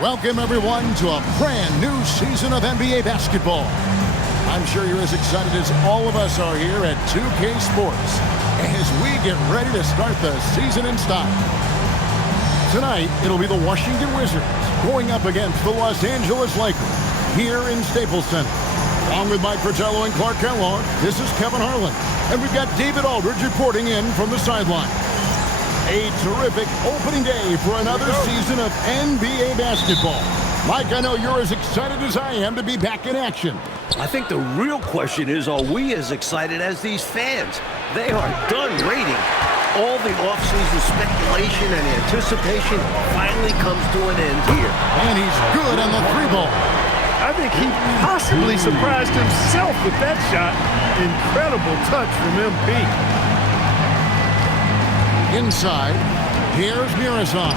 Welcome, everyone, to a brand new season of NBA basketball. I'm sure you're as excited as all of us are here at 2K Sports as we get ready to start the season in style. Tonight, it'll be the Washington Wizards going up against the Los Angeles Lakers here in Staples Center. Along with Mike Fratello and Clark Kellogg, this is Kevin Harlan, and we've got David Aldridge reporting in from the sideline. A terrific opening day for another season of NBA basketball. Mike, I know you're as excited as I am to be back in action. I think the real question is, are we as excited as these fans? They are done waiting. All the offseason speculation and anticipation finally comes to an end here. And he's good on the three ball. I think he possibly surprised himself with that shot. Incredible touch from MP. Inside, here's Mirazon.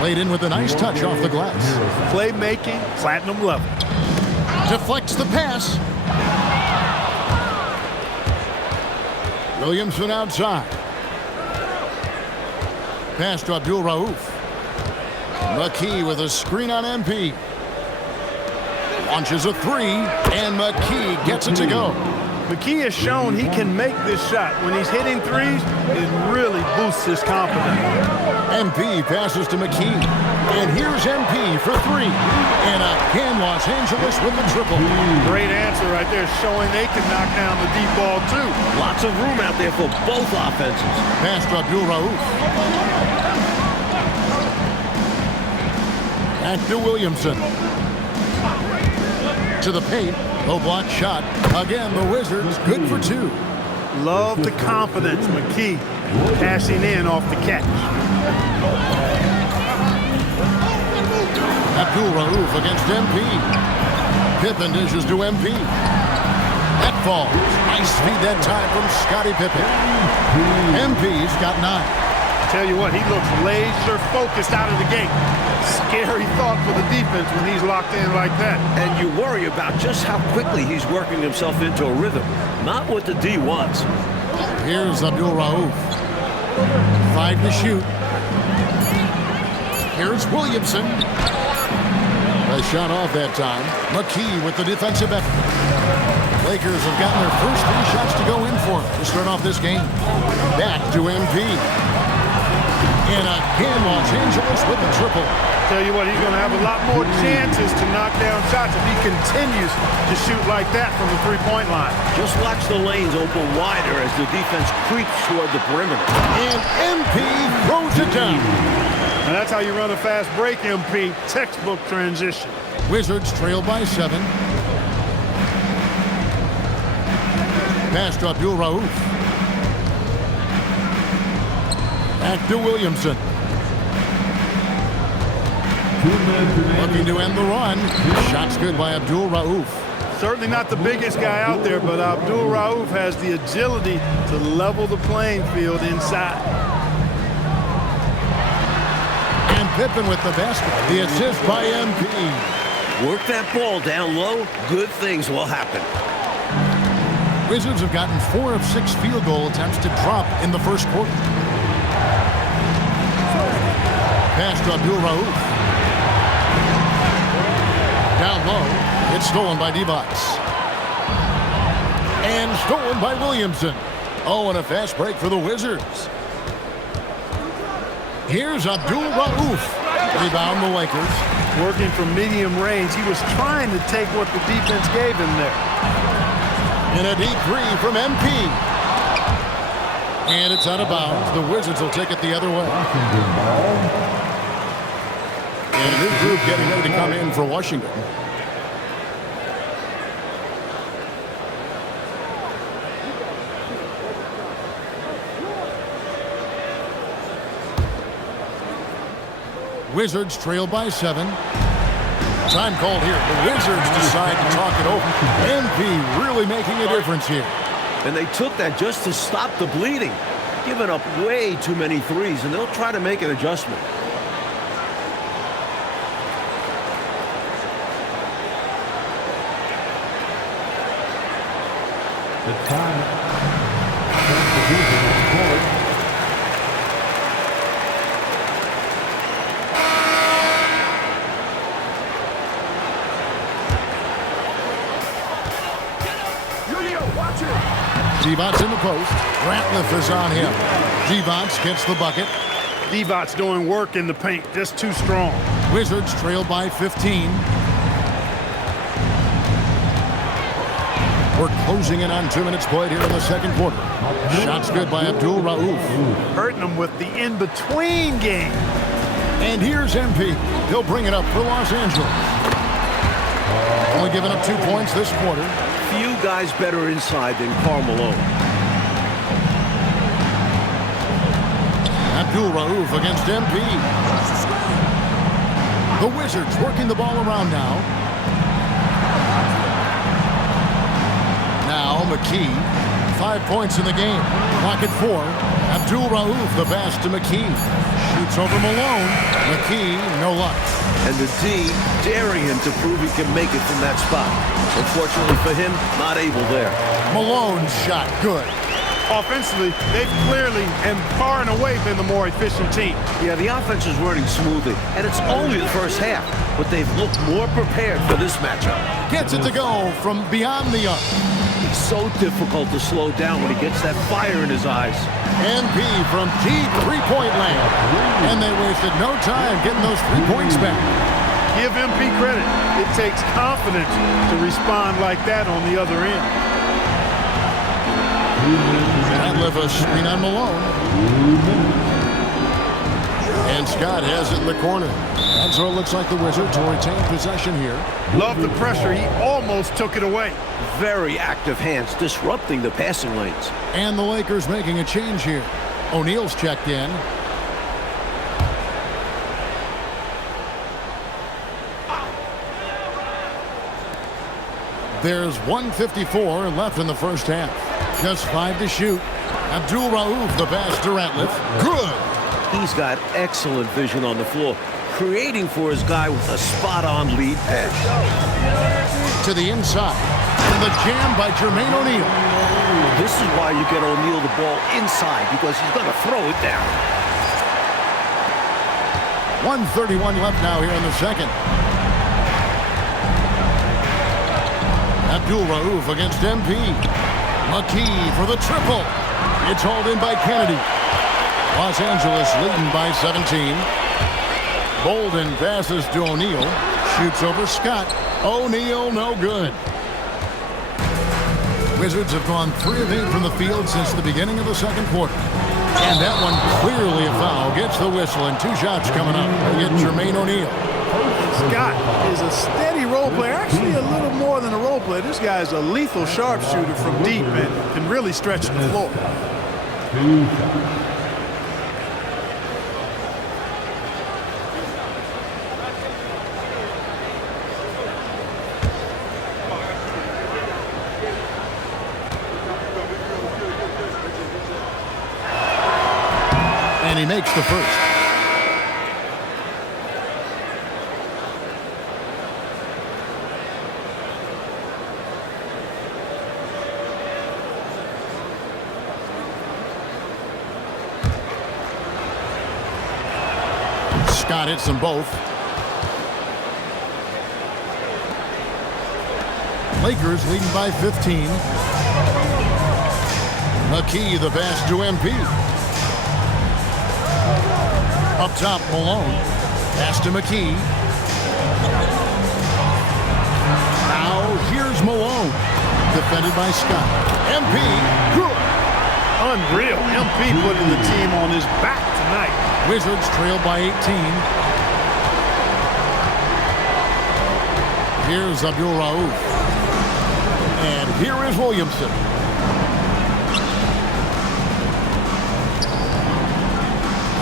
Laid in with a nice touch off the glass. Playmaking, platinum level. Deflects the pass. Williamson outside. Pass to Abdul Rauf. McKee with a screen on MP. Launches a three, and McKee gets it to go. McKee has shown he can make this shot. When he's hitting threes, it really boosts his confidence. MP passes to McKee. And here's MP for three. And again, Los Angeles with the triple. Great answer right there, showing they can knock down the deep ball, too. Lots of room out there for both offenses. Pass to Abdul Rauf. Back to Williamson. To the paint. Low block shot. Again, the Wizards good for two. Love the confidence, McKee. Passing in off the catch. Abdul Rauf against MP. Pippen dishes to MP. That falls. Nice feed that time from Scottie Pippen. MP's got 9. Tell you what, he looks laser focused out of the gate. Scary thought for the defense when he's locked in like that. And you worry about just how quickly he's working himself into a rhythm. Not what the D wants. Here's Abdul Rauf. 5 to shoot. Here's Williamson. A shot off that time. McKee with the defensive effort. Lakers have gotten their first 3 shots to go in for to start off this game. Back to MP. And again, Los Angeles with the triple. Tell you what, he's going to have a lot more chances to knock down shots if he continues to shoot like that from the three-point line. Just watch the lanes open wider as the defense creeps toward the perimeter. And MP throws it down. And that's how you run a fast break, MP. Textbook transition. Wizards trail by 7. Pass to Abdul Rauf. Back to Williamson. Looking to end the run. Shot's good by Abdul Rauf. Certainly not the biggest guy out there, but Abdul Rauf has the agility to level the playing field inside. And Pippen with the basket. The assist by MP. Work that ball down low. Good things will happen. Wizards have gotten 4 of 6 field goal attempts to drop in the first quarter. Pass to Abdul Rauf. Down low. It's stolen by Divac. And stolen by Williamson. Oh, and a fast break for the Wizards. Here's Abdul Rauf. Rebound the Lakers. Working from medium range. He was trying to take what the defense gave him there. And a deep three from MP. And it's out of bounds. The Wizards will take it the other way. And a new group getting ready to come in for Washington. Wizards trail by 7. Time called here. The Wizards decide to talk it over. MP really making a difference here. And they took that just to stop the bleeding. Giving up way too many threes, and they'll try to make an adjustment. The time. Divac in the post. Ratliff is on him. Divac gets the bucket. Divac doing work in the paint, just too strong. Wizards trail by 15. We're closing in on 2 minutes played here in the second quarter. Shots good by Abdul Rauf. Hurting them with the in-between game. And here's MP. He'll bring it up for Los Angeles. Only giving up 2 points this quarter. Few guys better inside than Karl Malone. Abdul Rauf against MP. The Wizards working the ball around now. Now McKee. 5 points in the game. Clock at 4. Abdul Rauf, the pass to McKee. Shoots over Malone. McKee, no luck. And the D daring him to prove he can make it from that spot. Unfortunately for him, not able there. Malone's shot, good. Offensively, they've clearly and far and away been the more efficient team. Yeah, the offense is running smoothly, and it's only the first half, but they've looked more prepared for this matchup. Gets it to go from beyond the arc. He's so difficult to slow down when he gets that fire in his eyes. MP from deep three-point land. And they wasted no time getting those 3 points back. Give MP credit. It takes confidence to respond like that on the other end. Ratliff a screen on Malone. And Scott has it in the corner. And so it looks like the Wizards will retain possession here. Love the pressure. He almost took it away. Very active hands, disrupting the passing lanes. And the Lakers making a change here. O'Neal's checked in. There's 1:54 left in the first half. Just 5 to shoot. Abdul Rauf, the pass to Ratliff. Good. He's got excellent vision on the floor, creating for his guy with a spot-on lead pass. To the inside. And the jam by Jermaine O'Neal. This is why you get O'Neal the ball inside, because he's going to throw it down. 1:31 left now here in the second. Abdul Rauf against MP. McKee for the triple. It's hauled in by Kennedy. Los Angeles leading by 17. Bolden passes to O'Neal. Shoots over Scott. O'Neal, no good. Wizards have gone 3 of 8 from the field since the beginning of the second quarter. And that one clearly a foul. Gets the whistle, and 2 shots coming up. We get Jermaine O'Neal. Scott is a steady role player, actually a little more than a role player. This guy is a lethal sharpshooter from deep and can really stretch the floor. And he makes the first. Scott hits them both. Lakers leading by 15. McKee the pass to MP. Up top, Malone. Pass to McKee. Now here's Malone. Defended by Scott. MP, good. Unreal. MP putting the team on his back tonight. Wizards trail by 18. Here's Abdul Rauf. And here is Williamson.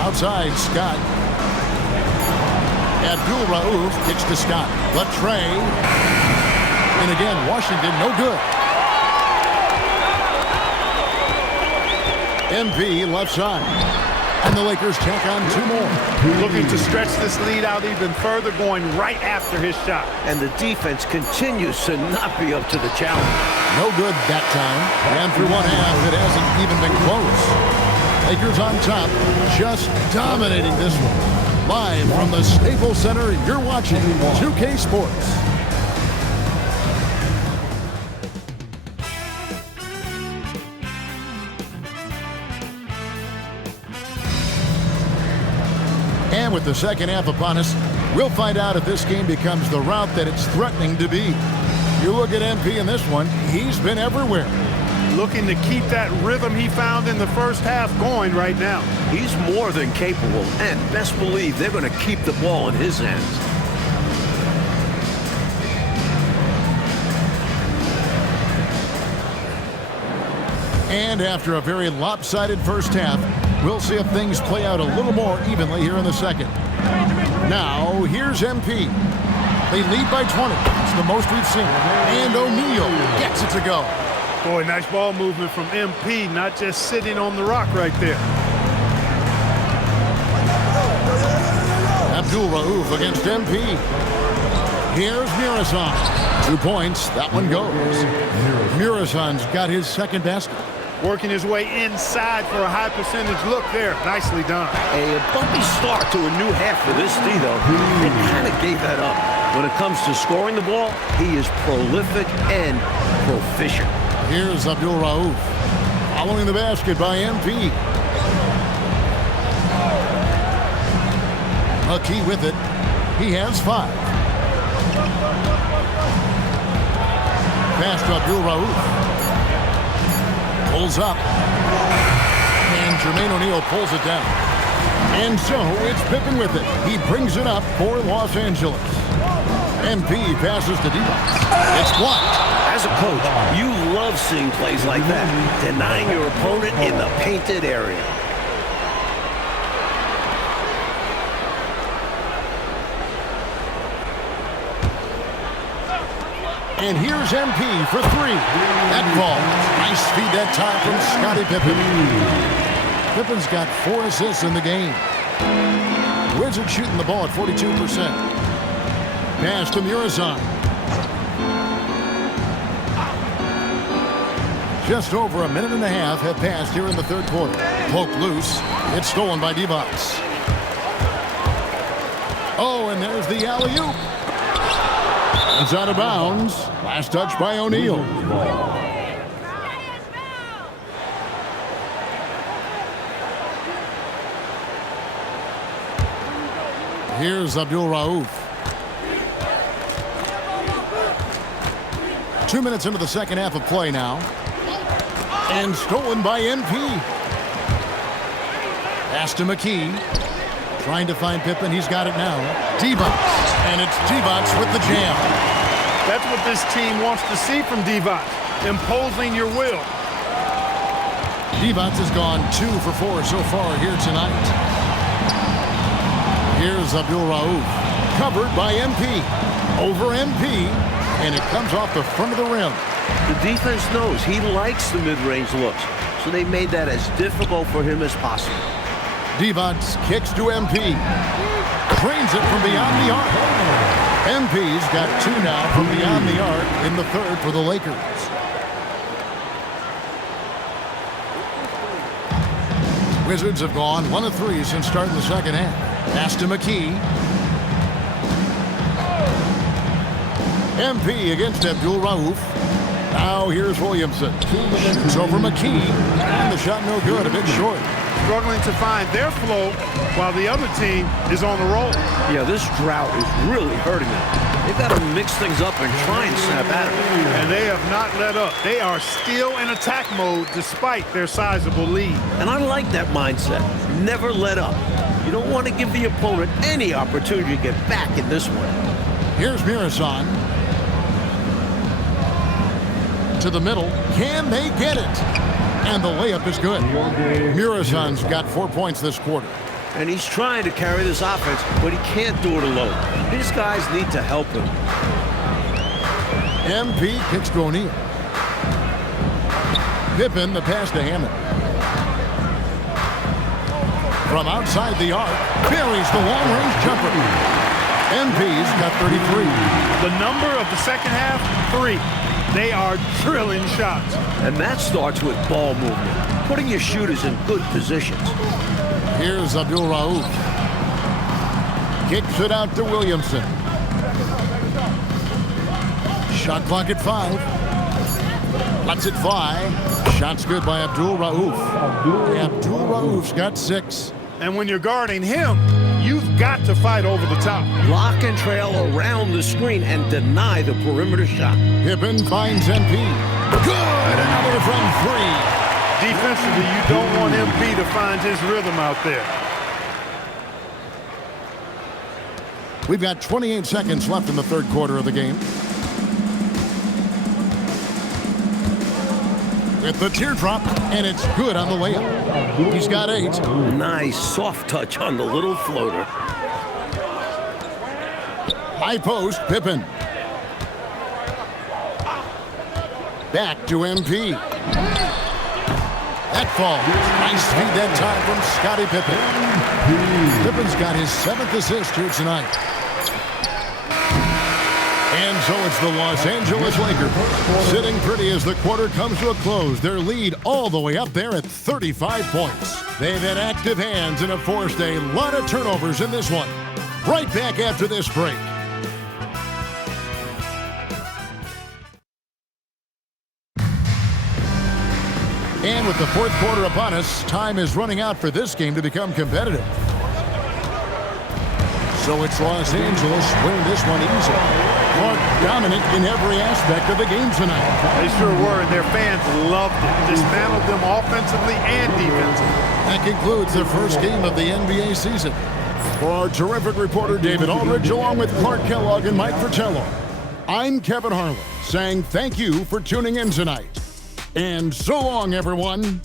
Outside, Scott. Abdul Rauf kicks to Scott. Latrey. And again, Washington, no good. MP left side. And the Lakers tack on 2 more. Looking to stretch this lead out even further, going right after his shot. And the defense continues to not be up to the challenge. No good that time. And through 1 half, it hasn't even been close. Lakers on top, just dominating this one. Live from the Staples Center, you're watching 2K Sports. And with the second half upon us, we'll find out if this game becomes the route that it's threatening to be. You look at MP in this one, he's been everywhere. Looking to keep that rhythm he found in the first half going right now. He's more than capable, and best believe they're going to keep the ball in his hands. And after a very lopsided first half, we'll see if things play out a little more evenly here in the second. Now, here's MP. They lead by 20. It's the most we've seen. And O'Neal gets it to go. Boy, nice ball movement from MP, not just sitting on the rock right there. Abdul Rauf against MP. Here's Muresan. 2 points. That one goes. Muresan's got his second basket. Working his way inside for a high percentage look there. Nicely done. A bumpy start to a new half for this D, though. They kind of gave that up. When it comes to scoring the ball, he is prolific and proficient. Here's Abdul Rauf. Following the basket by MP. McKee with it. He has 5. Pass to Abdul Rauf. Pulls up. And Jermaine O'Neal pulls it down. And so it's Pippen with it. He brings it up for Los Angeles. MP passes to Divac. It's blocked. As a coach, you love seeing plays like that, denying your opponent in the painted area. And here's MP for 3. That ball. Nice feed that time from Scottie Pippen. Pippen's got 4 assists in the game. Wizards shooting the ball at 42%. Pass to Muresan. Just over a minute and a half have passed here in the third quarter. Poke loose. It's stolen by Divac. Oh, and there's the alley-oop. It's out of bounds. Last touch by O'Neal. Here's Abdul Rauf. 2 minutes into the second half of play now. And stolen by MP. Pass to McKee. Trying to find Pippen. He's got it now. Divac. And it's Divac with the jam. That's what this team wants to see from Divac. Imposing your will. Divac has gone 2 for 4 so far here tonight. Here's Abdul Rauf. Covered by MP. Over MP. And it comes off the front of the rim. The defense knows he likes the mid-range looks, so they made that as difficult for him as possible. Divac kicks to MP. Drains it from beyond the arc. MP's got 2 now from beyond the arc in the third for the Lakers. Wizards have gone 1 of 3 since starting the second half. Pass to McKee. MP against Abdul Rauf. Now here's Williamson. Shoots over McKee. And the shot no good, a bit short. Struggling to find their flow while the other team is on the roll. Yeah, this drought is really hurting them. They've got to mix things up and try and snap out of it. And they have not let up. They are still in attack mode despite their sizable lead. And I like that mindset. Never let up. You don't want to give the opponent any opportunity to get back in this one. Here's Muresan. To the middle. Can they get it? And the layup is good. Muresan's got 4 points this quarter. And he's trying to carry this offense, but he can't do it alone. These guys need to help him. MP kicks to O'Neal. Pippen, the pass to Hammond. From outside the arc, buries the long-range jumper. MP's got 33. The number of the second half, 3. They are drilling shots. And that starts with ball movement, putting your shooters in good positions. Here's Abdul Rauf. Kicks it out to Williamson. Shot clock at 5. Lets it fly. Shot's good by Abdul Rauf. Abdul Rauf's got 6. And when you're guarding him, you've got to fight over the top. Lock and trail around the screen and deny the perimeter shot. Pippen finds MP. Good! Another from 3. Defensively, you don't want MP to find his rhythm out there. We've got 28 seconds left in the third quarter of the game. With the teardrop, and it's good on the layup. He's got 8. Nice soft touch on the little floater. High post, Pippen. Back to MP. That falls. Nice feed that time from Scottie Pippen. Pippen's got his 7th assist here tonight. And so it's the Los Angeles Lakers sitting pretty as the quarter comes to a close. Their lead all the way up there at 35 points. They've had active hands and have forced a lot of turnovers in this one. Right back after this break. And with the fourth quarter upon us, time is running out for this game to become competitive. So it's Los Angeles winning this one easily. Clark dominant in every aspect of the game tonight. They sure were, and their fans loved it. Dismantled them offensively and defensively. That concludes the first game of the NBA season. For our terrific reporter David Aldridge, along with Clark Kellogg and Mike Fratello, I'm Kevin Harlan, saying thank you for tuning in tonight. And so long, everyone.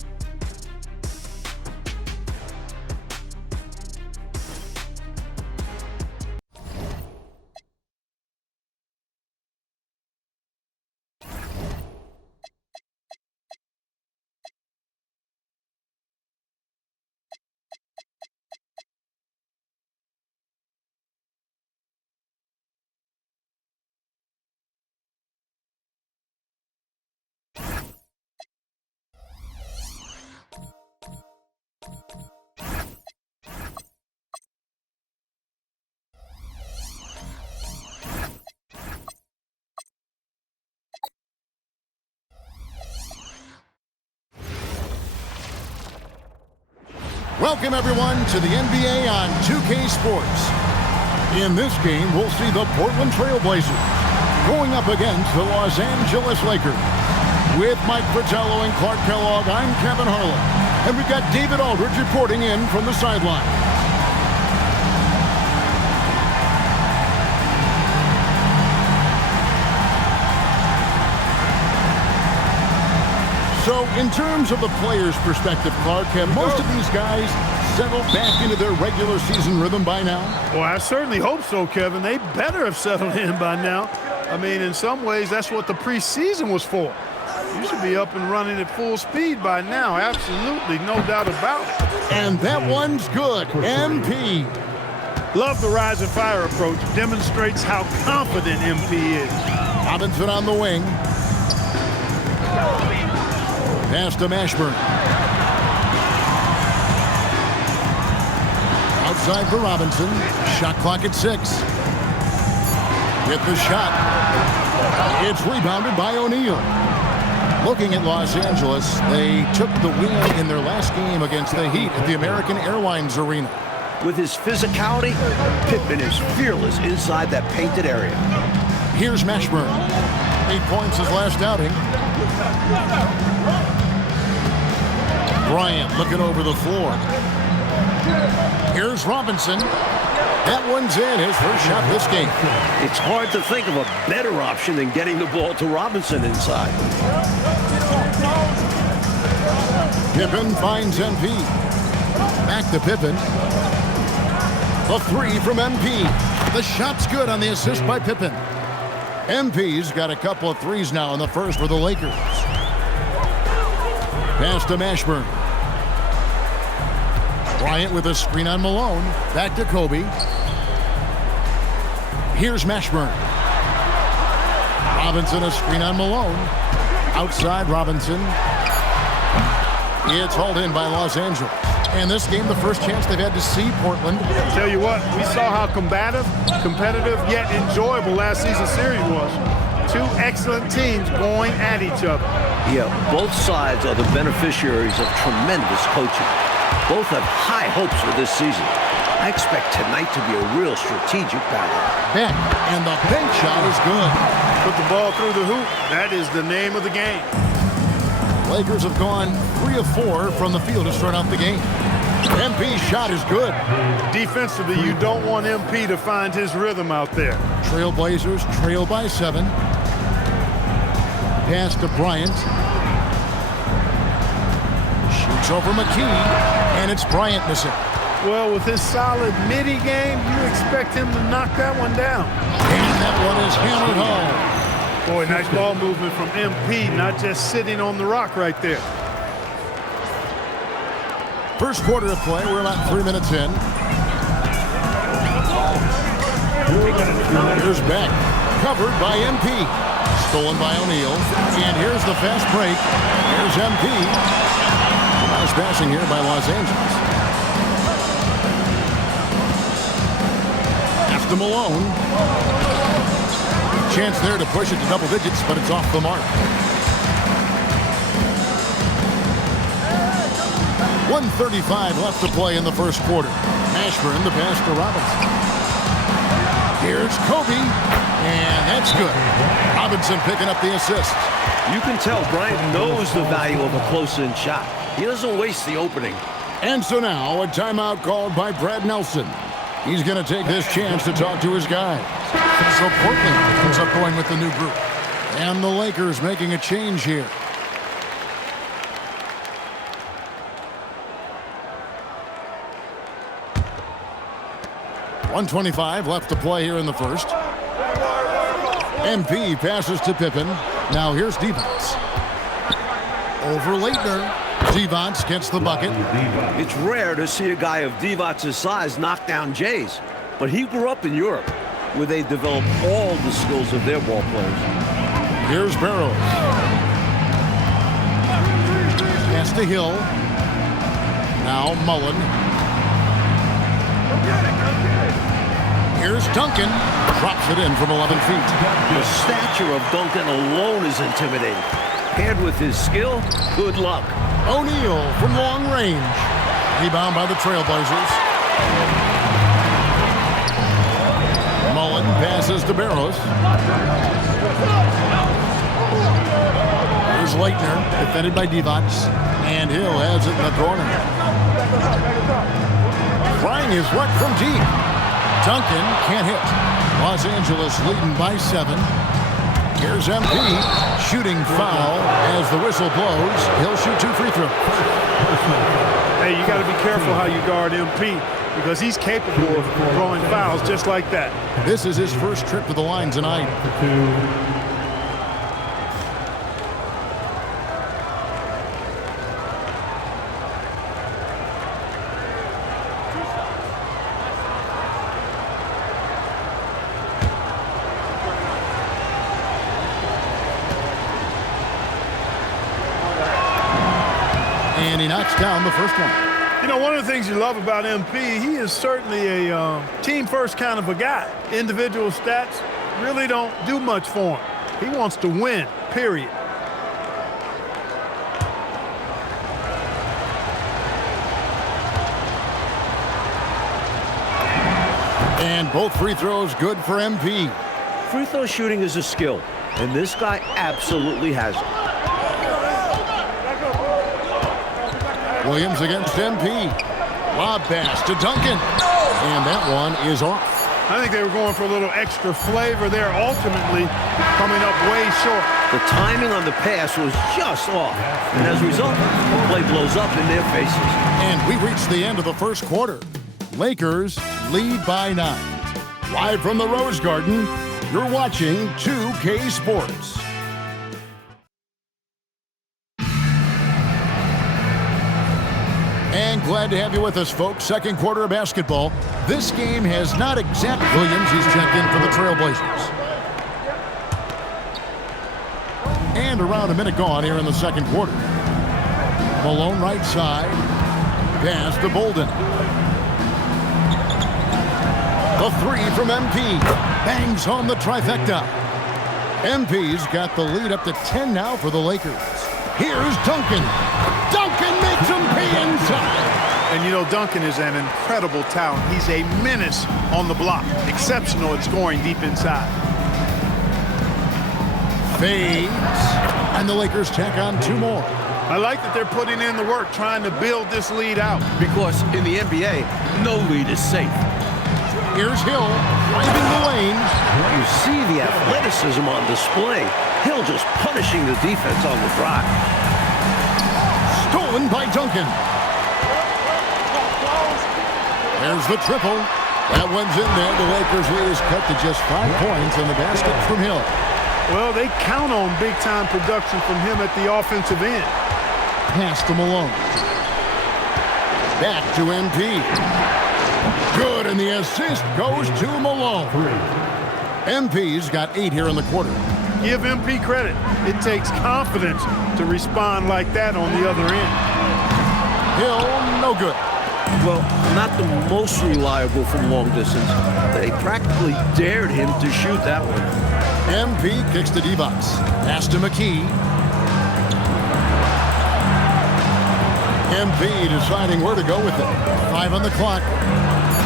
Welcome, everyone, to the NBA on 2K Sports. In this game, we'll see the Portland Trail Blazers going up against the Los Angeles Lakers. With Mike Fratello and Clark Kellogg, I'm Kevin Harlan. And we've got David Aldridge reporting in from the sideline. So, in terms of the players' perspective, Clark, have most of these guys settled back into their regular season rhythm by now? Well, I certainly hope so, Kevin. They better have settled in by now. I mean, in some ways, that's what the preseason was for. You should be up and running at full speed by now. Absolutely, no doubt about it. And that one's good. MP. Love the rise and fire approach. Demonstrates how confident MP is. Robinson on the wing. Pass to Mashburn. Outside for Robinson. Shot clock at 6. Get the shot. It's rebounded by O'Neal. Looking at Los Angeles, they took the win in their last game against the Heat at the American Airlines Arena. With his physicality, Pippen is fearless inside that painted area. Here's Mashburn. 8 points his last outing. Bryant looking over the floor. Here's Robinson. That one's in, his first shot this game. It's hard to think of a better option than getting the ball to Robinson inside. Pippen finds MP. Back to Pippen. A 3 from MP. The shot's good on the assist by Pippen. MP's got a couple of threes now in the first for the Lakers. Pass to Mashburn. Bryant with a screen on Malone. Back to Kobe. Here's Mashburn. Robinson, a screen on Malone. Outside Robinson. It's hauled in by Los Angeles. And this game, the first chance they've had to see Portland. Tell you what, we saw how combative, competitive, yet enjoyable last season's series was. Two excellent teams going at each other. Yeah, both sides are the beneficiaries of tremendous coaching. Both have high hopes for this season. I expect tonight to be a real strategic battle. Beck, and the bank shot is good. Put the ball through the hoop. That is the name of the game. Lakers have gone 3 of 4 from the field to start out the game. MP's shot is good. Defensively, you don't want MP to find his rhythm out there. Trailblazers trail by 7. Pass to Bryant. Shoots over McKee, and it's Bryant missing. Well, with his solid midi game, you expect him to knock that one down. And that one is hammered home. Boy, nice ball movement from MP, not just sitting on the rock right there. First quarter of play, we're about 3 minutes in. Here's Beck, covered by MP. Stolen by O'Neal. And here's the fast break. Here's MP. Nice passing here by Los Angeles. Pass to Malone. Chance there to push it to double digits, but it's off the mark. 1:35 left to play in the first quarter. Ashburn, the pass to Robinson. Here's Kobe, and that's good. Robinson picking up the assist. You can tell Bryant knows the value of a close-in shot. He doesn't waste the opening. And so now a timeout called by Brad Nelson. He's going to take this chance to talk to his guys. So Portland ends up going with the new group. And the Lakers making a change here. .125 left to play here in the first. MP passes to Pippen. Now here's Devonts. Over Leitner. Devonts gets the bucket. It's rare to see a guy of Devonts' size knock down Jays, but he grew up in Europe, where they develop all the skills of their ball players. Here's Barrows. Pass to Hill. Now Mullen. Here's Duncan. Drops it in from 11 feet. The stature of Duncan alone is intimidating. Paired with his skill, good luck. O'Neal from long range. Rebound by the Trailblazers. Mullen passes to Barrows. Here's Leitner, defended by Devonts. And Hill has it in the corner. Trying his luck from deep. Duncan can't hit. Los Angeles leading by 7. Here's MP, shooting foul as the whistle blows. He'll shoot 2 free throws. Hey, you got to be careful how you guard MP because he's capable of throwing fouls just like that. This is his first trip to the line tonight. And he knocks down the first one. You know, one of the things you love about MP, he is certainly a team-first kind of a guy. Individual stats really don't do much for him. He wants to win, period. And both free throws good for MP. Free throw shooting is a skill, and this guy absolutely has it. Williams against MP. Lob pass to Duncan. And that one is off. I think they were going for a little extra flavor there, ultimately coming up way short. The timing on the pass was just off, and as a result, the play blows up in their faces. And we reached the end of the first quarter. Lakers lead by 9. Live from the Rose Garden, you're watching 2K Sports. And glad to have you with us, folks. Second quarter of basketball. This game has not exact Williams. He's checked in for the Trailblazers. And around a minute gone here in the second quarter. Malone right side. Pass to Bolden. The 3 from MP. Bangs home the trifecta. MP's got the lead up to 10 now for the Lakers. Here's Duncan. Duncan makes him pay inside. And, you know, Duncan is an incredible talent. He's a menace on the block. Exceptional at scoring deep inside. Fades. And the Lakers tack on 2 more. I like that they're putting in the work, trying to build this lead out. Because in the NBA, no lead is safe. Here's Hill, driving the lane. You see the athleticism on display. Hill just punishing the defense on the drive. Stolen by Duncan. There's the triple. That one's in there. The Lakers' lead is cut to just 5 points in the basket from Hill. Well, they count on big-time production from him at the offensive end. Pass to Malone. Back to MP. Good, and the assist goes to Malone. MP's got 8 here in the quarter. Give MP credit. It takes confidence to respond like that on the other end. Hill, no good. Well, not the most reliable from long distance. They practically dared him to shoot that one. MP kicks to Divac. Pass to McKee. MP deciding where to go with it. 5 on the clock.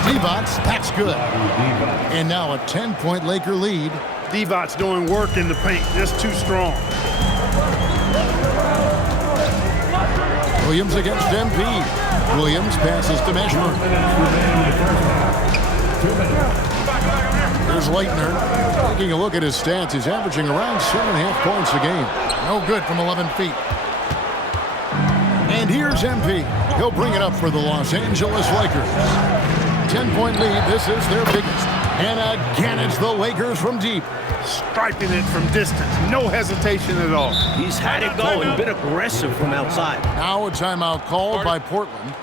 Divac, that's good. And now a 10-point Laker lead. Divac's doing work in the paint, just too strong. Williams against MP. Williams passes to Mashburn. Here's Leitner. Taking a look at his stats, he's averaging around 7.5 points a game. No good from 11 feet. And here's MP. He'll bring it up for the Los Angeles Lakers. 10-point lead. This is their biggest. And again, it's the Lakers from deep. Striping it from distance. No hesitation at all. He's had it going, been aggressive from outside. Now a timeout called by Portland.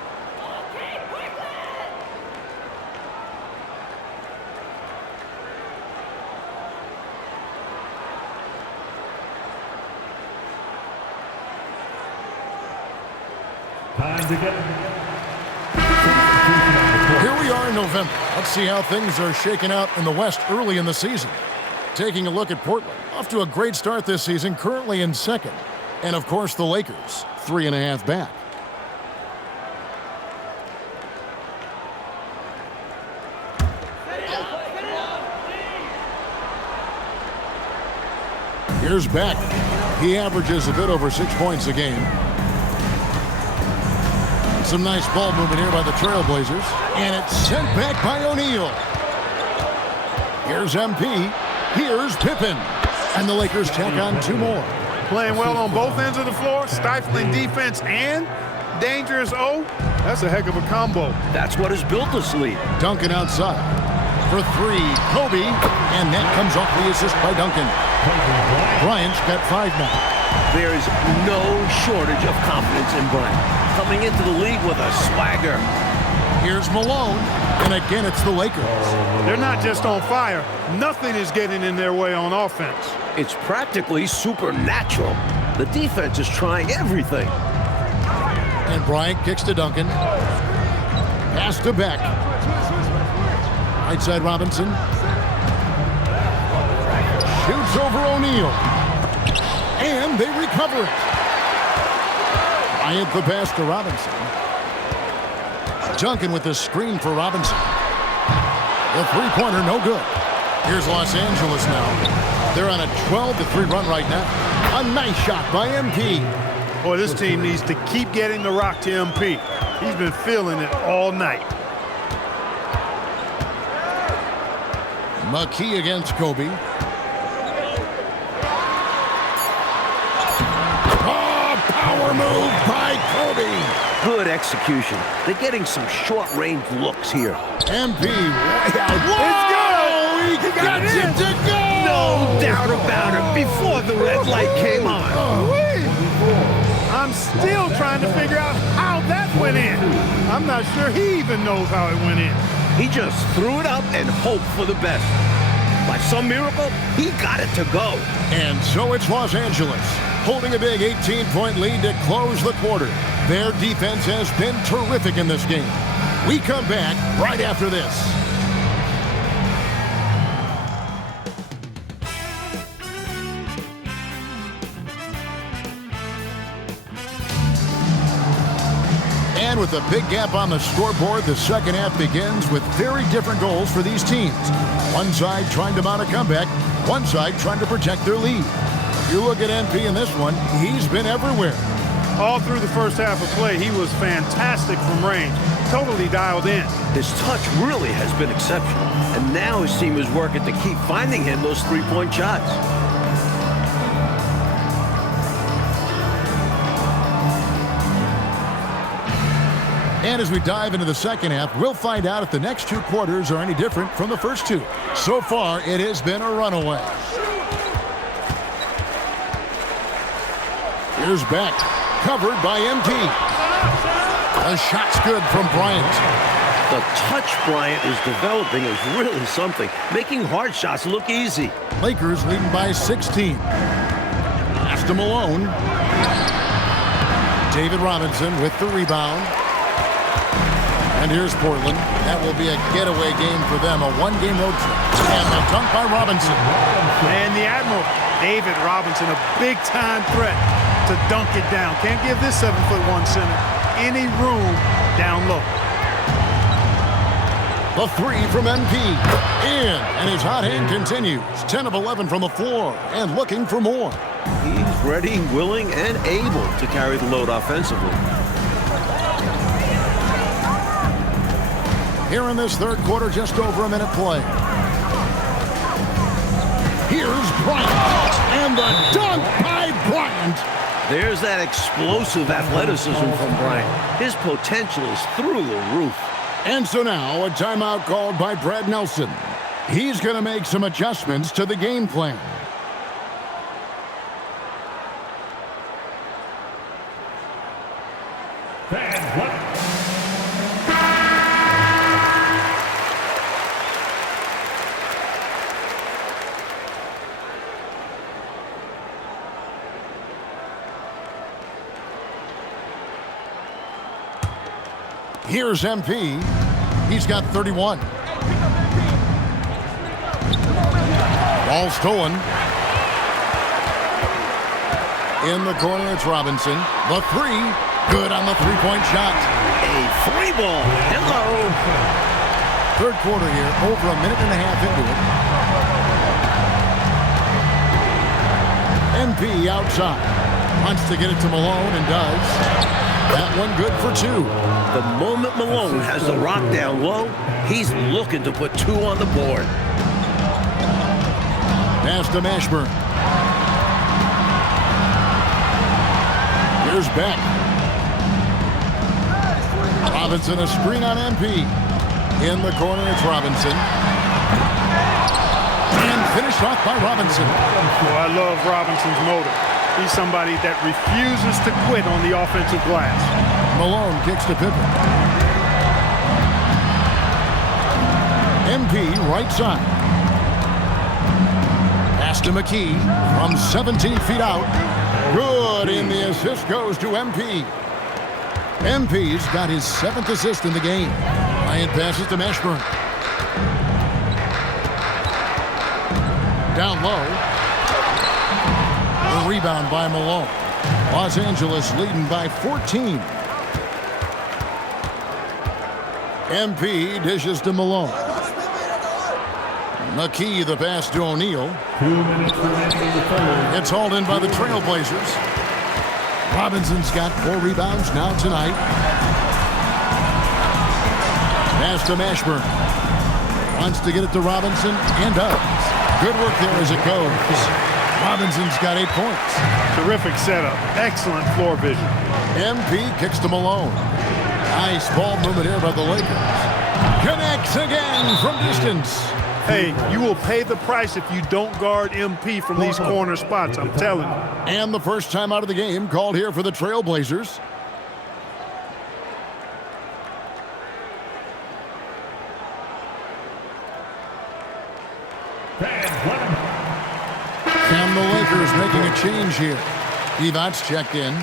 Here we are in November. Let's see how things are shaking out in the West early in the season. Taking a look at Portland. Off to a great start this season, currently in second. And of course the Lakers, 3.5 back. Here's Beck. He averages a bit over 6 points a game. Some nice ball movement here by the Trailblazers. And it's sent back by O'Neal. Here's MP. Here's Pippen. And the Lakers tack on 2 more. Playing well on both ends of the floor, stifling defense and dangerous O. That's a heck of a combo. That's what has built this lead. Duncan outside. For 3, Kobe. And that comes off the assist by Duncan. Bryant's got 5 now. There is no shortage of confidence in Bryant. Coming into the league with a swagger. Here's Malone, and again it's the Lakers. They're not just on fire. Nothing is getting in their way on offense. It's practically supernatural. The defense is trying everything. And Bryant kicks to Duncan. Pass to Beck. Right side Robinson. Shoots over O'Neal. And they recover it. Bryant the pass to Robinson. Duncan with the screen for Robinson. The 3-pointer, no good. Here's Los Angeles now. They're on a 12-3 run right now. A nice shot by MP. Boy, this team needs to keep getting the rock to MP. He's been feeling it all night. McKee against Kobe. Power move by Kobe. Good execution. They're getting some short-range looks here. MP way out. Whoa! He got it to go! No doubt about it. Before the red light came on. I'm still trying to figure out how that went in. I'm not sure he even knows how it went in. He just threw it up and hoped for the best. By some miracle, he got it to go. And so it's Los Angeles, holding a big 18-point lead to close the quarter. Their defense has been terrific in this game. We come back right after this. And with a big gap on the scoreboard, the second half begins with very different goals for these teams. One side trying to mount a comeback, one side trying to protect their lead. If you look at MP in this one, he's been everywhere. All through the first half of play, he was fantastic from range. Totally dialed in. His touch really has been exceptional. And now his team is working to keep finding him those three-point shots. And as we dive into the second half, we'll find out if the next two quarters are any different from the first two. So far, it has been a runaway. Here's Beck, covered by MP. The shot's good from Bryant. The touch Bryant is developing is really something, making hard shots look easy. Lakers leading by 16. Pass to Malone. David Robinson with the rebound. And here's Portland. That will be a getaway game for them, a one-game road trip. And the dunk by Robinson. And the Admiral, David Robinson, a big-time threat to dunk it down. Can't give this 7'1" center any room down low. The three from MP. In, and his hot hand continues. 10 of 11 from the floor, and looking for more. He's ready, willing, and able to carry the load offensively. Here in this third quarter, just over a minute play. Here's Bryant, and the dunk by Bryant. There's that explosive athleticism from Bryant. His potential is through the roof. And so now, a timeout called by Brad Nelson. He's going to make some adjustments to the game plan. Here's MP. He's got 31. Ball stolen. In the corner, it's Robinson. The three. Good on the three-point shot. A free ball. Hello. Third quarter here, over a minute and a half into it. MP outside. Wants to get it to Malone and does. That one good for two. The moment Malone has the rock down low, he's looking to put two on the board. Pass to Mashburn. Here's Beck. Robinson, a screen on MP. In the corner, it's Robinson. And finished off by Robinson. Oh, I love Robinson's motor. He's somebody that refuses to quit on the offensive glass. Malone kicks to Pippen. MP right side. Pass to McKee from 17 feet out. Good, and the assist goes to MP. MP's got his 7th assist in the game. Bryant passes to Mashburn. Down low. The rebound by Malone. Los Angeles leading by 14. MP dishes to Malone. McKee the pass to O'Neal. 2 minutes remaining in the third. It's hauled in by the Trailblazers. Robinson's got 4 rebounds now tonight. Pass to Mashburn. Wants to get it to Robinson and does. Good work there as it goes. Robinson's got 8 points. Terrific setup. Excellent floor vision. MP kicks to Malone. Nice ball movement here by the Lakers. Connects again from distance. Hey, you will pay the price if you don't guard MP from these corner spots, I'm telling you. And the first time out of the game called here for the Trailblazers. And the Lakers making a change here. Divac checked in.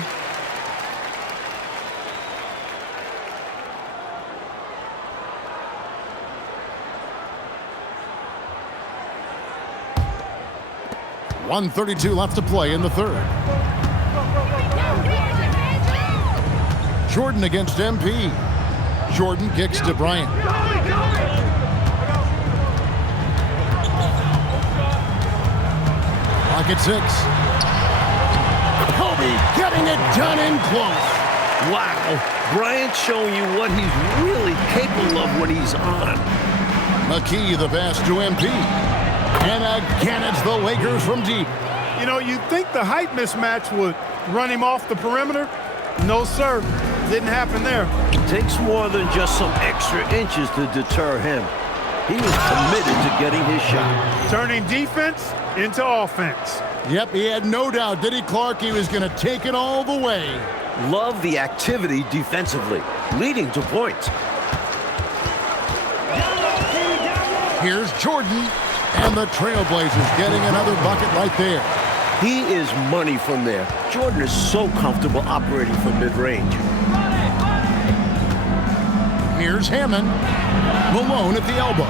.132 left to play in the third. Jordan against MP. Jordan kicks to Bryant. Clock at 6. Kobe getting it done in close. Wow. Bryant showing you what he's really capable of when he's on. McKee the pass to MP. And again it's the Lakers from deep. You know, you'd think the height mismatch would run him off the perimeter. No, sir. Didn't happen there. Takes more than just some extra inches to deter him. He was committed to getting his shot. Turning defense into offense. Yep, he had no doubt, did he, Clark? He was going to take it all the way. Love the activity defensively, leading to points. Here's Jordan, and the Trailblazers getting another bucket right there. He is money from there. Jordan is so comfortable operating from mid-range. Here's Hammond. Malone at the elbow.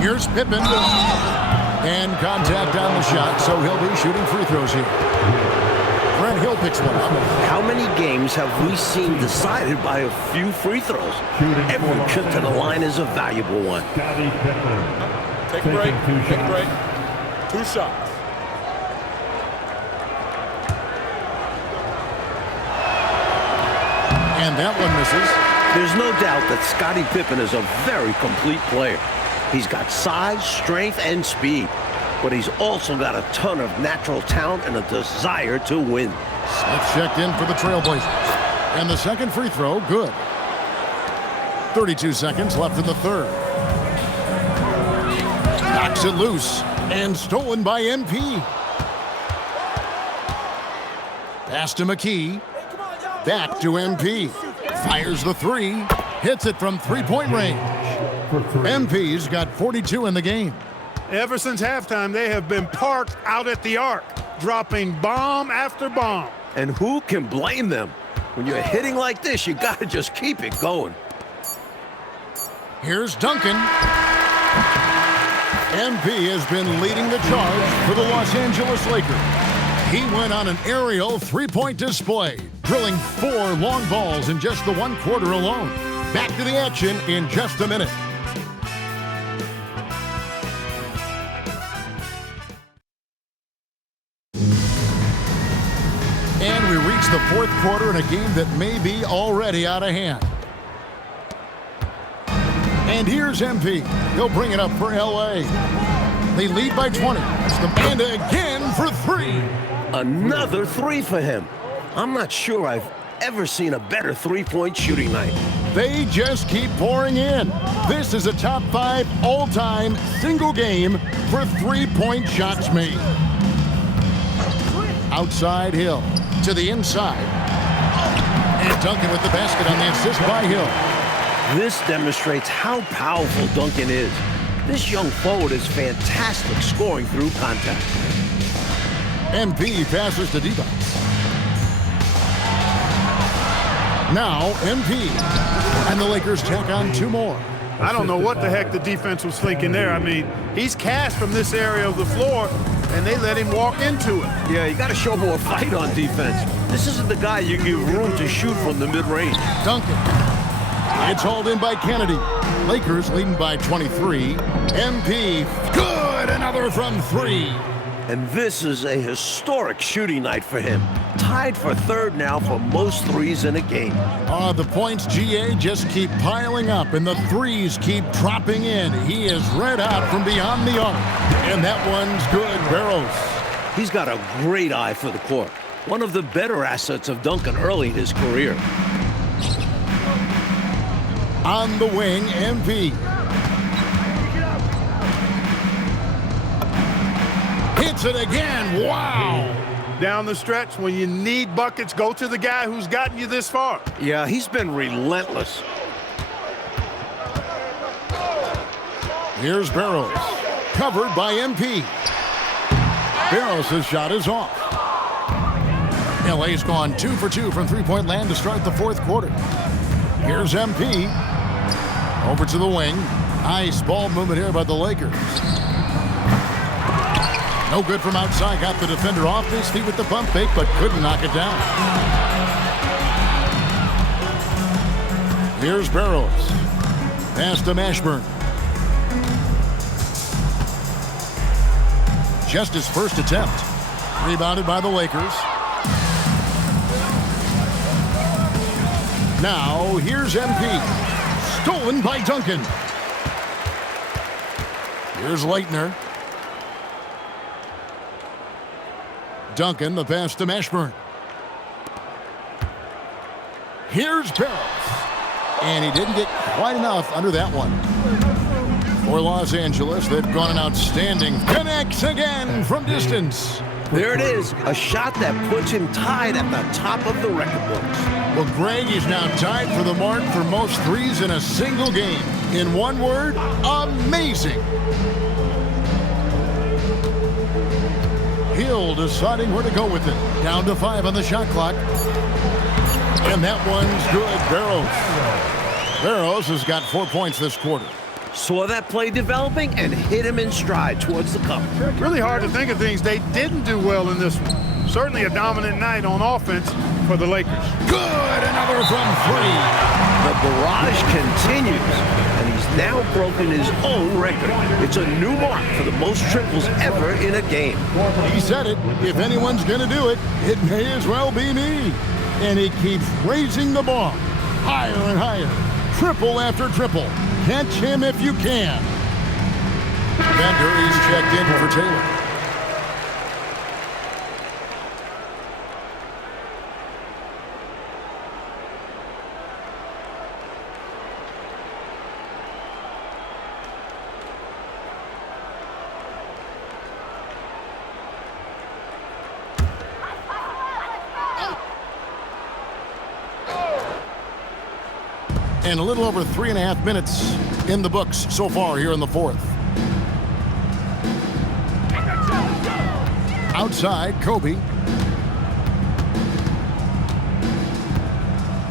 Here's Pippen. And contact on the shot, so he'll be shooting free throws here. Brent Hill picks one up. How many games have we seen decided by a few free throws? Every trip to the line is a valuable one. Scottie Pippen. Take a break. Take a break. 2 shots. And that one misses. There's no doubt that Scottie Pippen is a very complete player. He's got size, strength, and speed. But he's also got a ton of natural talent and a desire to win. Smith checked in for the Trailblazers. And the second free throw, good. 32 seconds left in the third. Knocks it loose and stolen by MP. Pass to McKee. Back to MP. Fires the three. Hits it from three-point range. MP's got 42 in the game. Ever since halftime, they have been parked out at the arc, dropping bomb after bomb. And who can blame them? When you're hitting like this, you gotta just keep it going. Here's Duncan. MP has been leading the charge for the Los Angeles Lakers. He went on an aerial three-point display, drilling 4 long balls in just the 1 quarter alone. Back to the action in just a minute. And we reach the 4th quarter in a game that may be already out of hand. And here's MP. He'll bring it up for LA. They lead by 20. It's the man again for 3. Another 3 for him. I'm not sure I've ever seen a better three-point shooting night. They just keep pouring in. This is a top 5 all-time single game for three-point shots made. Outside Hill to the inside. And Duncan with the basket on the assist by Hill. This demonstrates how powerful Duncan is. This young forward is fantastic scoring through contact. MP passes to Divac. Now MP. And the Lakers tack on 2 more. I don't know what the heck the defense was thinking there. I mean, he's cast from this area of the floor, and they let him walk into it. Yeah, you got to show more fight on defense. This isn't the guy you give room to shoot from the mid-range. Duncan. It's hauled in by Kennedy. Lakers leading by 23. MP. Good. Another from 3. And this is a historic shooting night for him. Tied for 3rd now for most threes in a game. The points, GA, just keep piling up, and the threes keep dropping in. He is red hot from beyond the arc. And that one's good. Barrows. He's got a great eye for the court. One of the better assets of Duncan early in his career. On the wing, MP. Hits it again. Wow. Down the stretch, when you need buckets, go to the guy who's gotten you this far. Yeah, he's been relentless. Here's Barrows. Covered by MP. Barrows' shot is off. LA's gone 2 for 2 from three-point land to start the 4th quarter. Here's MP. Over to the wing. Nice ball movement here by the Lakers. No good from outside. Got the defender off his feet with the pump fake, but couldn't knock it down. Here's Barrows. Pass to Mashburn. Just his first attempt. Rebounded by the Lakers. Now, here's MP. Stolen by Duncan. Here's Leitner. Duncan, the pass to Mashburn. Here's Barrows. And he didn't get quite enough under that one. For Los Angeles, they've gone an outstanding. Connects again from distance. There it is, a shot that puts him tied at the top of the record books. Well, Greg is now tied for the mark for most threes in a single game. In one word, amazing. Hill deciding where to go with it. Down to 5 on the shot clock. And that one's good. Barrows has got 4 points this quarter. Saw that play developing and hit him in stride towards the cup. Really hard to think of things they didn't do well in this one. Certainly a dominant night on offense for the Lakers. Good, another from 3. The barrage continues, and he's now broken his own record. It's a new mark for the most triples ever in a game. He said it. If anyone's going to do it, it may as well be me. And he keeps raising the ball. Higher and higher. Triple after triple. Catch him if you can. Bender is checked in for Taylor. And a little over 3.5 minutes in the books so far here in the fourth. Outside, Kobe.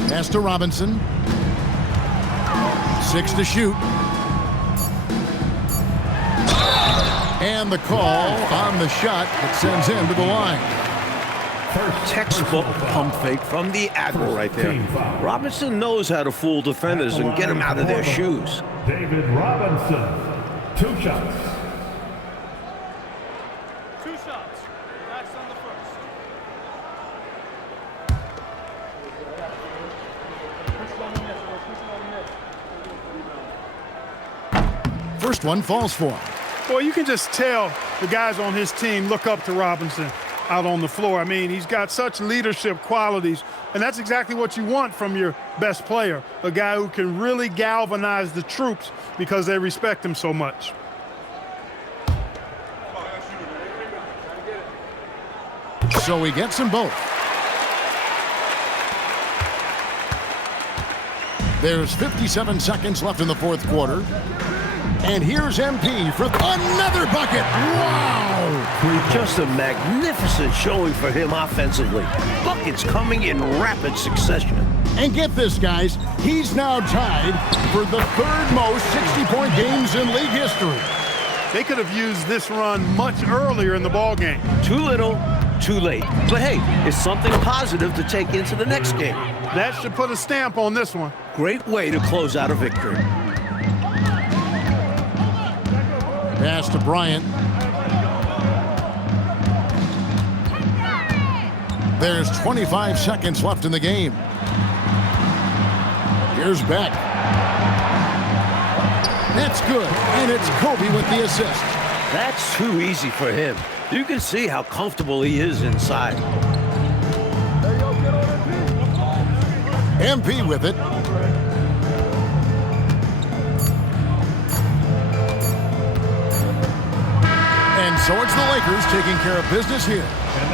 Pass to Robinson. 6 to shoot. And the call on the shot that sends him to the line. Textbook pump fake from the Admiral right there. Robinson knows how to fool defenders and get them out of their shoes. David Robinson, 2 shots. 2 shots. That's on the first. First one falls for him. Boy, you can just tell the guys on his team look up to Robinson out on the floor. I mean, he's got such leadership qualities, and that's exactly what you want from your best player, a guy who can really galvanize the troops because they respect him so much. So he gets them both. There's 57 seconds left in the fourth quarter. And here's MP for another bucket. Wow! Just a magnificent showing for him offensively. Buckets coming in rapid succession. And get this, guys. He's now tied for the 3rd most 60-point games in league history. They could have used this run much earlier in the ballgame. Too little, too late. But hey, it's something positive to take into the next game. That should put a stamp on this one. Great way to close out a victory. Pass to Bryant. There's 25 seconds left in the game. Here's Beck. That's good, and it's Kobe with the assist. That's too easy for him. You can see how comfortable he is inside. MP with it. And so it's the Lakers taking care of business here.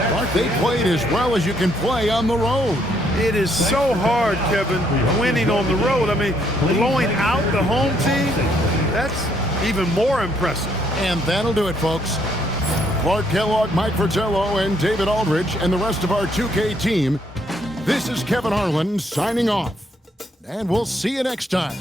But they played as well as you can play on the road. It is so hard, Kevin, winning on the road. I mean, blowing out the home team, that's even more impressive. And that'll do it, folks. Clark Kellogg, Mike Fratello, and David Aldridge, and the rest of our 2K team. This is Kevin Harlan signing off. And we'll see you next time.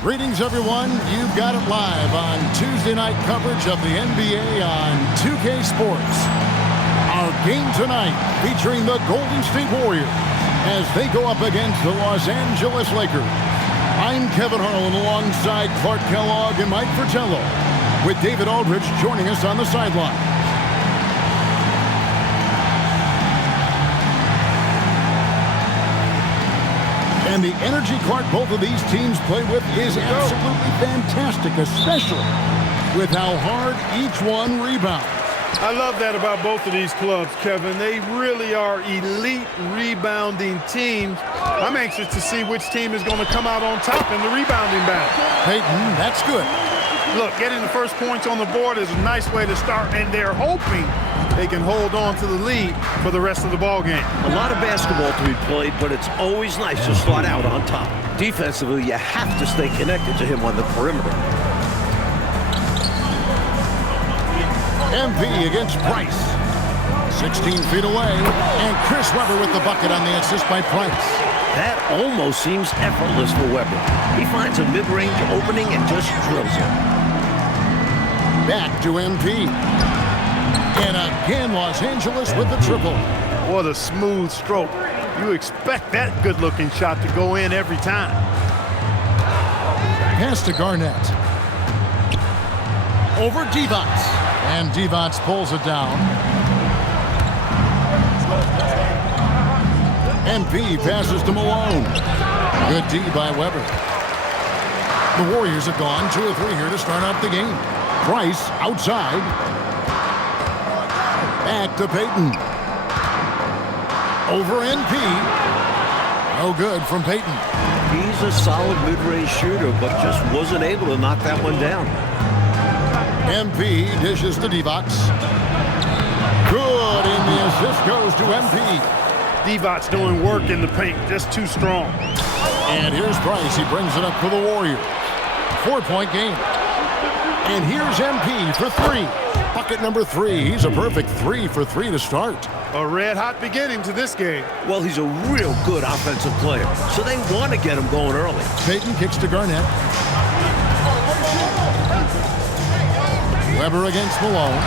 Greetings, everyone. You've got it live on Tuesday night coverage of the NBA on 2K Sports. Our game tonight featuring the Golden State Warriors as they go up against the Los Angeles Lakers. I'm Kevin Harlan alongside Clark Kellogg and Mike Fratello, with David Aldridge joining us on the sideline. And the energy, Clark, both of these teams play with is absolutely fantastic, especially with how hard each one rebounds. I love that about both of these clubs, Kevin. They really are elite rebounding teams. I'm anxious to see which team is going to come out on top in the rebounding battle. Peyton, that's good. Look, getting the first points on the board is a nice way to start, and they're hoping they can hold on to the lead for the rest of the ball game. A lot of basketball to be played, but it's always nice to start out on top. Defensively, you have to stay connected to him on the perimeter. MP against Price. 16 feet away, and Chris Webber with the bucket on the assist by Price. That almost seems effortless for Webber. He finds a mid-range opening and just drills it. Back to MP. And again, Los Angeles with the triple. What a smooth stroke. You expect that good-looking shot to go in every time. Pass to Garnett. Over Divac. And Divac pulls it down. MP passes to Malone. Good D by Webber. The Warriors have gone 2 of 3 here to start out the game. Price outside. Back to Peyton. Over NP. No good from Peyton. He's a solid mid-range shooter, but just wasn't able to knock that one down. MP dishes to Divac. Good, and the assist goes to MP. Divac's doing work in the paint, just too strong. And here's Price. He brings it up for the Warriors. 4-point game. And here's MP for 3. Bucket number 3. He's a perfect 3 for 3 to start. A red-hot beginning to this game. Well, he's a real good offensive player, so they want to get him going early. Peyton kicks to Garnett. Webber against Malone.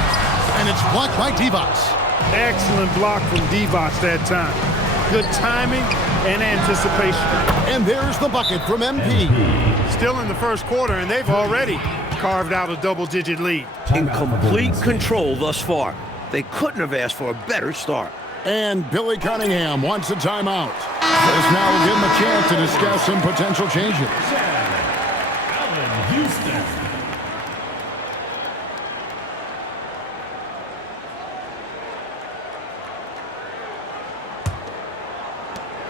And it's blocked by Divac. Excellent block from Divac that time. Good timing and anticipation. And there's the bucket from MP. Still in the first quarter, and they've already carved out a double-digit lead. In complete control thus far. They couldn't have asked for a better start. And Billy Cunningham wants a timeout. This now will give him a chance to discuss some potential changes. Allen Houston.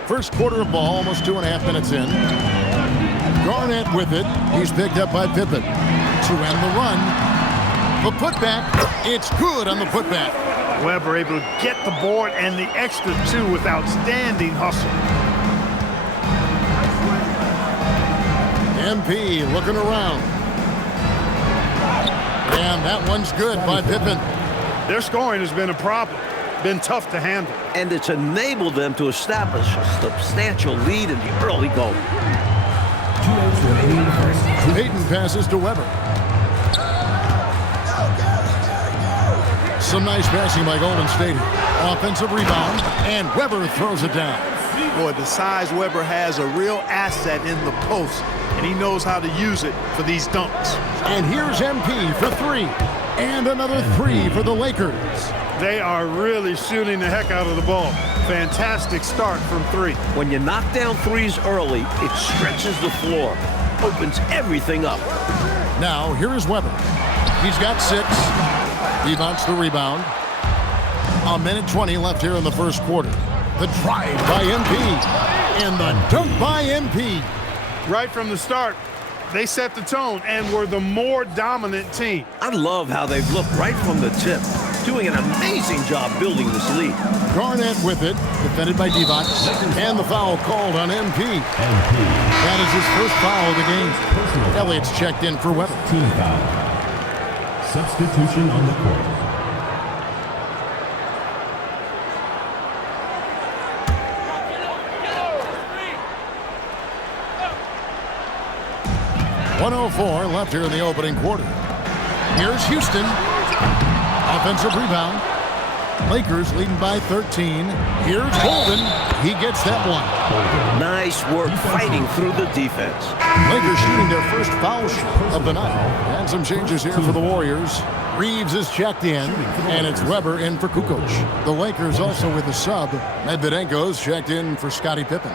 First quarter of ball, almost 2.5 minutes in. Garnett with it. He's picked up by Pippen. To end the run. The putback. It's good on the putback. Webber able to get the board and the extra 2 with outstanding hustle. MP looking around. And that one's good by Pippen. Their scoring has been a problem. Been tough to handle. And it's enabled them to establish a substantial lead in the early going. Peyton passes to Webber. Some nice passing by Golden State. Offensive rebound, and Webber throws it down. Boy, the size Webber has, a real asset in the post, and he knows how to use it for these dunks. And here's MP for 3. And another 3 for the Lakers. They are really shooting the heck out of the ball. Fantastic start from 3. When you knock down threes early, it stretches the floor, opens everything up. Now, here is Webber. He's got 6. He wants the rebound. 1:20 left here in the first quarter. The drive by MP. And the dunk by MP. Right from the start, they set the tone and were the more dominant team. I love how they've looked right from the tip, doing an amazing job building this lead. Garnett with it, defended by Divac, and the foul called on MP. That is his first foul of the game. Elliott's checked in for Webber. Team foul. Substitution on the court. 1:04 left here in the opening quarter. Here's Houston. Offensive rebound. Lakers leading by 13. Here's Holden. He gets that one. Nice work fighting through the defense. Lakers shooting their first foul shot of the night. And some changes here for the Warriors. Reeves is checked in, and it's Weber in for Kukoc. The Lakers also with a sub. Medvedenko's checked in for Scottie Pippen.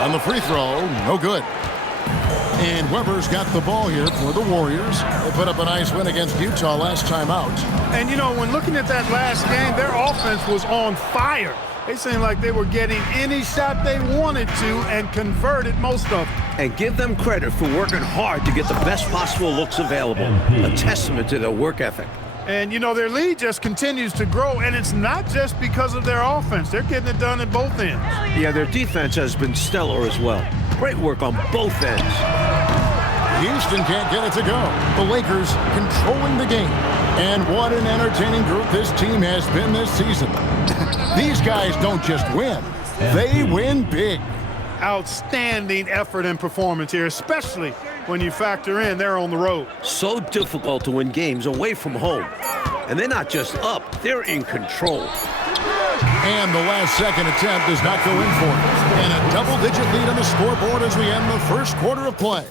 On the free throw, no good. And Weber's got the ball here for the Warriors. They put up a nice win against Utah last time out. And, you know, when looking at that last game, their offense was on fire. They seemed like they were getting any shot they wanted to and converted most of them. And give them credit for working hard to get the best possible looks available. A testament to their work ethic. And, you know, their lead just continues to grow, and it's not just because of their offense. They're getting it done at both ends. Yeah, their defense has been stellar as well. Great work on both ends. Houston can't get it to go. The Lakers controlling the game. And what an entertaining group this team has been this season. These guys don't just win. They win big. Outstanding effort and performance here, especially when you factor in they're on the road. So difficult to win games away from home. And they're not just up, they're in control. And the last second attempt does not go in for it. And a double-digit lead on the scoreboard as we end the first quarter of play.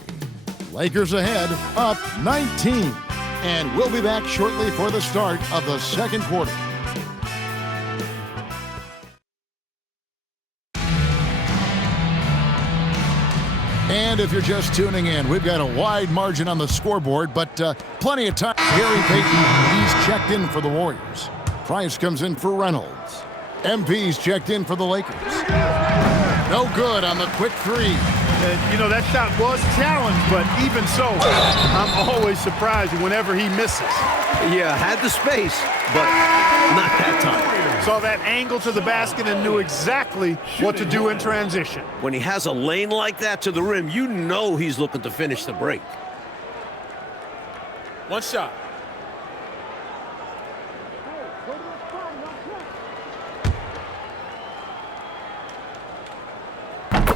Lakers ahead, up 19. And we'll be back shortly for the start of the second quarter. And if you're just tuning in, we've got a wide margin on the scoreboard, but plenty of time. Gary Payton, he's checked in for the Warriors. Price comes in for Reynolds. MP's checked in for the Lakers. No good on the quick three. You know, that shot was challenged, but even so, I'm always surprised whenever he misses. Yeah, had the space, but not that time. Saw that angle to the basket and knew exactly what to do in transition. When he has a lane like that to the rim, you know he's looking to finish the break. One shot.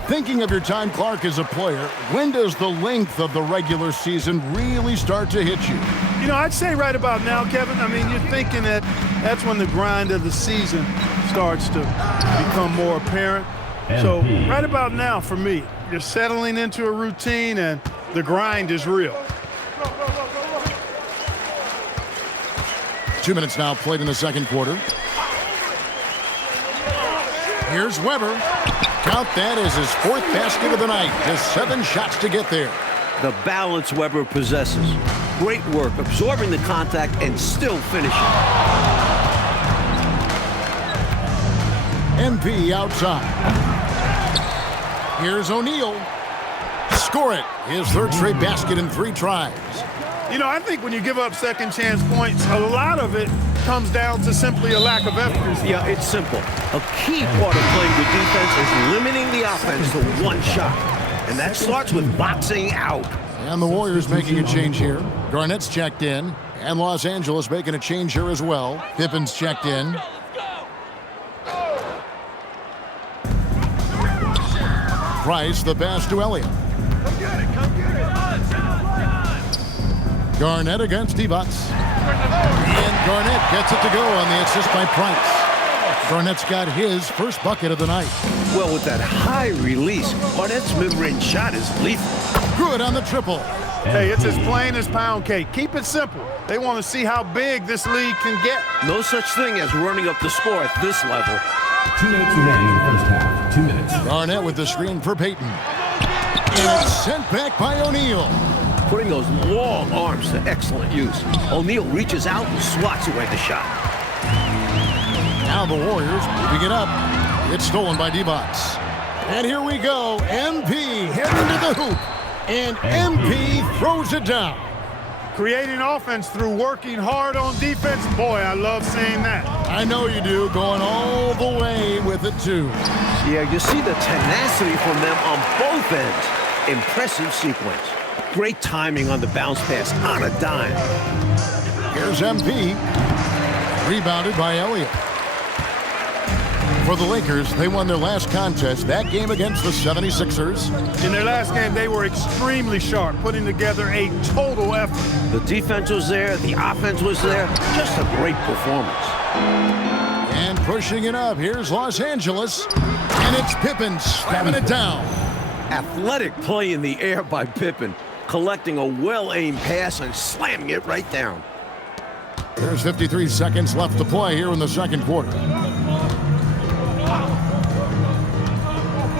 Thinking of your time, Clark, as a player, when does the length of the regular season really start to hit you? You know, I'd say right about now, Kevin. I mean, you're thinking that that's when the grind of the season starts to become more apparent. So right about now, for me, you're settling into a routine and the grind is real. 2 minutes now played in the second quarter. Here's Weber. Count that as his fourth basket of the night. Just 7 shots to get there. The balance Weber possesses. Great work absorbing the contact and still finishing. MP outside. Here's O'Neal. Score it. His third straight basket in 3 tries. You know, I think when you give up second chance points, a lot of it comes down to simply a lack of effort. Yeah, it's simple. A key part of playing good defense is limiting the offense to one shot. And that starts with boxing out. And the Warriors making a change here. Garnett's checked in. And Los Angeles making a change here as well. Pippen's checked in. Price, the pass to Elliott. Garnett against Divac. And Garnett gets it to go on the assist by Price. Garnett's got his first bucket of the night. Well, with that high release, Garnett's mid-range shot is lethal. Good on the triple. Hey, it's as plain as pound cake. Keep it simple. They want to see how big this league can get. No such thing as running up the score at this level. 2 minutes remaining in the first half. 2 minutes. Garnett with the screen for Payton. And it's sent back by O'Neal. Putting those long arms to excellent use. O'Neal reaches out and swats away the shot. Now the Warriors moving it up. It's stolen by Divac. And here we go. MP heading to the hoop. And MP throws it down. Creating offense through working hard on defense. Boy, I love seeing that. I know you do. Going all the way with it, too. Yeah, you see the tenacity from them on both ends. Impressive sequence. Great timing on the bounce pass on a dime. Here's MP. Rebounded by Elliott. For the Lakers, they won their last contest, that game against the 76ers. In their last game, they were extremely sharp, putting together a total effort. The defense was there. The offense was there. Just a great performance. And pushing it up, here's Los Angeles. And it's Pippen slamming it down. Athletic play in the air by Pippen, collecting a well-aimed pass and slamming it right down. There's 53 seconds left to play here in the second quarter.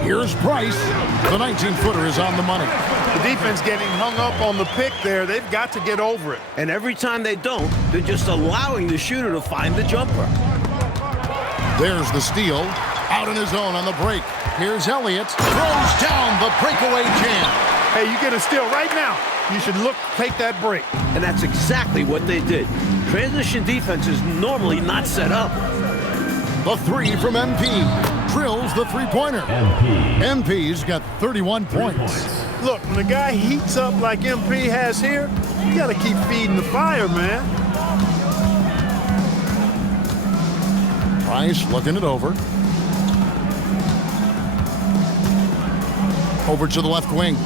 Here's Price. The 19-footer is on the money. The defense getting hung up on the pick there. They've got to get over it. And every time they don't, they're just allowing the shooter to find the jumper. There's the steal. Out in his own on the break. Here's Elliott. Throws down the breakaway jam. Hey, you get a steal right now. You should take that break. And that's exactly what they did. Transition defense is normally not set up. The three from MP. Drills the three-pointer. MP's got 31 points. Look, when a guy heats up like MP has here, you got to keep feeding the fire, man. Price looking it over. Over to the left wing.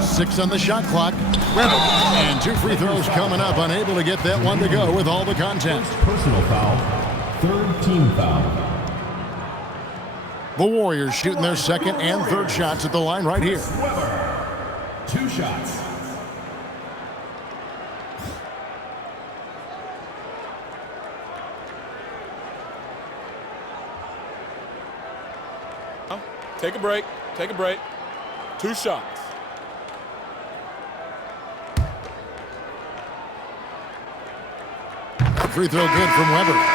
6 on the shot clock. And 2 free throws coming up. Unable to get that one to go with all the content. Personal foul. Third team foul. The Warriors shooting their second and third shots at the line right here. 2 shots. Take a break. Take a break. 2 shots. Free throw good from Weber.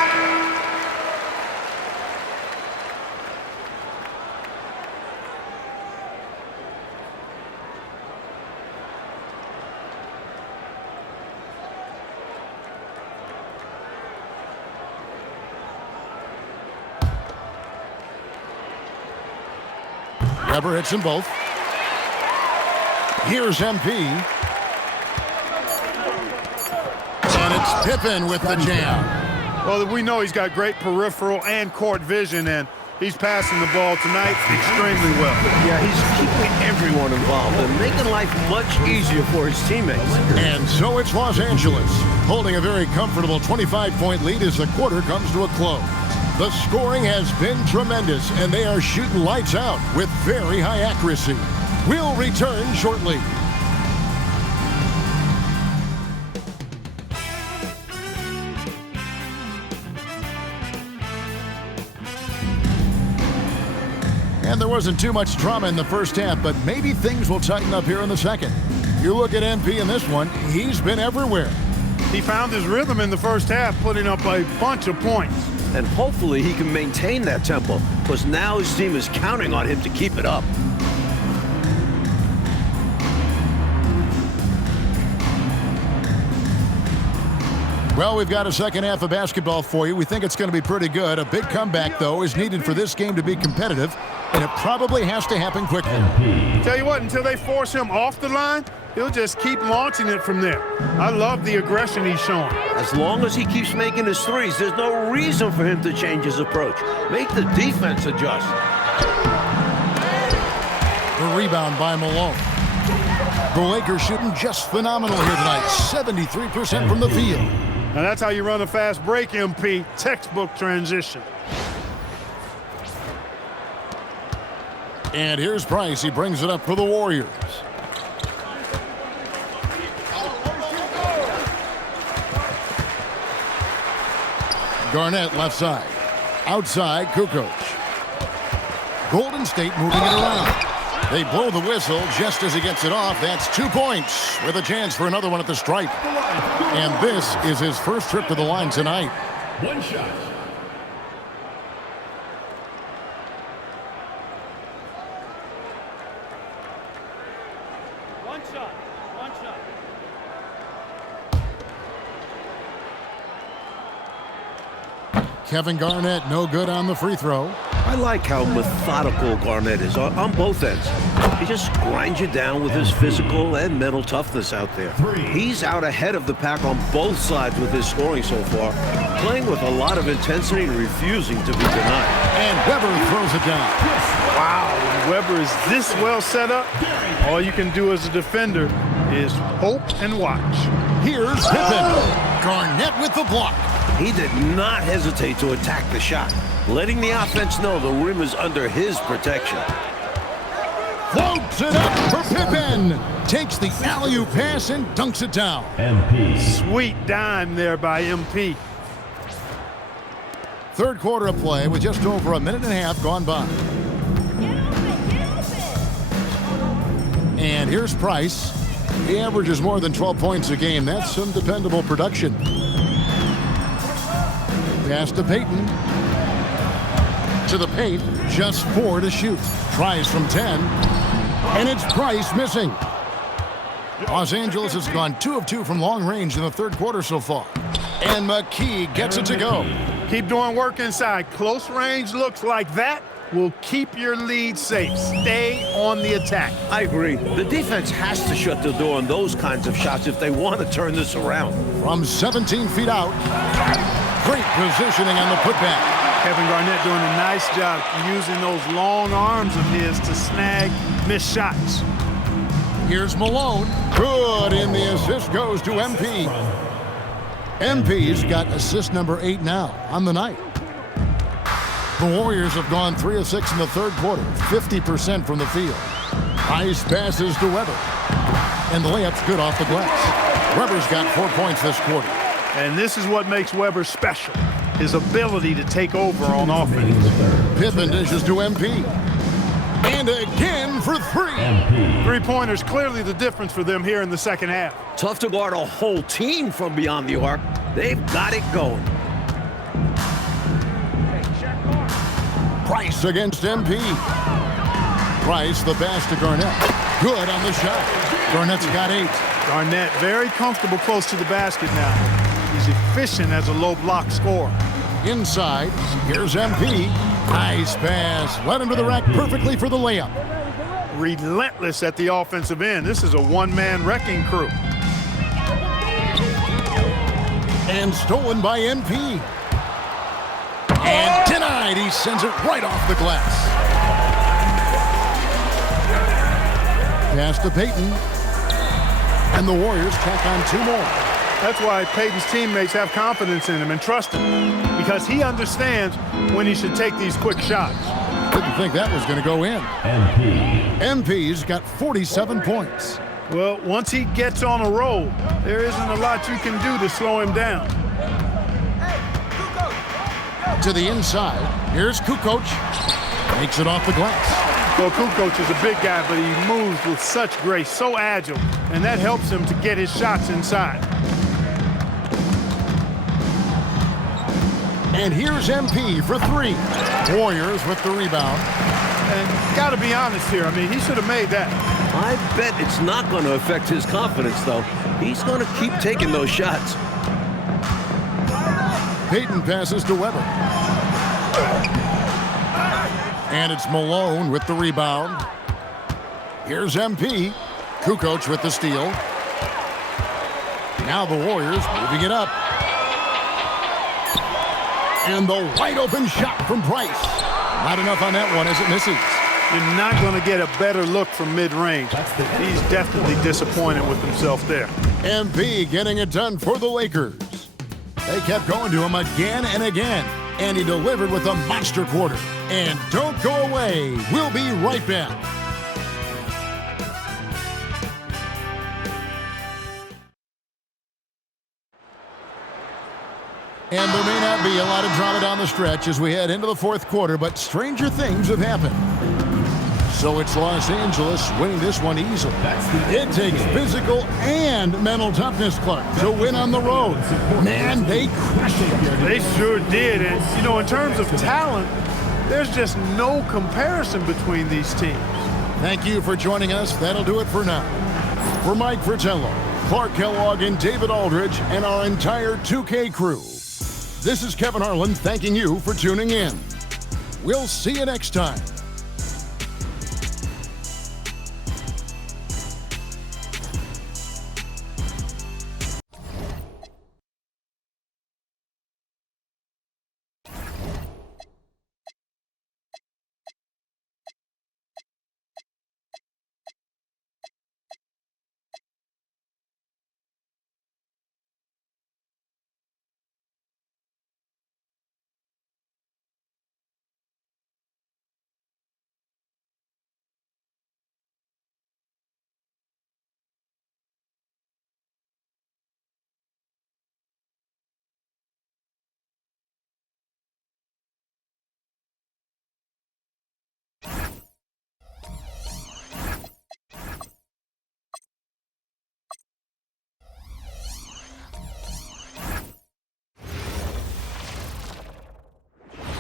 Weber hits them both. Here's MP. And it's Pippen with the jam. Well, we know he's got great peripheral and court vision, and he's passing the ball tonight extremely well. Yeah, he's keeping everyone involved and making life much easier for his teammates. And so it's Los Angeles, holding a very comfortable 25-point lead as the quarter comes to a close. The scoring has been tremendous, and they are shooting lights out with very high accuracy. We'll return shortly. And there wasn't too much drama in the first half, but maybe things will tighten up here in the second. You look at MP in this one, he's been everywhere. He found his rhythm in the first half, putting up a bunch of points. And hopefully he can maintain that tempo, because now his team is counting on him to keep it up. Well, we've got a second half of basketball for you. We think it's going to be pretty good. A big comeback, though, is needed for this game to be competitive, and it probably has to happen quickly. Tell you what, until they force him off the line, he'll just keep launching it from there. I love the aggression he's showing. As long as he keeps making his threes, there's no reason for him to change his approach. Make the defense adjust. The rebound by Malone. The Lakers shooting just phenomenal here tonight. 73% from the field. Now that's how you run a fast break, MP. Textbook transition. And here's Price. He brings it up for the Warriors. Garnett left side. Outside, Kukoc. Golden State moving it around. They blow the whistle just as he gets it off. That's 2 points with a chance for another one at the stripe. And this is his first trip to the line tonight. 1 shot. One shot. Kevin Garnett, no good on the free throw. I like how methodical Garnett is on both ends. He just grinds you down with his physical and mental toughness out there. He's out ahead of the pack on both sides with his scoring so far. playing with a lot of intensity and refusing to be denied. And Weber throws it down. Wow, when Weber is this well set up, all you can do as a defender is hope and watch. Here's Pippen. Garnett with the block. He did not hesitate to attack the shot, letting the offense know the rim is under his protection. Floats it up for Pippen. Takes the alley-oop pass and dunks it down. MP. Sweet dime there by MP. Third quarter of play with just over a minute and a half gone by. And here's Price. He averages more than 12 points a game. That's some dependable production. Pass to Payton. To the paint. Just 4 to shoot. Tries from 10. And it's Price missing. Los Angeles has gone 2 of 2 from long range in the third quarter so far. And McKee gets it to go. Keep doing work inside. Close range looks like that will keep your lead safe. Stay on the attack. I agree. The defense has to shut the door on those kinds of shots if they want to turn this around. From 17 feet out. Great positioning on the putback. Kevin Garnett doing a nice job using those long arms of his to snag missed shots. Here's Malone. Good, and the assist goes to MP. MP's got assist number 8 now on the night. The Warriors have gone 3 of 6 in the third quarter, 50% from the field. Nice passes to Weber. And the layup's good off the glass. Weber's got 4 points this quarter. And this is what makes Weber special, his ability to take over on offense. Pippen dishes to MP. And again for 3. Three-pointers clearly the difference for them here in the second half. Tough to guard a whole team from beyond the arc. They've got it going. Price against MP. Price, the pass to Garnett. Good on the shot. Garnett's got 8. Garnett very comfortable close to the basket now. He's efficient as a low block scorer. Inside, here's MP. Nice pass. Led him to the rack perfectly for the layup. Relentless at the offensive end. This is a one-man wrecking crew. And stolen by MP. And denied. He sends it right off the glass. Pass to Payton. And the Warriors tack on 2 more. That's why Payton's teammates have confidence in him and trust him, because he understands when he should take these quick shots. Didn't think that was going to go in. MP. MP's got 47 points. Well, once he gets on a roll, there isn't a lot you can do to slow him down. To the inside. Here's Kukoc. Makes it off the glass. Well, Kukoc is a big guy, but he moves with such grace, so agile, and that helps him to get his shots inside. And here's MP for 3. Warriors with the rebound. And got to be honest here, I mean, he should have made that. I bet it's not going to affect his confidence, though. He's going to keep taking those shots. Payton passes to Weber. And it's Malone with the rebound. Here's MP. Kukoc with the steal. Now the Warriors moving it up. And the wide open shot from Price. Not enough on that one as it misses. You're not going to get a better look from mid-range. He's definitely disappointed with himself there. MP getting it done for the Lakers. They kept going to him again and again, and he delivered with a monster quarter. And don't go away. We'll be right back. And there may not be a lot of drama down the stretch as we head into the fourth quarter, but stranger things have happened. So it's Los Angeles winning this one easily. It takes physical and mental toughness, Clark, to win on the road. Man, they crushed it. They sure did. And, you know, in terms of talent, there's just no comparison between these teams. Thank you for joining us. That'll do it for now. For Mike Fratello, Clark Kellogg, and David Aldridge, and our entire 2K crew, this is Kevin Harlan thanking you for tuning in. We'll see you next time.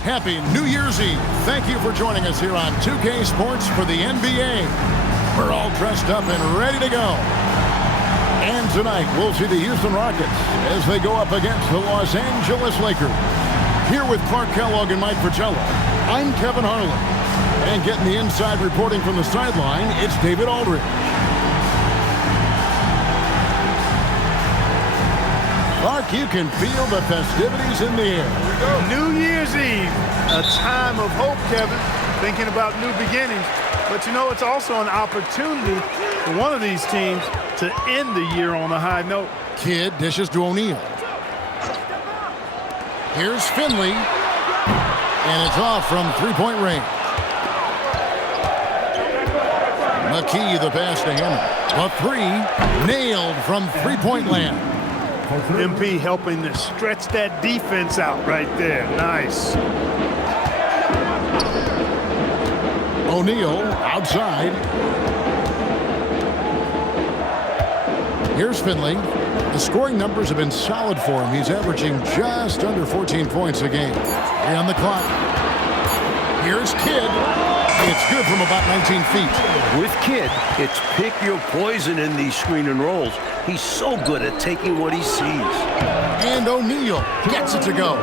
Happy New Year's Eve. Thank you for joining us here on 2K Sports for the NBA. We're all dressed up and ready to go. And tonight, we'll see the Houston Rockets as they go up against the Los Angeles Lakers. Here with Clark Kellogg and Mike Fratello, I'm Kevin Harlan. And getting the inside reporting from the sideline, it's David Aldridge. Clark, you can feel the festivities in the air. New Year's Eve, a time of hope, Kevin, thinking about new beginnings. But, you know, it's also an opportunity for one of these teams to end the year on a high note. Kidd dishes to O'Neal. Here's Finley. And it's off from three-point range. McKee, the pass to him. A three, nailed from three-point land. MP helping to stretch that defense out right there. Nice. O'Neal outside. Here's Finley. The scoring numbers have been solid for him. He's averaging just under 14 points a game. 3 on the clock. Here's Kidd. It's good from about 19 feet. With Kidd, it's pick your poison in these screen and rolls. He's so good at taking what he sees. And O'Neal gets it to go.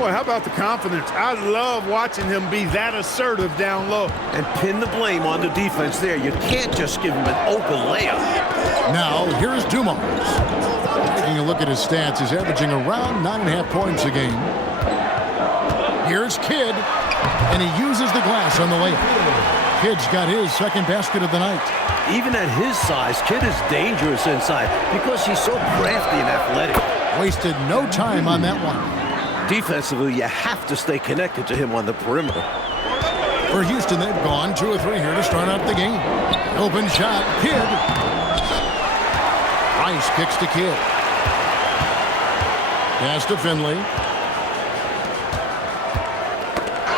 Boy, how about the confidence? I love watching him be that assertive down low. And pin the blame on the defense there. You can't just give him an open layup. Now, here's Dumars. Taking a look at his stats, he's averaging around 9.5 points a game. Here's Kidd, and he uses the glass on the layup. Kidd's got his second basket of the night. Even at his size, Kidd is dangerous inside because he's so crafty and athletic. Wasted no time on that one. Defensively, you have to stay connected to him on the perimeter. For Houston, they've gone 2 or 3 here to start out the game. Open shot, Kidd. Rice kicks to Kidd. Pass to Finley.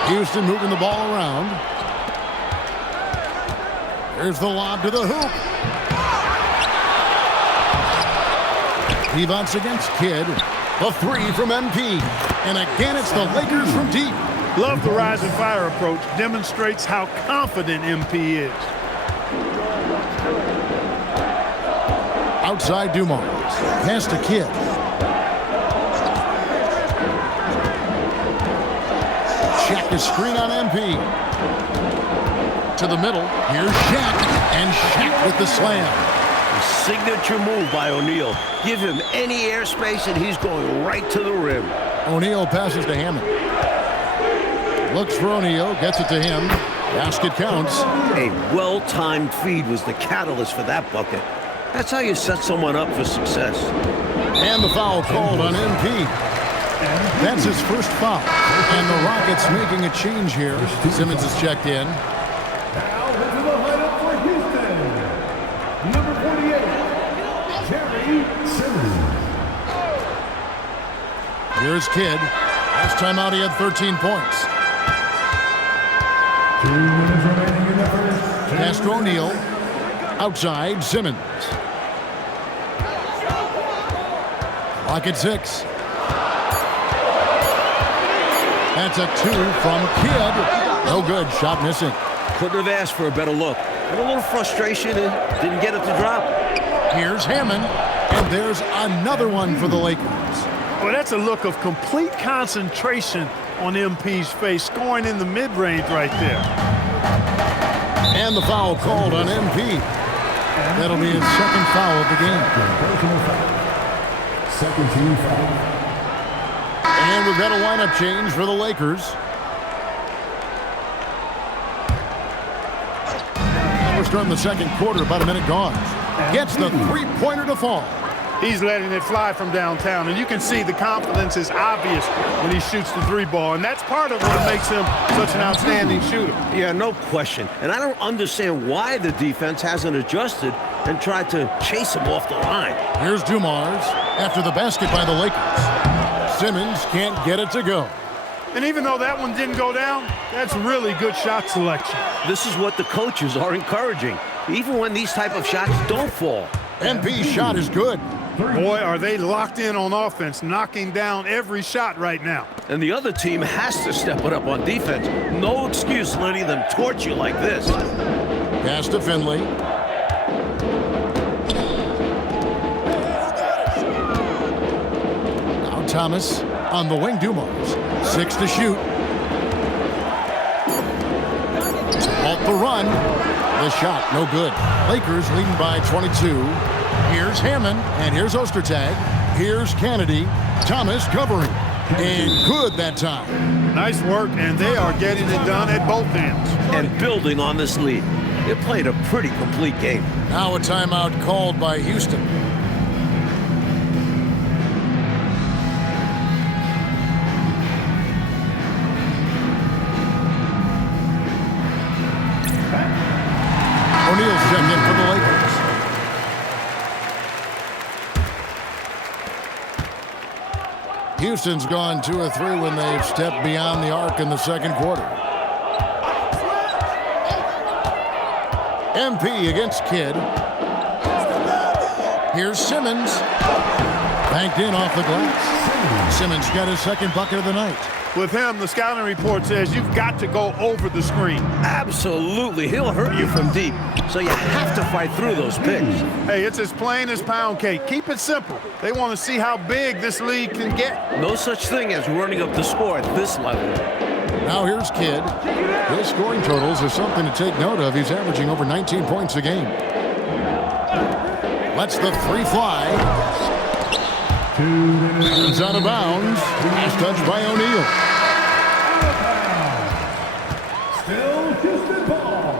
Houston moving the ball around. Here's the lob to the hoop. He bunts against Kidd. A 3 from MP. And again, it's the Lakers from deep. Love the rise and fire approach. Demonstrates how confident MP is. Outside Dumars. Pass to Kidd. Check the screen on MP. To the middle. Here's Shaq. And Shaq with the slam. Signature move by O'Neal. Give him any airspace and he's going right to the rim. O'Neal passes to Hammond. Looks for O'Neal, gets it to him. Basket counts. A well-timed feed was the catalyst for that bucket. That's how you set someone up for success. And the foul called on MP. That's his first foul. And the Rockets making a change here. Simmons is checked in. Now into the lineup for Houston. Number 48, Terry Simmons. Here's Kidd. Last time out he had 13 points. 2 minutes remaining in the first. Pass to O'Neal. Outside, Simmons. Clock at 6. That's a 2 from Kidd. No good. Shot missing. Couldn't have asked for a better look. And a little frustration and didn't get it to drop. Here's Hammond. And there's another one for the Lakers. Well, that's a look of complete concentration on MP's face, scoring in the mid-range right there. And the foul called on MP. That'll be his second foul of the game. Second team foul. And we've got a lineup change for the Lakers. And we're starting the second quarter, about a minute gone. Gets the three-pointer to fall. He's letting it fly from downtown, and you can see the confidence is obvious when he shoots the 3-ball, and that's part of what makes him such an outstanding shooter. Yeah, no question. And I don't understand why the defense hasn't adjusted and tried to chase him off the line. Here's Dumars after the basket by the Lakers. Simmons can't get it to go. And even though that one didn't go down, that's really good shot selection. This is what the coaches are encouraging, even when these type of shots don't fall. MP's shot is good. Boy, are they locked in on offense, knocking down every shot right now. And the other team has to step it up on defense. No excuse letting them torch you like this. Pass to Finley. Now Thomas on the wing. Dumars. 6 to shoot. Off the run. The shot, no good. Lakers leading by 22. Here's Hammond, and here's Ostertag. Here's Kennedy. Thomas covering. And good that time. Nice work, and they are getting it done at both ends. And building on this lead. They played a pretty complete game. Now a timeout called by Houston. O'Neal stepped in for the Lakers. Houston's gone 2 of 3 when they've stepped beyond the arc in the second quarter. MP against Kidd. Here's Simmons. Banked in off the glass. Simmons got his second bucket of the night. With him, the scouting report says you've got to go over the screen. Absolutely. He'll hurt you from deep. So you have to fight through those picks. Hey, it's as plain as pound cake. Keep it simple. They want to see how big this league can get. No such thing as running up the score at this level. Now here's Kidd. His scoring totals are something to take note of. He's averaging over 19 points a game. Lets the three fly. It's out of bounds. Last touch by O'Neal. Still Houston ball.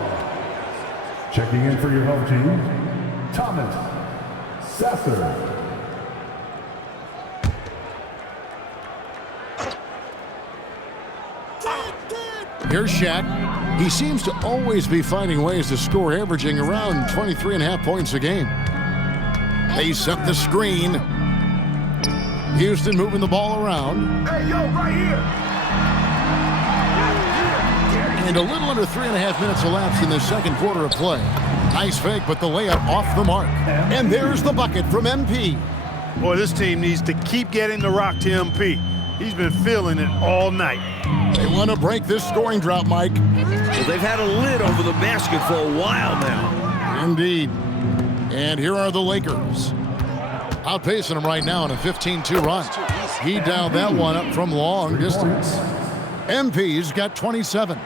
Checking in for your home team, Thomas Sasser. Here's Shaq. He seems to always be finding ways to score, averaging around 23.5 points a game. They set the screen. Houston moving the ball around. Hey, yo, right here. And a little under 3.5 minutes elapsed in the second quarter of play. Nice fake, but the layup off the mark. And there's the bucket from MP. Boy, this team needs to keep getting the rock to MP. He's been feeling it all night. They want to break this scoring drought, Mike. Well, they've had a lid over the basket for a while now. Indeed. And here are the Lakers. Outpacing them right now in a 15-2 run. He dialed that one up from long distance. MP's got 27.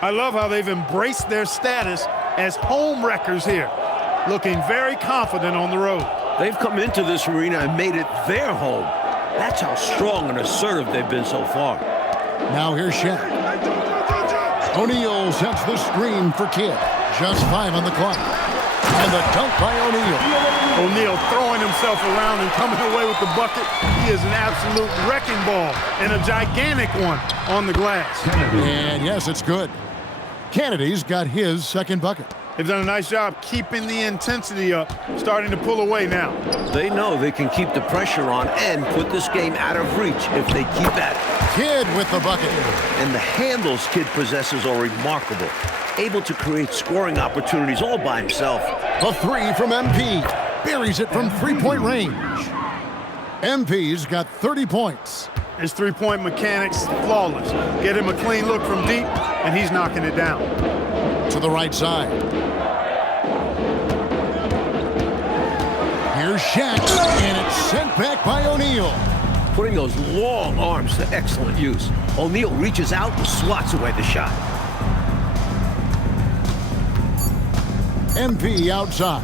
I love how they've embraced their status as home wreckers here, looking very confident on the road. They've come into this arena and made it their home. That's how strong and assertive they've been so far. Now here's Shaq. O'Neal sets the screen for Kidd. Just 5 on the clock. And the dunk by O'Neal. O'Neal throwing himself around and coming away with the bucket. He is an absolute wrecking ball and a gigantic one on the glass. And yes, it's good. Kennedy's got his second bucket. They've done a nice job keeping the intensity up, starting to pull away now. They know they can keep the pressure on and put this game out of reach if they keep at it. Kidd with the bucket. And the handles Kidd possesses are remarkable. Able to create scoring opportunities all by himself. A three from MP. Buries it from three-point range. MP's got 30 points. His three-point mechanics flawless. Get him a clean look from deep, and he's knocking it down. To the right side. Here's Shaq, and it's sent back by O'Neal. Putting those long arms to excellent use. O'Neal reaches out and swats away the shot. MP outside.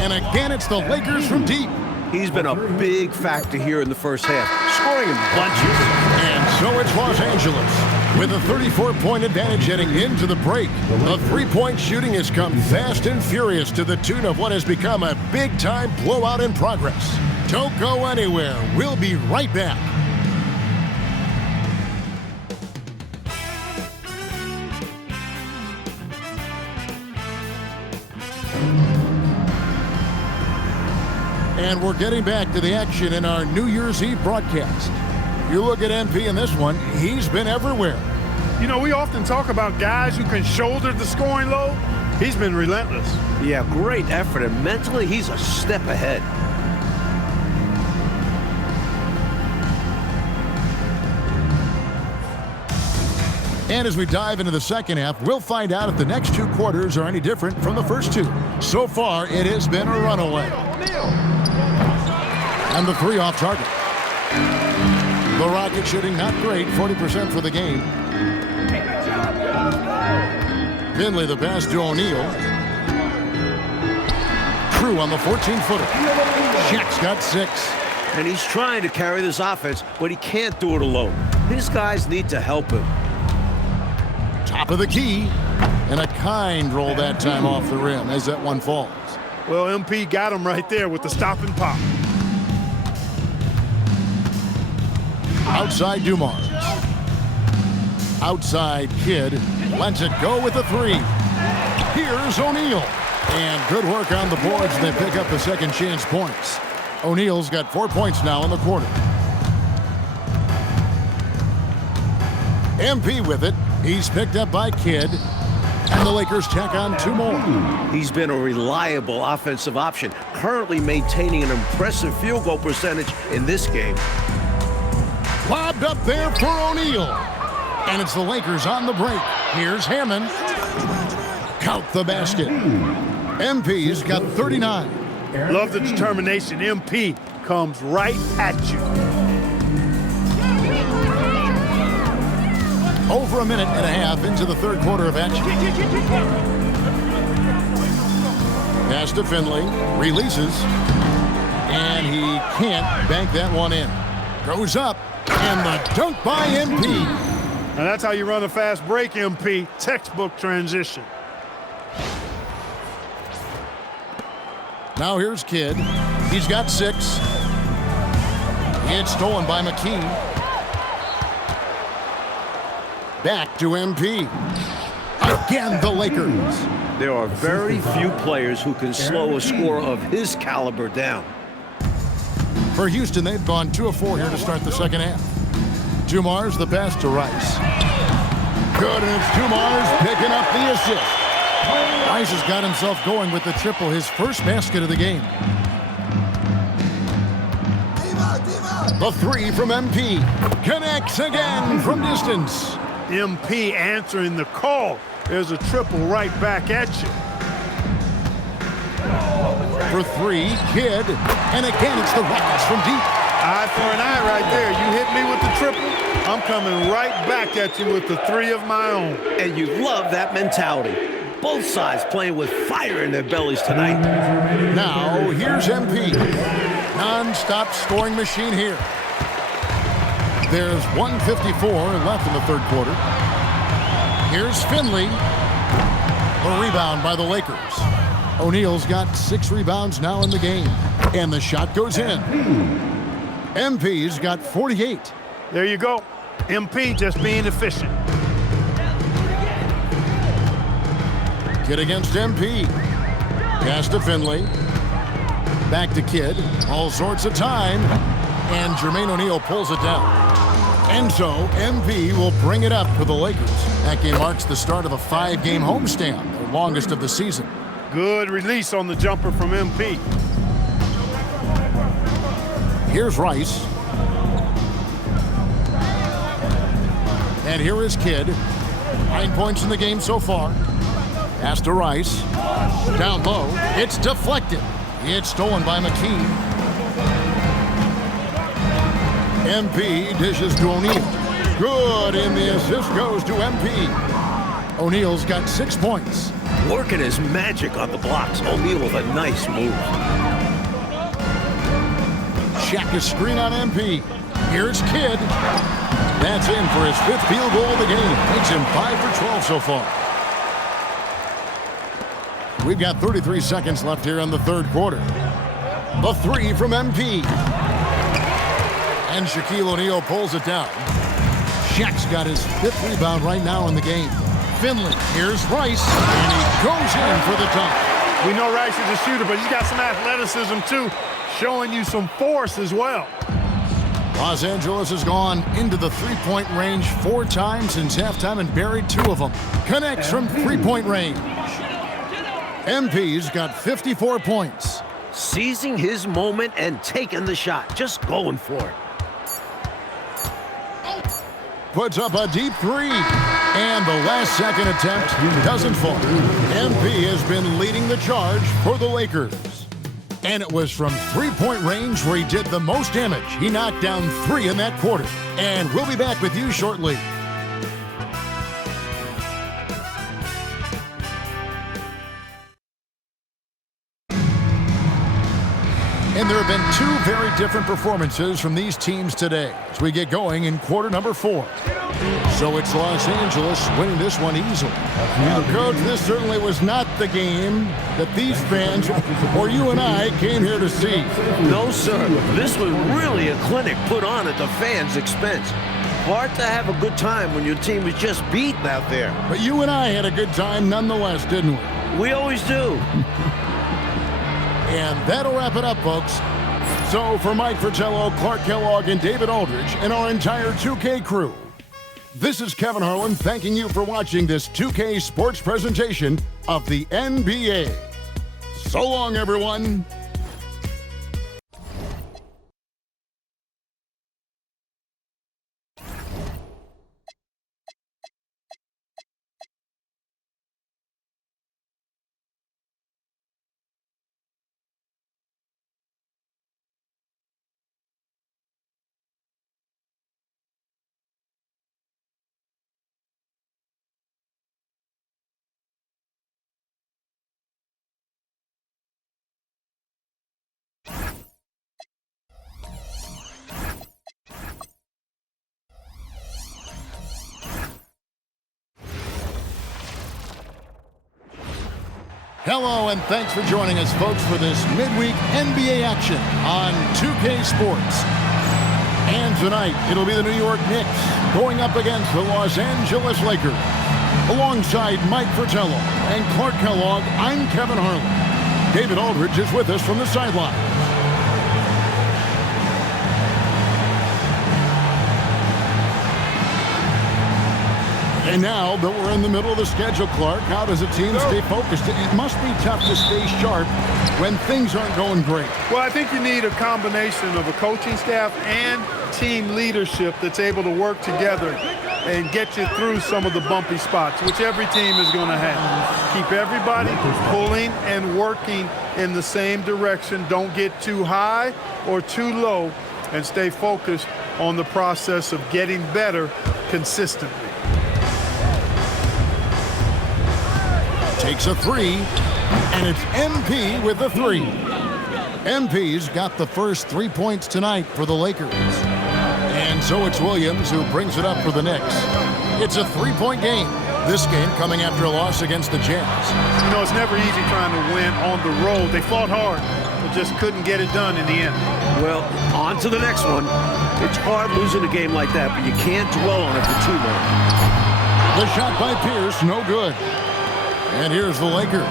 And again, it's the Lakers from deep. He's been a big factor here in the first half, scoring in bunches. And so it's Los Angeles with a 34-point advantage heading into the break. The three-point shooting has come fast and furious to the tune of what has become a big-time blowout in progress. Don't go anywhere. We'll be right back. And we're getting back to the action in our New Year's Eve broadcast. You look at MP in this one, he's been everywhere. You know, we often talk about guys who can shoulder the scoring load. He's been relentless. Yeah, great effort, and mentally he's a step ahead. And as we dive into the second half, we'll find out if the next 2 quarters are any different from the first 2. So far, it has been a runaway. And the 3 off target. The Rockets shooting not great, 40% for the game. Finley the pass to O'Neal. True on the 14-footer. Shaq's got 6. And he's trying to carry this offense, but he can't do it alone. His guys need to help him. Top of the key. And a kind roll that time off the rim as that one falls. Well, MP got him right there with the stop and pop. Outside Dumars. Outside Kidd. Lets it go with the 3. Here's O'Neal. And good work on the boards. They pick up the second chance points. O'Neal's got 4 points now in the quarter. MP with it. He's picked up by Kidd. And the Lakers tack on 2 more. He's been a reliable offensive option, currently maintaining an impressive field goal percentage in this game. Lobbed up there for O'Neal. And it's the Lakers on the break. Here's Hammond. Count the basket. MP's got 39. Love the determination. MP comes right at you. Over a minute and a half into the third quarter of action. Pass to Finley. Releases. And he can't bank that one in. Goes up. And the dunk by MP. Now that's how you run a fast break, MP. Textbook transition. Now here's Kidd. He's got 6. It's stolen by McKee. Back to MP. Again, the Lakers. There are very few players who can slow a scorer of his caliber down. For Houston, they've gone 2 of 4 here to start the second half. Dumars the pass to Rice. Good, and it's Dumars picking up the assist. Rice has got himself going with the triple, his first basket of the game. The 3 from MP. Connects again from distance. MP answering the call. There's a triple right back at you. For 3, Kidd. And again, it's the Rockets from deep. Eye for an eye right there. You hit me with the triple, I'm coming right back at you with the 3 of my own. And you love that mentality. Both sides playing with fire in their bellies tonight. Now, here's MP. Non-stop scoring machine here. There's 1:54 left in the third quarter. Here's Finley. A rebound by the Lakers. O'Neal's got 6 rebounds now in the game. And the shot goes in. MP's got 48. There you go. MP just being efficient. Kidd against MP. Pass to Finley. Back to Kidd. All sorts of time. And Jermaine O'Neal pulls it down. And so MP will bring it up for the Lakers. That game marks the start of a 5-game homestand, the longest of the season. Good release on the jumper from MP. Here's Rice. And here is Kidd. 9 points in the game so far. Pass to Rice. Down low. It's deflected. It's stolen by McKee. MP dishes to O'Neal. Good, and the assist goes to MP. O'Neal's got 6 points. Working his magic on the blocks. O'Neal with a nice move. Shaq is screen on MP. Here's Kidd. That's in for his 5th field goal of the game. Takes him 5 for 12 so far. We've got 33 seconds left here in the third quarter. The 3 from MP. And Shaquille O'Neal pulls it down. Shaq's got his 5th rebound right now in the game. Finley, here's Rice, and he goes in for the dunk. We know Rice is a shooter, but he's got some athleticism too, showing you some force as well. Los Angeles has gone into the three-point range 4 times since halftime and buried 2 of them. Connects from three-point range. MP's got 54 points. Seizing his moment and taking the shot. Just going for it. puts up a deep three. And the last-second attempt doesn't fall. MP has been leading the charge for the Lakers. And it was from three-point range where he did the most damage. He knocked down 3 in that quarter. And we'll be back with you shortly. And there have been 2 very different performances from these teams today as we get going in quarter number 4. So it's Los Angeles winning this one easily. Now, Coach, this certainly was not the game that these fans or you and I came here to see. No, sir. This was really a clinic put on at the fans' expense. Hard to have a good time when your team was just beaten out there. But you and I had a good time nonetheless, didn't we? We always do. And that'll wrap it up, folks. So for Mike Fratello, Clark Kellogg, and David Aldridge, and our entire 2K crew, this is Kevin Harlan thanking you for watching this 2K Sports presentation of the NBA. So long, everyone. Hello, and thanks for joining us, folks, for this midweek NBA action on 2K Sports. And tonight, it'll be the New York Knicks going up against the Los Angeles Lakers. Alongside Mike Fratello and Clark Kellogg, I'm Kevin Harlan. David Aldridge is with us from the sideline. And now that we're in the middle of the schedule, Clark, how does a team stay focused? It must be tough to stay sharp when things aren't going great. Well, I think you need a combination of a coaching staff and team leadership that's able to work together and get you through some of the bumpy spots, which every team is going to have. Keep everybody pulling and working in the same direction. Don't get too high or too low, and stay focused on the process of getting better consistently. Takes a 3, and it's MP with the 3. MP's got the first 3 points tonight for the Lakers. And so it's Williams who brings it up for the Knicks. It's a 3-point game. This game coming after a loss against the Jazz. You know, it's never easy trying to win on the road. They fought hard, but just couldn't get it done in the end. Well, on to the next one. It's hard losing a game like that, but you can't dwell on it for too long. The shot by Pierce, no good. And here's the Lakers.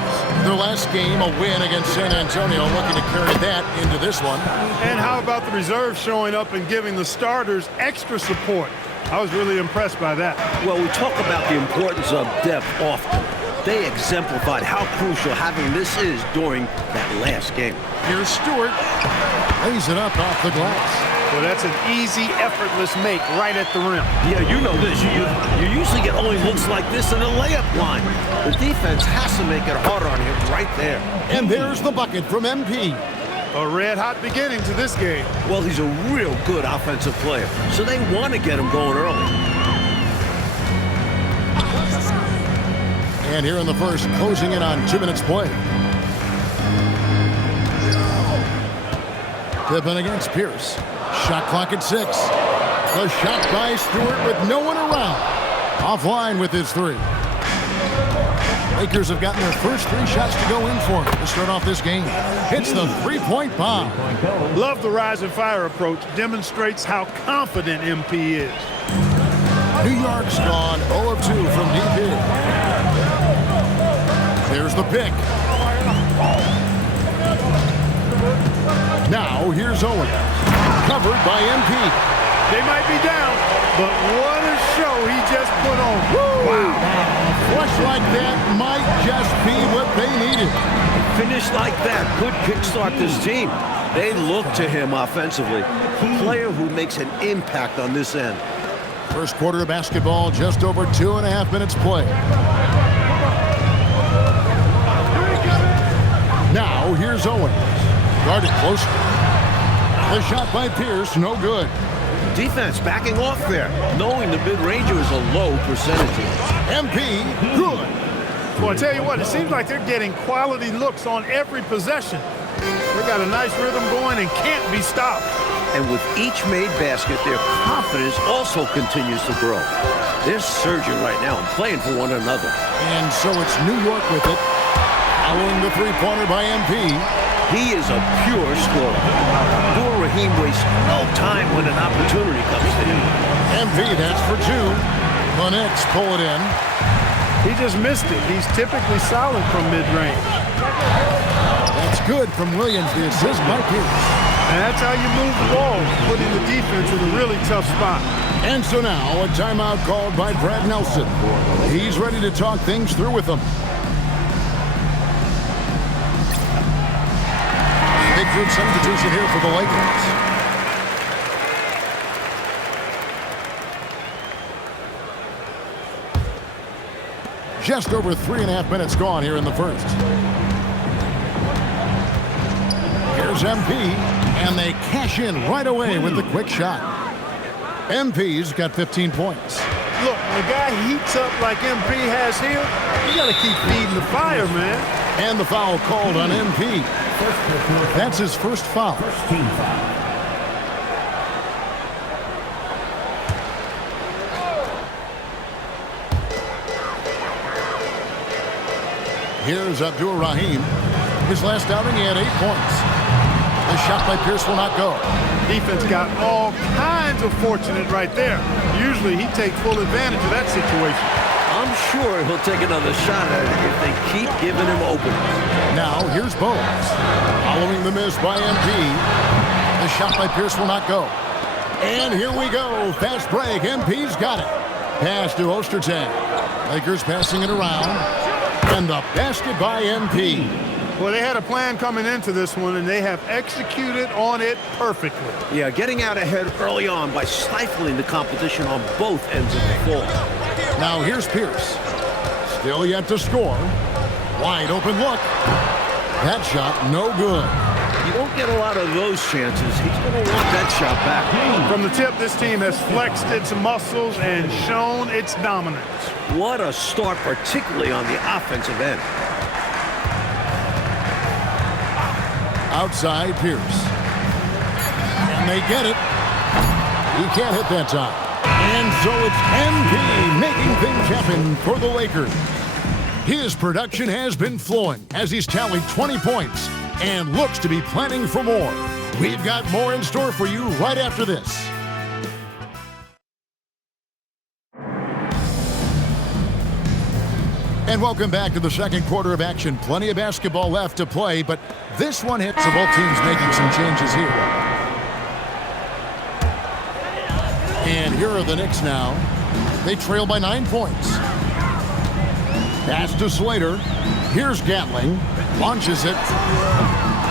Their last game, a win against San Antonio, looking to carry that into this one. And how about the reserves showing up and giving the starters extra support? I was really impressed by that. Well, we talk about the importance of depth often. They exemplified how crucial having this is during that last game. Here's Stewart. Lays it up off the glass. Well, that's an easy, effortless make right at the rim. Yeah, you know this. You usually get only looks like this in the layup line. The defense has to make it harder on him right there. And there's the bucket from MP. A red-hot beginning to this game. Well, he's a real good offensive player, so they want to get him going early. And here in the first, closing in on 2 minutes play. Pippen against Pierce. Shot clock at 6. The shot by Stewart with no one around. Offline with his 3. Lakers have gotten their first 3 shots to go in for to start off this game. Hits the 3-point bomb. Love the rise and fire approach. Demonstrates how confident MP is. New York's gone 0 of 2 from deep in. There's the pick. Now here's Owen. Covered by MP. They might be down, but what a show he just put on. Woo! Wow. A flush like that might just be what they needed. Finish like that could kickstart this team. They look to him offensively. A player who makes an impact on this end. First quarter of basketball, just over 2.5 minutes played. Now, here's Owens. Guarded closely. The shot by Pierce, no good. Defense backing off there, knowing the mid-ranger is a low percentage. MP, good. Well, I tell you what, it seems like they're getting quality looks on every possession. They got a nice rhythm going and can't be stopped. And with each made basket, their confidence also continues to grow. They're surging right now and playing for one another. And so it's New York with it. Following the three-pointer by MP. He is a pure scorer. Abdul Rahim wastes no time when an opportunity comes to him. MP, that's for two. The Knicks pull it in. He just missed it. He's typically solid from mid-range. That's good from Williams, the assist by Pierce. And that's how you move the ball, putting the defense in a really tough spot. And so now a timeout called by Brad Nelson. He's ready to talk things through with them. Big group substitution here for the Lakers. Just over 3.5 minutes gone here in the first. Here's MP, and they cash in right away with the quick shot. MP's got 15 points. Look, when a guy heats up like MP has here, you got to keep feeding the fire, man. And the foul called on MP. That's his first foul. First team foul. Here's Abdul Rahim. His last outing, he had 8 points. The shot by Pierce will not go. Defense got all kinds of fortunate right there. Usually he takes full advantage of that situation. I'm sure he'll take another shot at it if they keep giving him openings. Now, here's Bones. Following the miss by MP. The shot by Pierce will not go. And here we go. Fast break. MP's got it. Pass to Ostertag. Lakers passing it around. And the basket by MP. Well, they had a plan coming into this one, and they have executed on it perfectly. Yeah, getting out ahead early on by stifling the competition on both ends of the floor. Now here's Pierce. Still yet to score. Wide open look. That shot no good. You don't get a lot of those chances. He's going to want that shot back. From the tip, this team has flexed its muscles and shown its dominance. What a start, particularly on the offensive end. Outside Pierce. And they get it. He can't hit that time. And so it's MP making things happen for the Lakers. His production has been flowing as he's tallied 20 points and looks to be planning for more. We've got more in store for you right after this. And welcome back to the second quarter of action. Plenty of basketball left to play, but this one hits, so both teams making some changes here. And here are the Knicks now. They trail by 9 points. Pass to Slater. Here's Gatling. Launches it.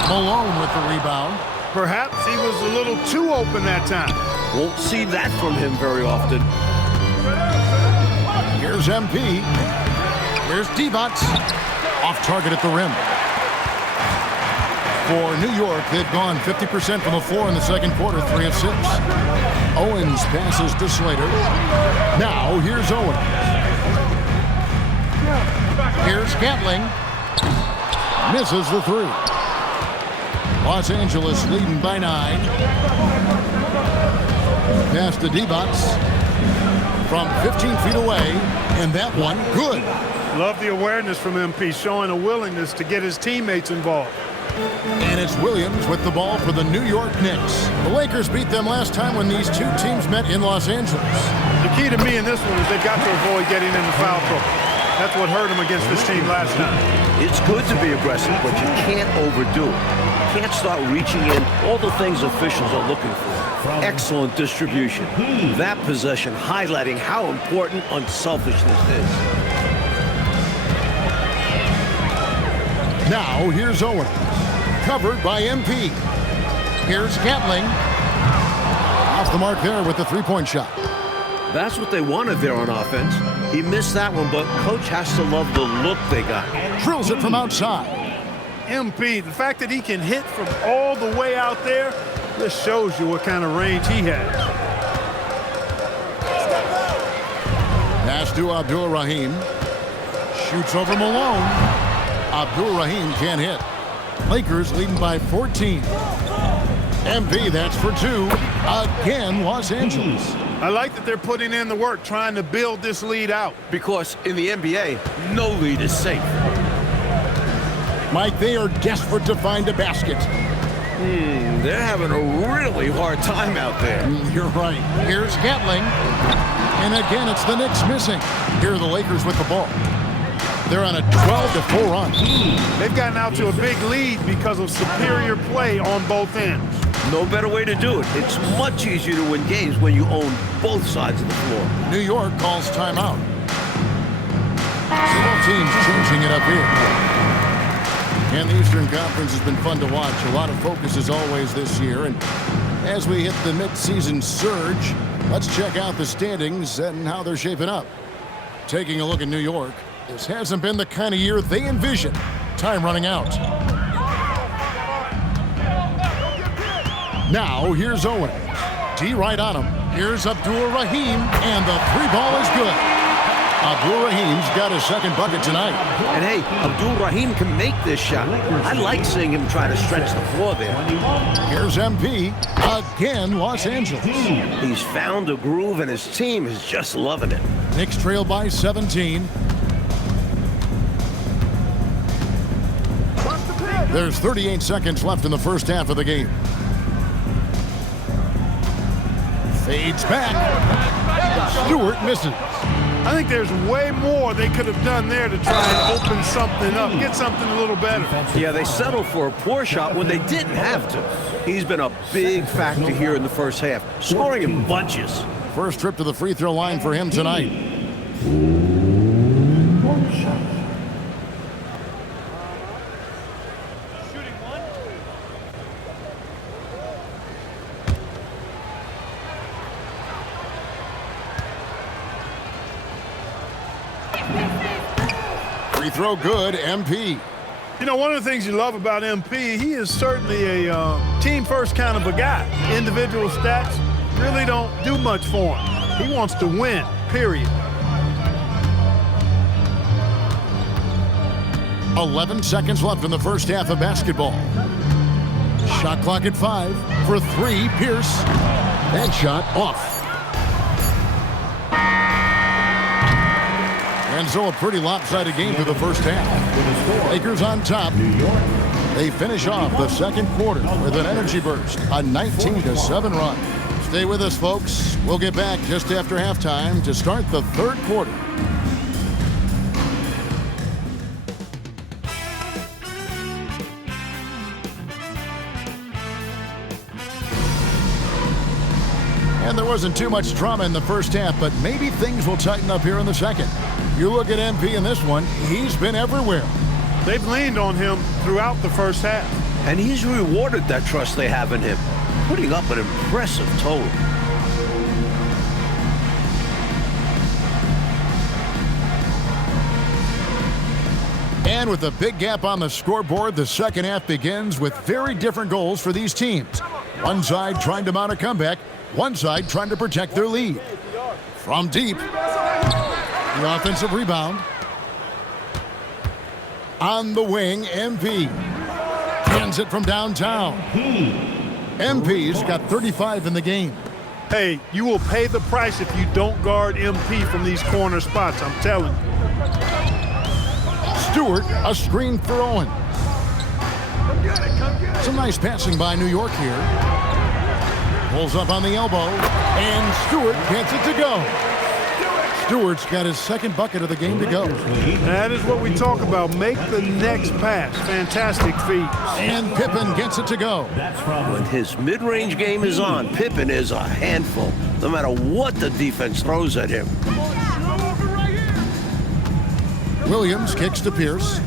Malone with the rebound. Perhaps he was a little too open that time. Won't see that from him very often. Here's MP. Here's Divac. Off target at the rim. For New York, they've gone 50% from the floor in the second quarter, 3 of 6. Owens passes to Slater. Now, here's Owens. Here's Gatling. Misses the 3. Los Angeles leading by 9. Pass to Divac. From 15 feet away, and that one, good. Love the awareness from MP, showing a willingness to get his teammates involved. And it's Williams with the ball for the New York Knicks. The Lakers beat them last time when these two teams met in Los Angeles. The key to me in this one is they've got to avoid getting in the foul trouble. That's what hurt them against this team last time. It's good to be aggressive, but you can't overdo it. You can't start reaching in all the things officials are looking for. Excellent distribution. That possession highlighting how important unselfishness is. Now, here's Owens. Covered by MP. Here's Gatling. Off the mark there with the three-point shot. That's what they wanted there on offense. He missed that one, but coach has to love the look they got. Drills it from outside. MP, the fact that he can hit from all the way out there, this shows you what kind of range he has. Pass to Abdul-Rahim. Shoots over Malone. Abdul-Rahim can't hit. Lakers leading by 14. MP, that's for 2. Again, Los Angeles. I like that they're putting in the work, trying to build this lead out. Because in the NBA, no lead is safe. Mike, they are desperate to find a basket. They're having a really hard time out there. You're right. Here's Gatling. And again, it's the Knicks missing. Here are the Lakers with the ball. They're on a 12-4 run. They've gotten out to a big lead because of superior play on both ends. No better way to do it. It's much easier to win games when you own both sides of the floor. New York calls timeout. So both teams changing it up here. And the Eastern Conference has been fun to watch. A lot of focus as always this year. And as we hit the mid-season surge, let's check out the standings and how they're shaping up. Taking a look at New York, this hasn't been the kind of year they envisioned. Time running out. Now, here's Owens. D right on him. Here's Abdul-Rahim, and the 3-ball is good. Abdul-Rahim's got his second bucket tonight. And hey, Abdul-Rahim can make this shot. I like seeing him try to stretch the floor there. Here's MP. Again, Los Angeles. He's found a groove, and his team is just loving it. Knicks trail by 17. There's 38 seconds left in the first half of the game. Fades back. Stewart misses. I think there's way more they could have done there to try and open something up, get something a little better. Yeah, they settled for a poor shot when they didn't have to. He's been a big factor here in the first half, scoring in bunches. First trip to the free throw line for him tonight. Free throw good, MP. You know, one of the things you love about MP, he is certainly a team-first kind of a guy. Individual stats really don't do much for him. He wants to win, period. 11 seconds left in the first half of basketball. Shot clock at 5 for 3. Pierce. That shot off. And so a pretty lopsided game for the first half. Lakers on top. They finish off the second quarter with an energy burst, a 19-7 run. Stay with us, folks. We'll get back just after halftime to start the third quarter. And there wasn't too much drama in the first half, but maybe things will tighten up here in the second. You look at MP in this one, he's been everywhere. They've leaned on him throughout the first half. And he's rewarded that trust they have in him, putting up an impressive total. And with a big gap on the scoreboard, the second half begins with very different goals for these teams. One side trying to mount a comeback, one side trying to protect their lead. From deep, the offensive rebound. On the wing, MP. Hands it from downtown. MP's got 35 in the game. Hey, you will pay the price if you don't guard MP from these corner spots, I'm telling you. Stewart, a screen for Owen. Some nice passing by New York here. Pulls up on the elbow, and Stewart gets it to go. Stewart's got his second bucket of the game to go. That is what we talk about. Make the next pass. Fantastic feat. And Pippen gets it to go. When his mid-range game is on, Pippen is a handful, no matter what the defense throws at him. Williams kicks to Pierce.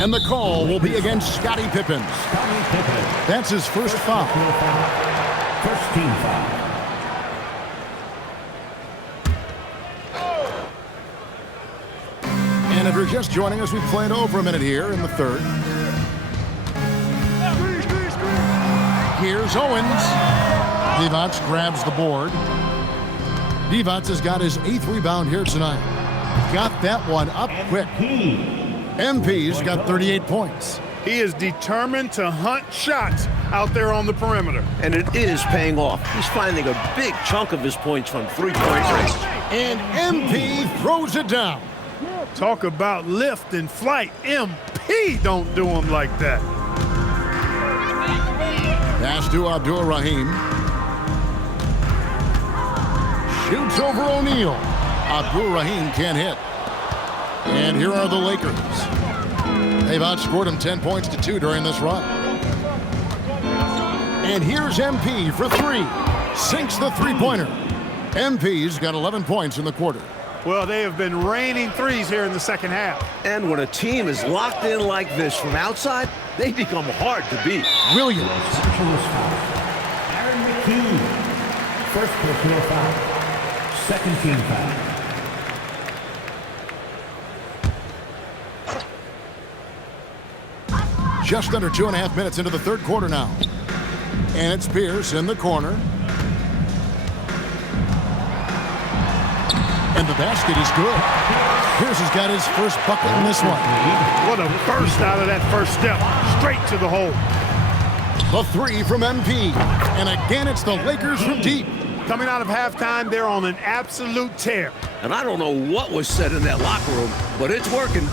And the call will be against Scottie Pippen. That's his first foul. First team foul. if you're just joining us, we've played over a minute here in the third. Here's Owens. Divac grabs the board. Divac has got his 8th rebound here tonight. Got that one up quick. MP's got 38 points. He is determined to hunt shots out there on the perimeter. And it is paying off. He's finding a big chunk of his points from three-point range. And MP throws it down. Talk about lift and flight. MP don't do him like that. Pass to Abdur-Rahim. Shoots over O'Neal. Abdur-Rahim can't hit. And here are the Lakers. They've outscored him 10 points to 2 during this run. And here's MP for 3. Sinks the three-pointer. MP's got 11 points in the quarter. Well, they have been raining threes here in the second half. And when a team is locked in like this from outside, they become hard to beat. Williams. Aaron McKee. First personal foul. Second team foul. Just under 2.5 minutes into the third quarter now. And it's Pierce in the corner. And the basket is good. Pierce has got his first bucket in this one. What a burst out of that first step. Straight to the hole. The 3 from MP. And again, it's the Lakers from deep. Coming out of halftime, they're on an absolute tear. And I don't know what was said in that locker room, but it's working.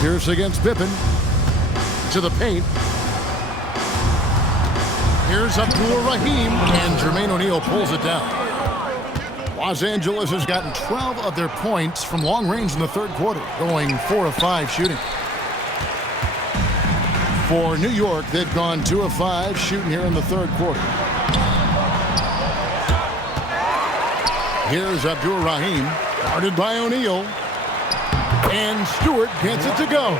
Pierce against Pippen. To the paint. Here's Abdur-Rahim, and Jermaine O'Neal pulls it down. Los Angeles has gotten 12 of their points from long range in the third quarter, going 4 of 5 shooting. For New York, they've gone 2 of 5 shooting here in the third quarter. Here's Abdur-Rahim, guarded by O'Neal. And Stewart gets it to go.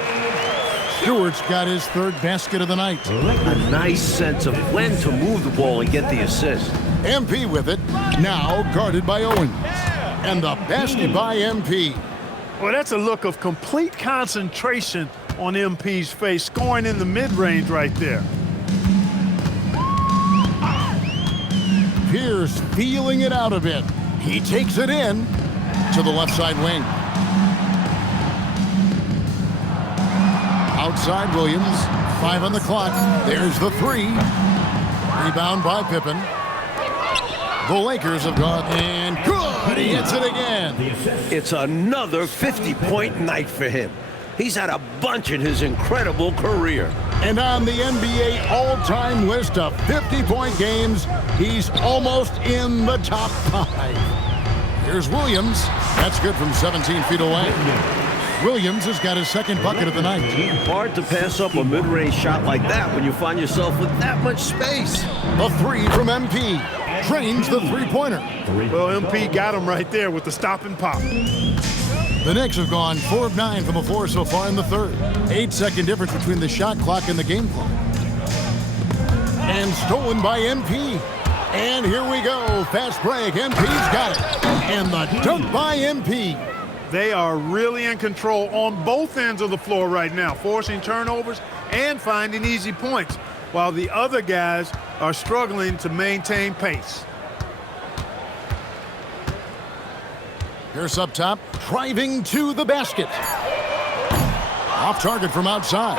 Stewart's got his 3rd basket of the night. A nice sense of when to move the ball and get the assist. MP with it, now guarded by Owens. And the basket by MP. Well, that's a look of complete concentration on MP's face, scoring in the mid-range right there. Pierce feeling it out a bit. He takes it in to the left side wing. Outside Williams, 5 on the clock. There's the 3. Rebound by Pippen. The Lakers have gone, and good, he hits it again. It's another 50-point night for him. He's had a bunch in his incredible career. And on the NBA all-time list of 50-point games, he's almost in the top 5. Here's Williams. That's good from 17 feet away. Williams has got his 2nd bucket of the night. Hard to pass up a mid-range shot like that when you find yourself with that much space. A 3 from MP. Drains the three-pointer. Well, MP got him right there with the stop and pop. The Knicks have gone 4 of 9 from the floor so far in the third. 8-second difference between the shot clock and the game clock. And stolen by MP. And here we go. Fast break. MP's got it. And the dunk by MP. They are really in control on both ends of the floor right now, forcing turnovers and finding easy points, while the other guys are struggling to maintain pace. Pierce up top, driving to the basket. Off target from outside.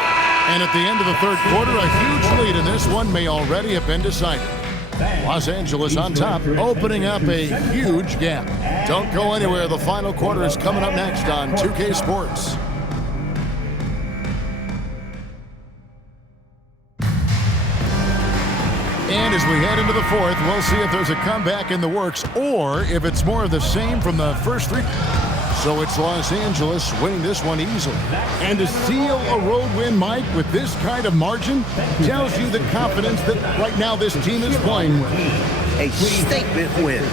And at the end of the third quarter, a huge lead in this one may already have been decided. Los Angeles on top, opening up a huge gap. Don't go anywhere. The final quarter is coming up next on 2K Sports. And as we head into the fourth, we'll see if there's a comeback in the works or if it's more of the same from the first 3. So it's Los Angeles winning this one easily. And to seal a road win, Mike, with this kind of margin, tells you the confidence that right now this team is playing with. A statement win.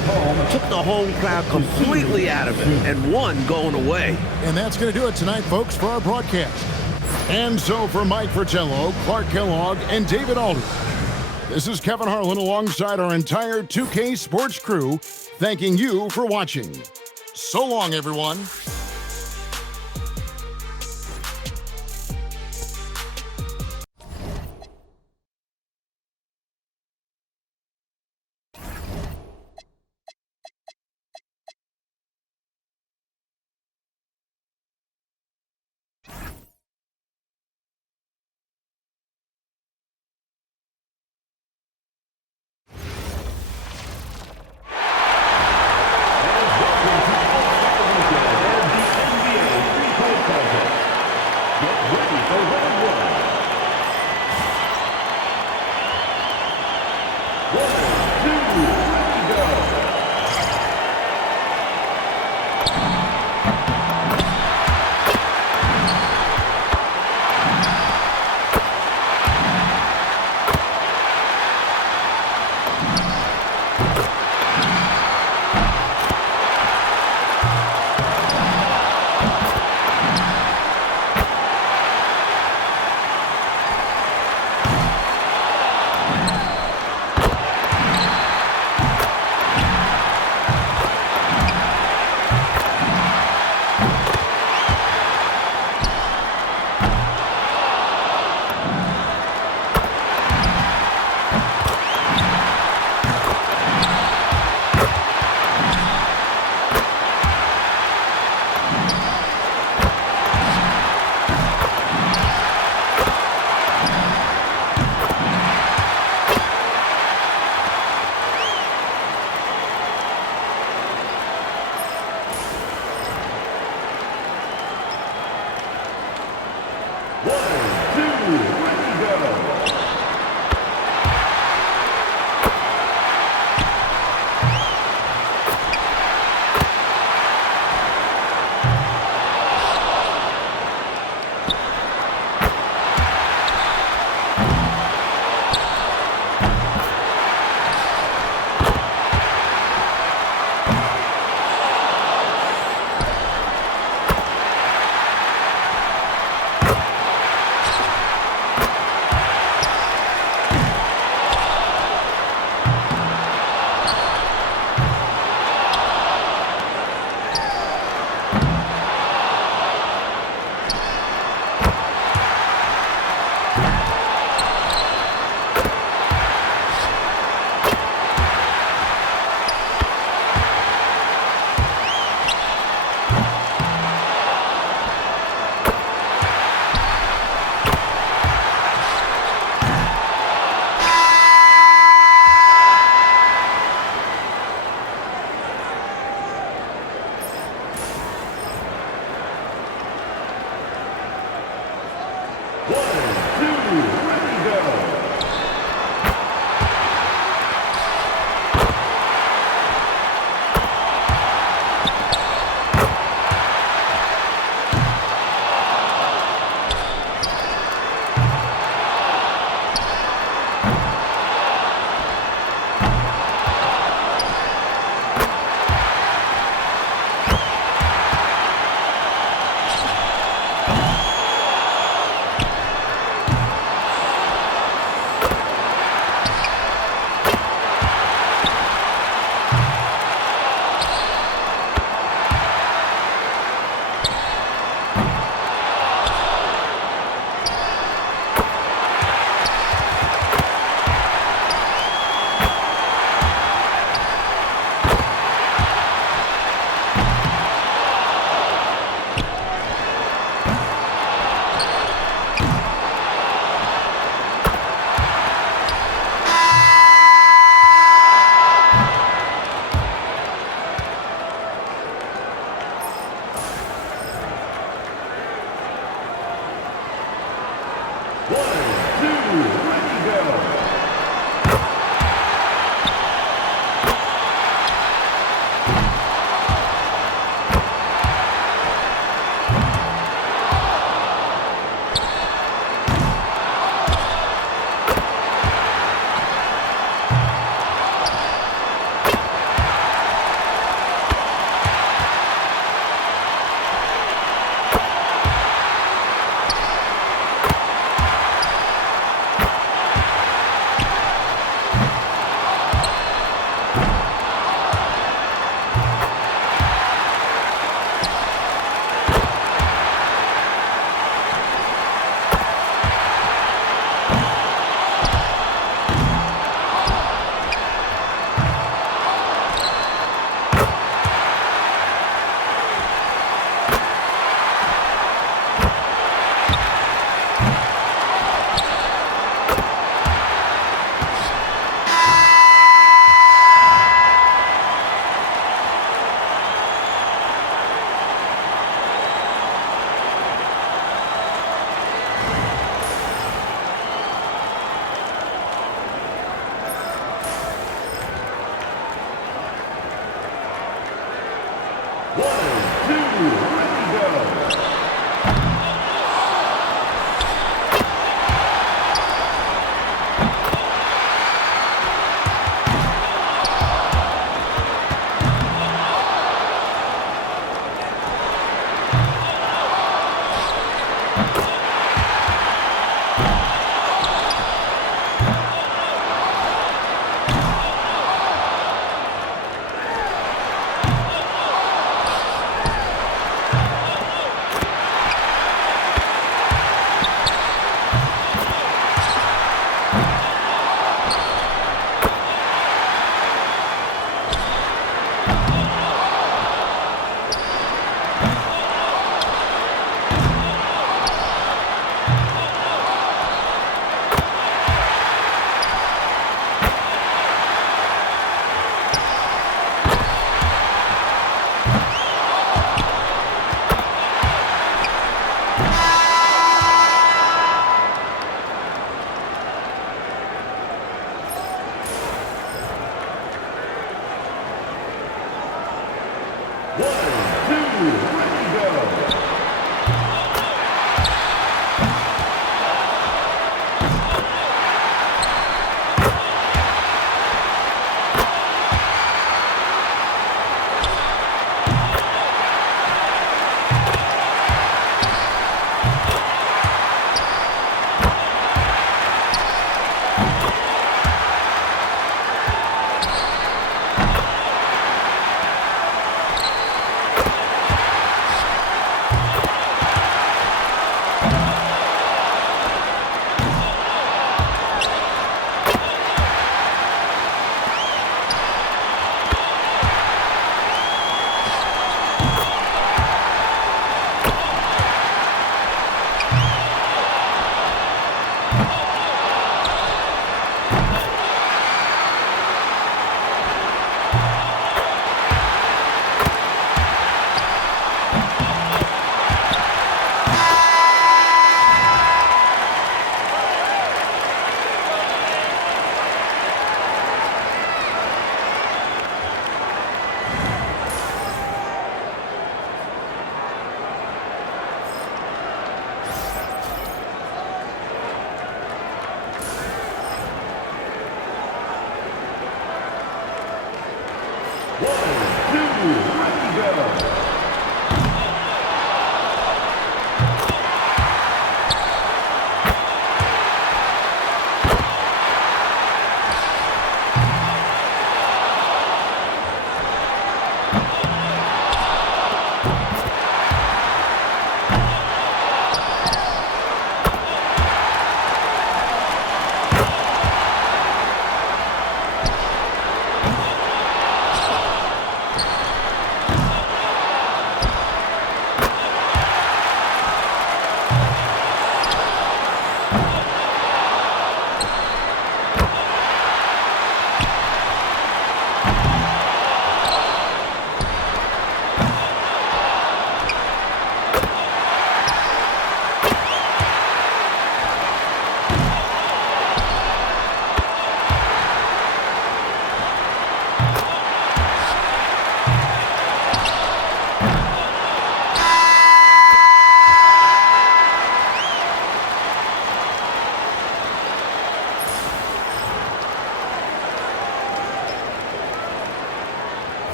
Took the home crowd completely out of it and won going away. And that's going to do it tonight, folks, for our broadcast. And so for Mike Fratello, Clark Kellogg, and David Aldridge, this is Kevin Harlan alongside our entire 2K Sports crew, thanking you for watching. So long, everyone.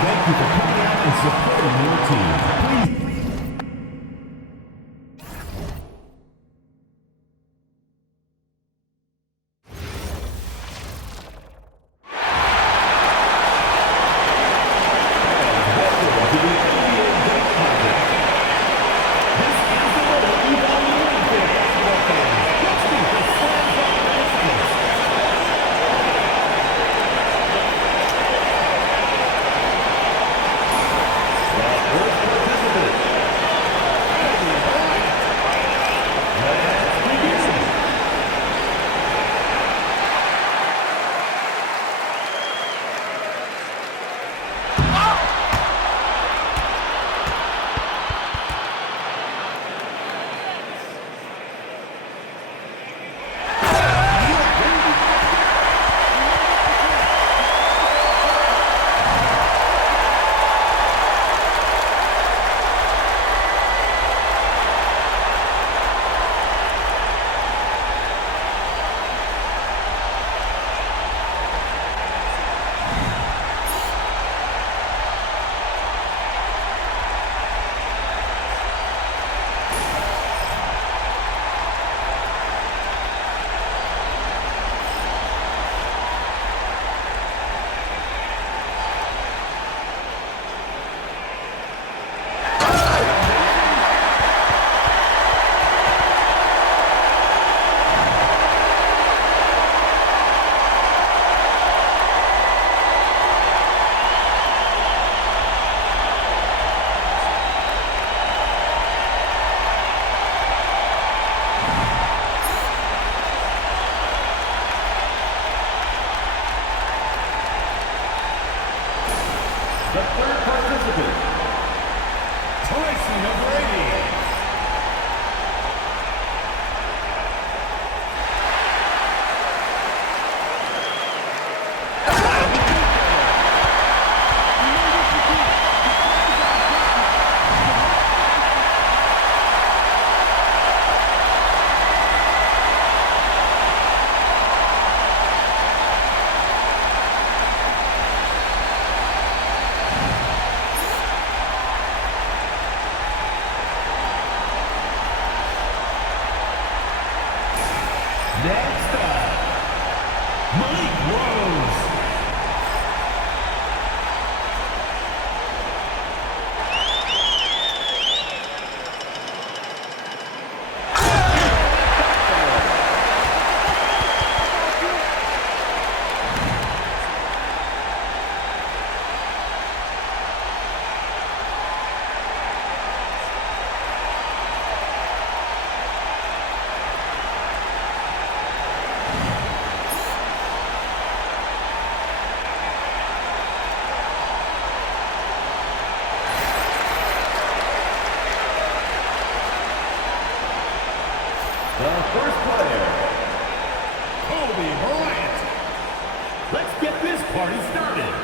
thank you for coming out and supporting your team. Please. The third participant, Tracy McGrady. Next up, Malik Rose. The first player, Kobe Bryant. Let's get this party started.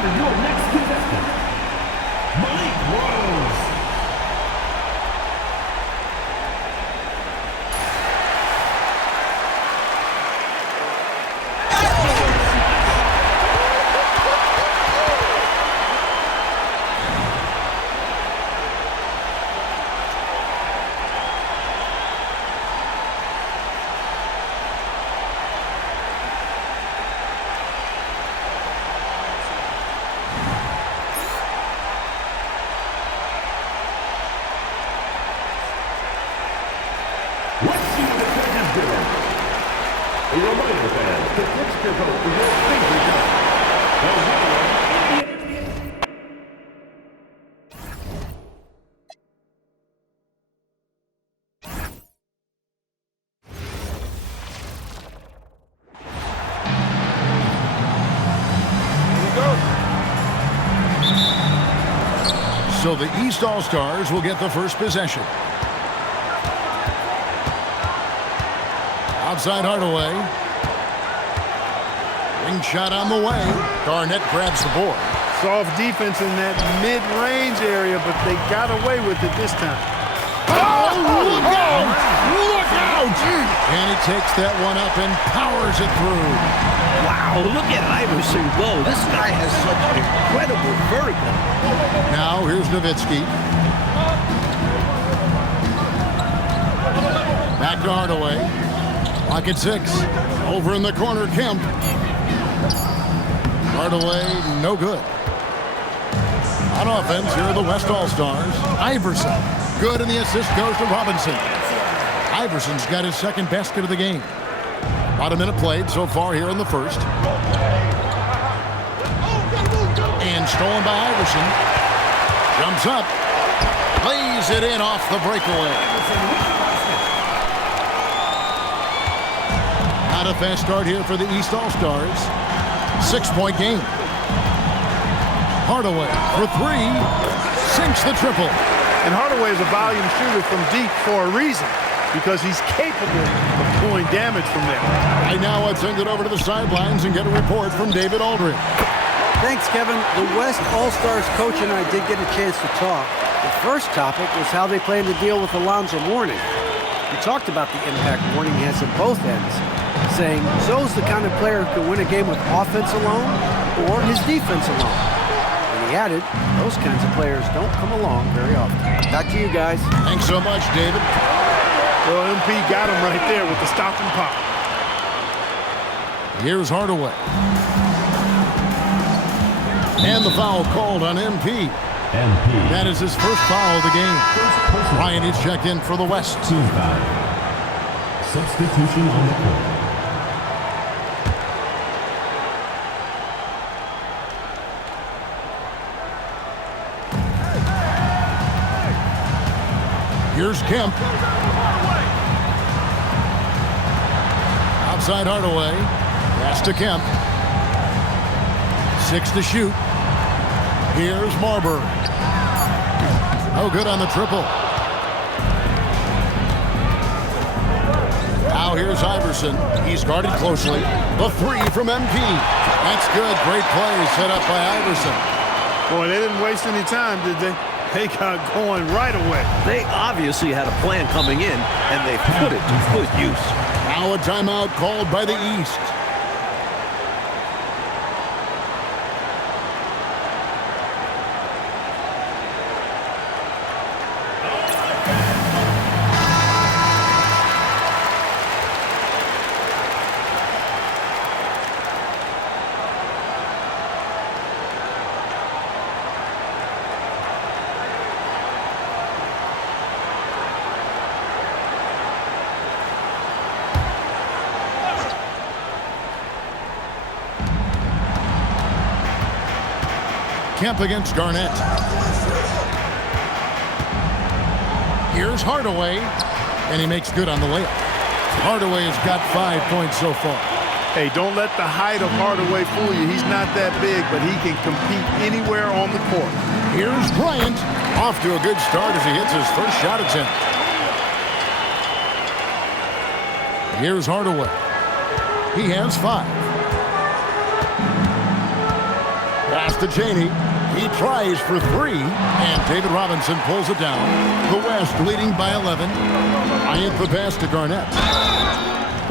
for your next contestant, Malik Rose. Let's see what the judges do. A reminder, fans, to text your vote for your favorite judge. The winner of Indiana. So the East All-Stars will get the first possession. Outside Hardaway. Ring shot on the way. Garnett grabs the board. Soft defense in that mid-range area, but they got away with it this time. Oh, look out! Look out! And he takes that one up and powers it through. Wow, look at Iverson go. This guy has such incredible vertical. Now here's Nowitzki. Back to Hardaway. Lock at 6. Over in the corner, Kemp. Hardaway, no good. On offense, here are the West All-Stars. Iverson, good, and the assist goes to Robinson. Iverson's got his second basket of the game. About a minute played so far here in the first. And stolen by Iverson. Jumps up. Lays it in off the breakaway. Not a fast start here for the East All-Stars. 6-point game. Hardaway for 3. Sinks the triple. And Hardaway is a volume shooter from deep for a reason, because he's capable of pulling damage from there. Right now, let's send it over to the sidelines and get a report from David Aldridge. Thanks, Kevin. The West All-Stars coach and I did get a chance to talk. The first topic was how they plan to deal with Alonzo Mourning. We talked about the impact Mourning has at both ends, saying Zo's the kind of player who can win a game with offense alone or his defense alone. And he added, those kinds of players don't come along very often. Back to you guys. Thanks so much, David. Well, MP got him right there with the stop and pop. Here's Hardaway. And the foul called on MP. That is his first foul of the game. Ryan is checked in for the West. Team foul. Substitution on the court. Here's Kemp. Outside Hardaway. Pass to Kemp. 6 to shoot. Here's Marbury. No good on the triple. Now here's Iverson. He's guarded closely. The 3 from MP. That's good. Great play set up by Iverson. Boy, they didn't waste any time, did they? They got going right away. They obviously had a plan coming in, and they put it to good use. Now a timeout called by the East. Kemp against Garnett. Here's Hardaway, and he makes good on the layup. Hardaway has got 5 points so far. Hey, don't let the height of Hardaway fool you. He's not that big, but he can compete anywhere on the court. Here's Bryant, off to a good start as he hits his first shot attempt. Here's Hardaway. He has 5. Pass to Cheney. He tries for 3, and David Robinson pulls it down. The West leading by 11. Bryant the pass to Garnett.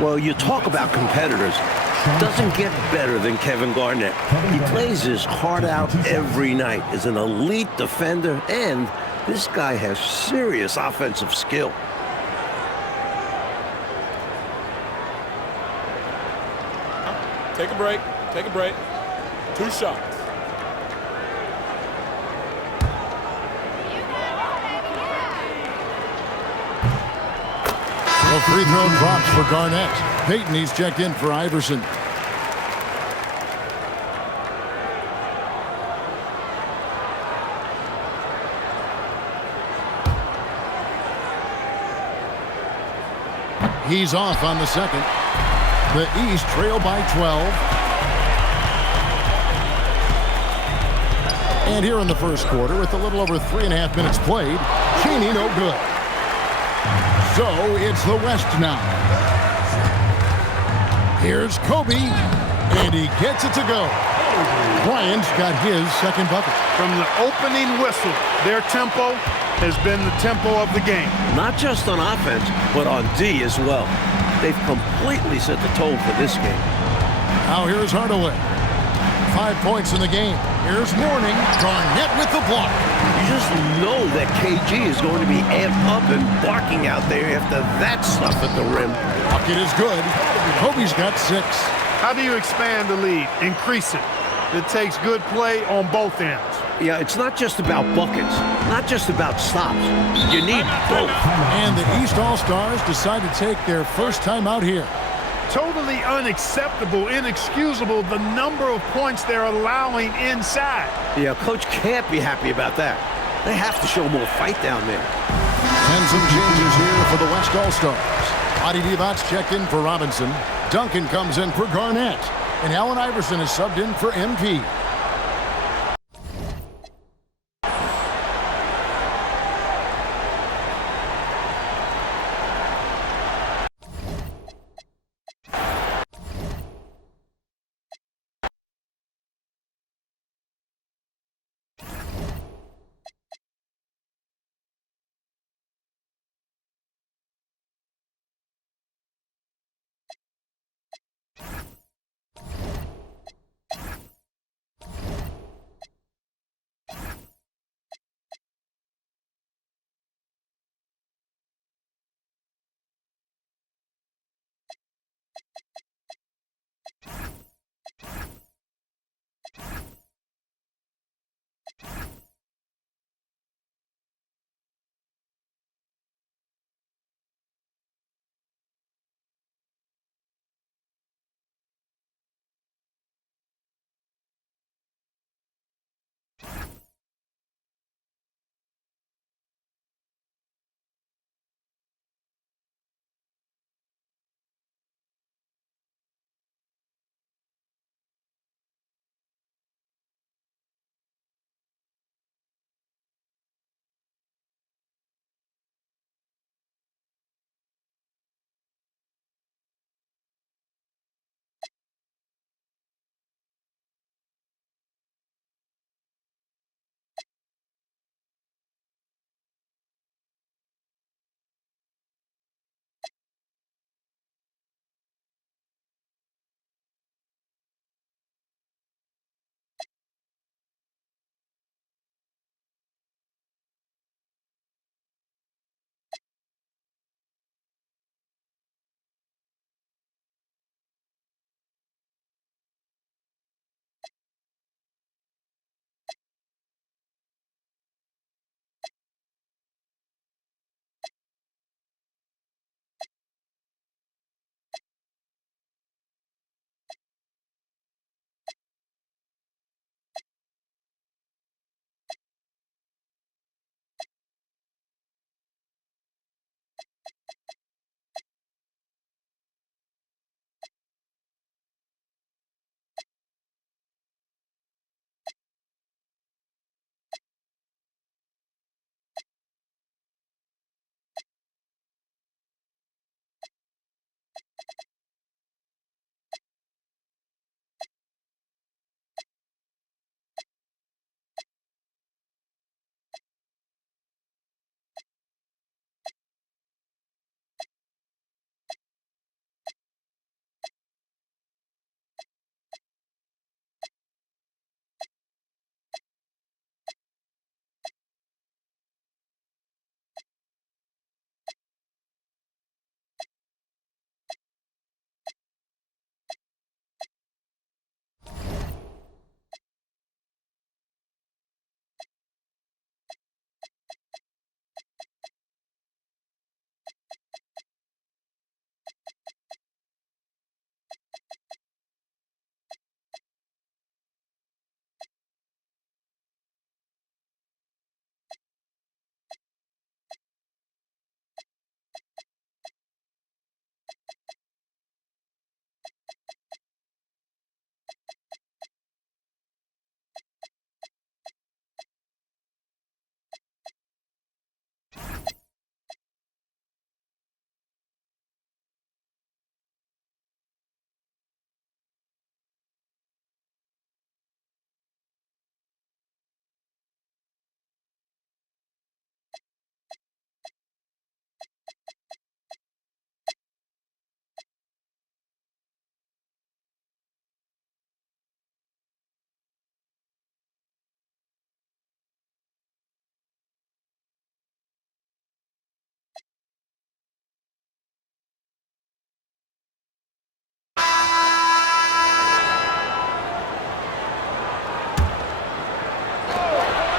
Well, you talk about competitors. Doesn't get better than Kevin Garnett. He plays his heart out every night. Is an elite defender, and this guy has serious offensive skill. Take a break. Take a break. 2 shots. The free throw drops for Garnett. Payton, he's checked in for Iverson. He's off on the second. The East trail by 12. And here in the first quarter, with a little over 3.5 minutes played, Cheney no good. So it's the West now. Here's Kobe, and he gets it to go. Bryant's got his second bucket. From the opening whistle, their tempo has been the tempo of the game. Not just on offense, but on D as well. They've completely set the tone for this game. Now here's Hardaway. 5 points in the game. Here's Mourning. Garnett with the block. You just know that KG is going to be amped up and barking out there after that stuff at the rim. Bucket is good. Kobe's got 6. How do you expand the lead? Increase it. It takes good play on both ends. Yeah, it's not just about buckets, not just about stops. You need both. And the East All-Stars decide to take their first time out here. Totally unacceptable, inexcusable, the number of points they're allowing inside. Yeah, coach can't be happy about that. They have to show more fight down there. And some changes here for the West All-Stars. Adi Divac's checked in for Robinson. Duncan comes in for Garnett. And Allen Iverson is subbed in for MP.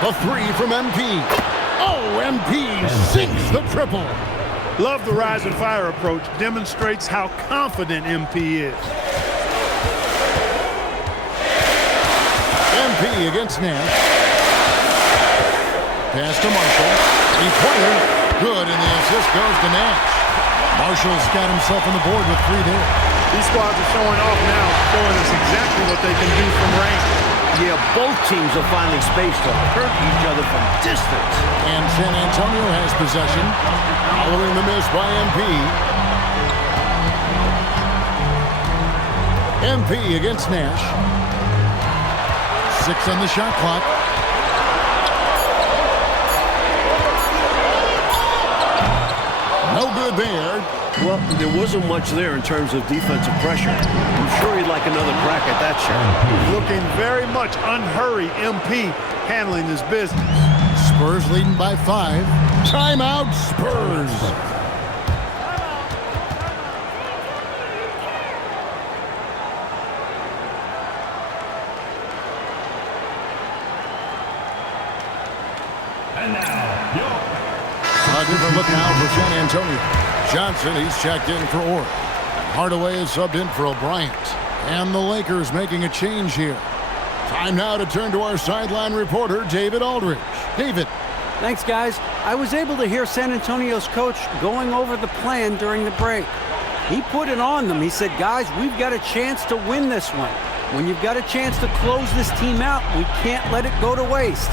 The three from MP. Oh, MP sinks the triple. Love the rise and fire approach. Demonstrates how confident MP is. MP against Nash. Pass to Marshall. Three-pointer. Good, and the assist goes to Nash. Marshall's got himself on the board with 3 there. These squads are showing off now, showing us exactly what they can do from range. Yeah, both teams are finding space to hurt each other from distance. And San Antonio has possession, following the miss by MP. MP against Nash. 6 on the shot clock. No good there. Well, there wasn't much there in terms of defensive pressure. I'm sure he'd like another crack at that shot. Looking very much unhurried. MP handling his business. Spurs leading by 5. Timeout, Spurs. And now, A different look now for San Antonio. Johnson, he's checked in for Orr. Hardaway is subbed in for O'Bryant. And the Lakers making a change here. Time now to turn to our sideline reporter, David Aldridge. David. Thanks, guys. I was able to hear San Antonio's coach going over the plan during the break. He put it on them. He said, guys, we've got a chance to win this one. When you've got a chance to close this team out, we can't let it go to waste.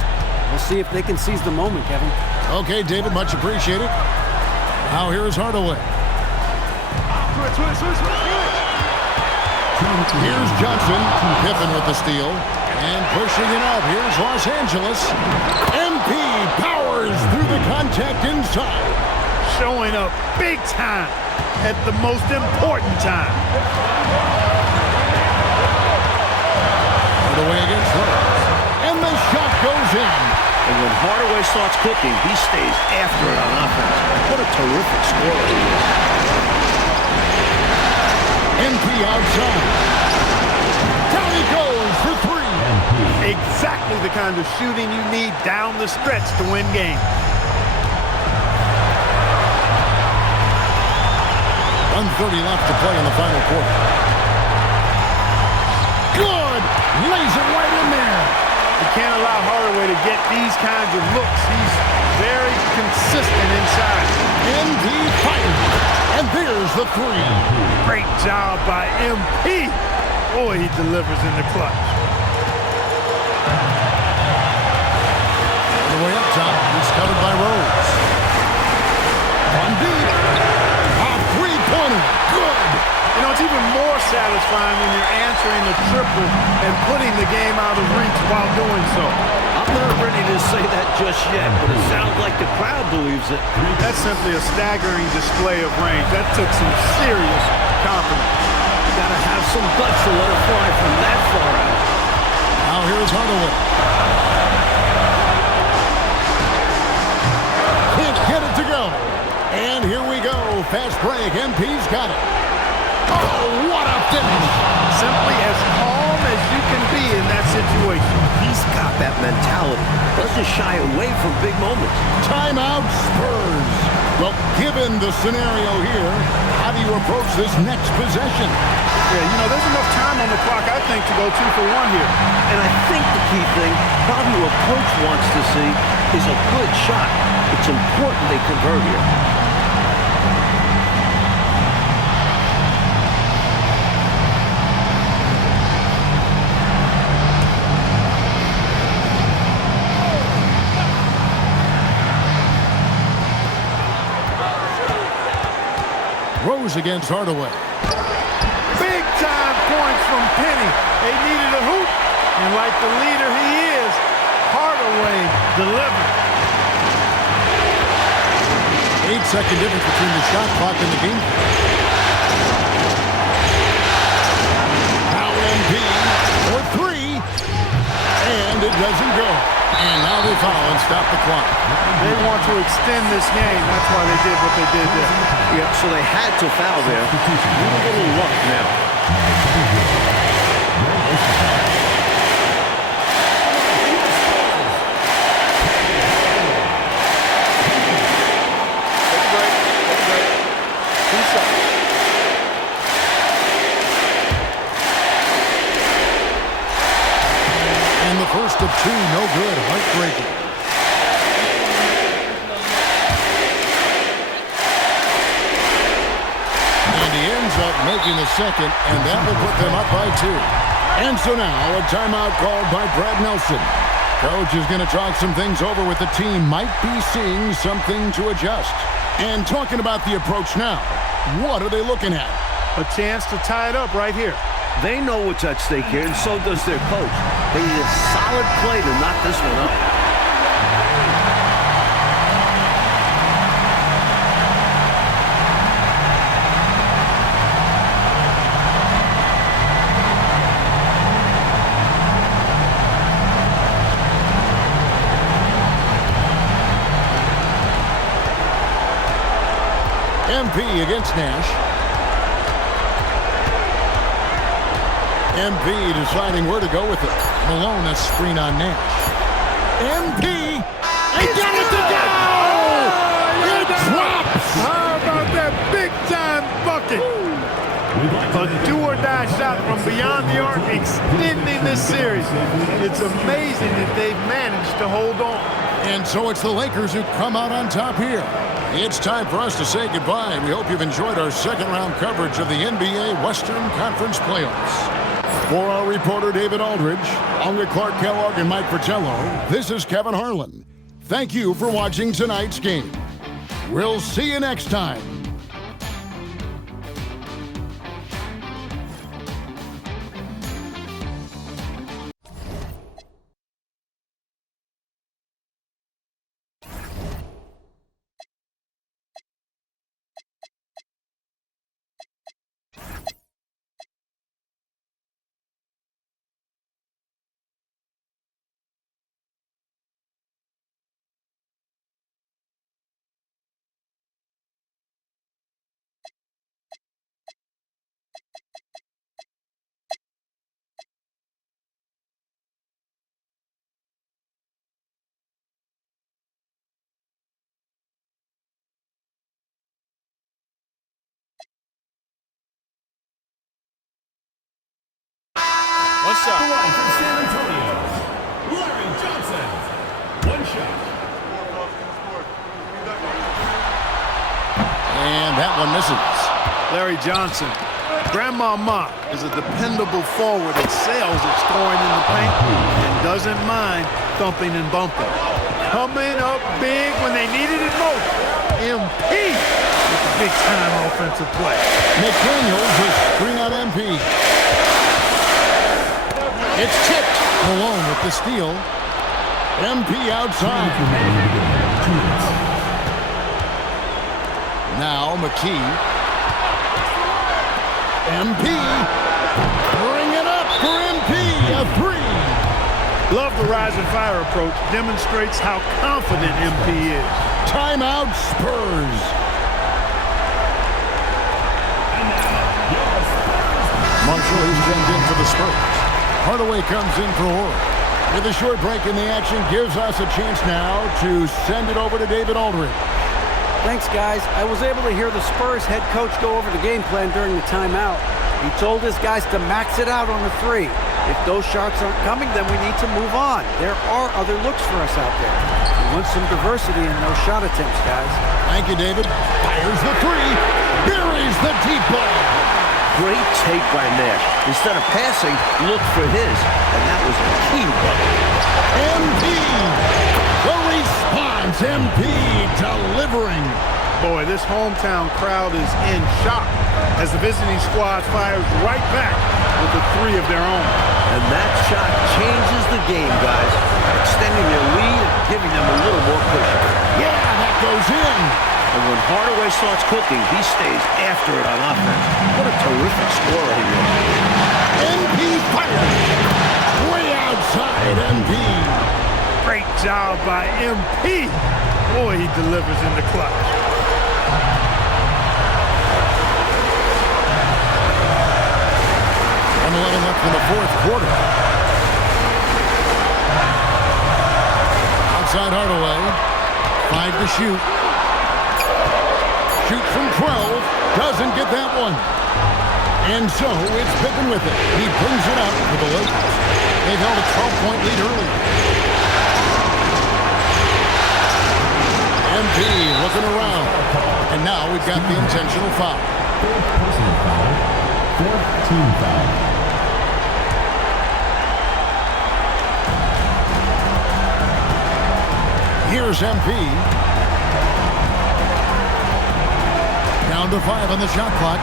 We'll see if they can seize the moment, Kevin. Okay, David, much appreciated. Now here is Hardaway. Here's Johnson. Pippen with the steal. And pushing it up. Here's Los Angeles. MP powers through the contact inside. Showing up big time at the most important time. Hardaway against Rose. And the shot goes in. And when Hardaway starts cooking, he stays after it on offense. What a terrific scorer he is. MP outside. Down he goes for 3. Exactly the kind of shooting you need down the stretch to win games. 1:30 left to play in the final quarter. Good! Lays it right in there. You can't allow Hardaway to get these kinds of looks. He's very consistent inside. MP fires. And there's the 3. Great job by MP. Boy, he delivers in the clutch. On the way up top, it's covered by Rose. From deep. A 3-pointer. Good. You know, it's even more satisfying when you're answering the triple and putting the game out of reach while doing so. I'm not ready to say that just yet, but it sounds like the crowd believes it. That's simply a staggering display of range. That took some serious confidence. You gotta have some guts to let it fly from that far out. Now here's Hardaway. Can't get it to go. And here we go. Fast break. MP's got it. Oh, what a finish. Simply as calm as you can be in that situation. He's got that mentality. Doesn't shy away from big moments. Timeout, Spurs. Well, given the scenario here, how do you approach this next possession? Yeah, you know, there's enough time on the clock, I think, to go 2 for 1 here. And I think the key thing, probably what coach wants to see, is a good shot. It's important they convert here. Rose against Hardaway. Big time points from Penny. They needed a hoop, and like the leader he is, Hardaway delivered. 8-second difference between the shot clock and the game. Now MP for 3, and it doesn't go. And now they foul and stop the clock. They want to extend this game. That's why they did what they did there. Yeah, so they had to foul there. Need a little luck now. two, no good. Heartbreaking. And he ends up making the second, and that will put them up by 2. And so now a timeout called by Brad Nelson. Coach is going to talk some things over with the team. Might be seeing something to adjust. And talking about the approach now, what are they looking at? A chance to tie it up right here. They know what's at stake here, and so does their coach. They need a solid play to knock this one up. MP against Nash. MP deciding where to go with it. Malone, a screen on Nash. MP, and got it to go! It drops! How about that big-time bucket? A do-or-die shot from beyond the arc, extending this series. It's amazing that they've managed to hold on. And so it's the Lakers who come out on top here. It's time for us to say goodbye. We hope you've enjoyed our second-round coverage of the NBA Western Conference Playoffs. For our reporter, David Aldridge, along with Clark Kellogg and Mike Fratello, this is Kevin Harlan. Thank you for watching tonight's game. We'll see you next time. One shot. Right from San Antonio, Larry Johnson. One shot. And that one misses. Larry Johnson. Grandmama is a dependable forward, excels at scoring in the paint, and doesn't mind thumping and bumping. Coming up big when they needed it most. MP with the big-time offensive play. McDaniels will screen on MP. It's tipped. Malone with the steal. MP outside. Now McKee. MP. Bring it up for MP. A three. Love the rise and fire approach. Demonstrates how confident MP is. Timeout Spurs. Marshall is sent in for the Spurs. Hardaway comes in for Horford. With a short break in the action, gives us a chance now to send it over to David Aldridge. Thanks, guys. I was able to hear the Spurs head coach go over the game plan during the timeout. He told his guys to max it out on the three. If those shots aren't coming, then we need to move on. There are other looks for us out there. We want some diversity in those shot attempts, guys. Thank you, David. Fires the three. Buries the deep ball. Great take by Nash. Instead of passing, look for his. And that was a key bucket. MP. The response. MP delivering. Boy, this hometown crowd is in shock as the visiting squad fires right back with a three of their own. And that shot changes the game, guys. Extending their lead and giving them a little more cushion. Yeah, that goes in. And when Hardaway starts cooking, he stays after it on offense. What a terrific scorer he is. MP fires. Way outside MP. Great job by MP. Boy, he delivers in the clutch. And 11 left in the fourth quarter. Outside Hardaway. 5 to shoot. Shoot from 12. Doesn't get that one. And so it's Pippen with it. He brings it up for the Lakers. They've held a 12-point lead early. MP looking around. And now we've got the intentional foul. Fourth personal foul. Fourth team foul. Here's MP. Down to 5 on the shot clock.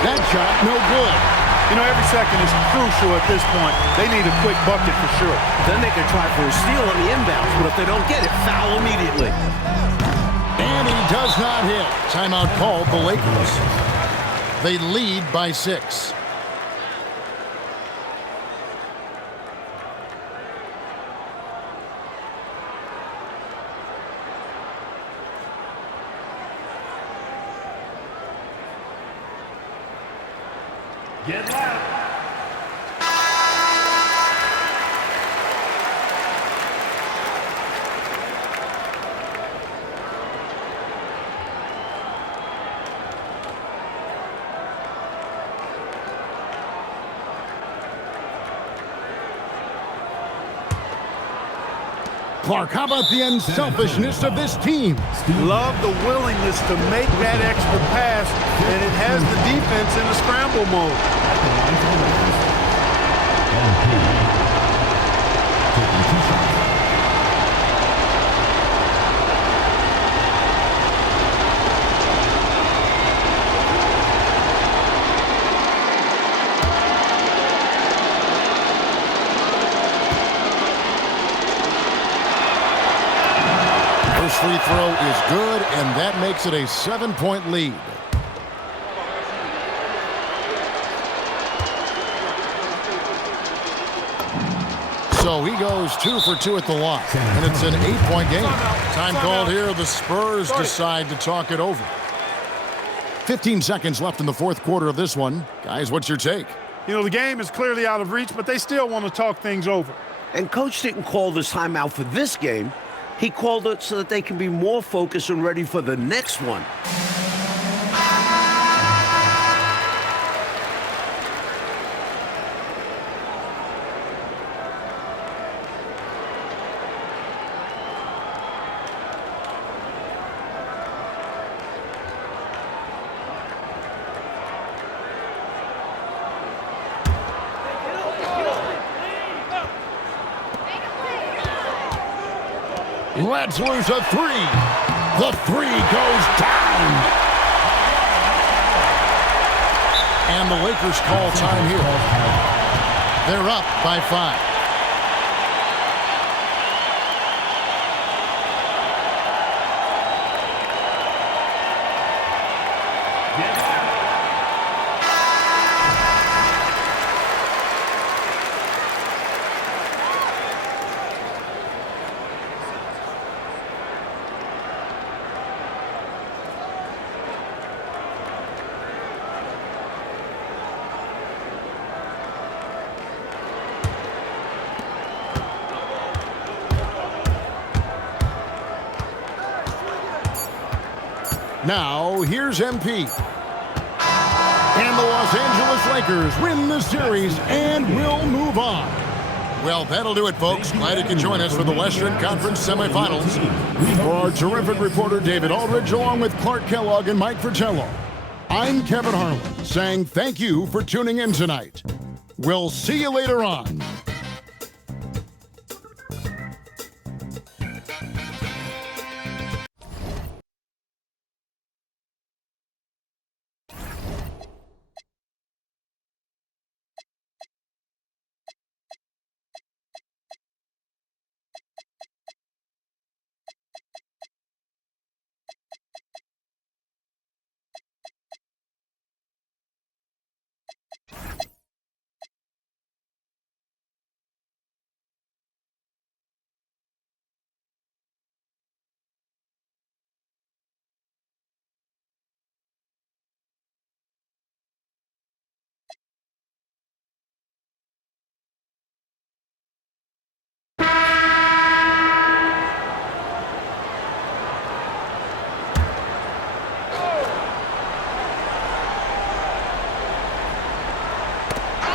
That shot, no good. You know, every second is crucial at this point. They need a quick bucket for sure. Then they can try for a steal on the inbounds, but if they don't get it, foul immediately. And he does not hit. Timeout called the Lakers. They lead by 6. Get loud. Clark, how about the unselfishness of this team? Love the willingness to make that extra pass, and it has the defense in the scramble mode. Taking 2 shots. First free throw is good, and that makes it a 7-point lead. So he goes 2 for 2 at the line, and it's an 8-point game. Time called here. The Spurs decide to talk it over. 15 seconds left in the fourth quarter of this one. Guys, what's your take? You know, the game is clearly out of reach, but they still want to talk things over. And Coach didn't call this timeout for this game. He called it so that they can be more focused and ready for the next one. Let's lose a 3. The 3 goes down. And the Lakers call time here. They're up by 5. Now, here's MP. And the Los Angeles Lakers win the series and will move on. Well, that'll do it, folks. Glad you could join us for the Western Conference semifinals. For our terrific reporter, David Aldridge, along with Clark Kellogg and Mike Fratello, I'm Kevin Harlan, saying thank you for tuning in tonight. We'll see you later on.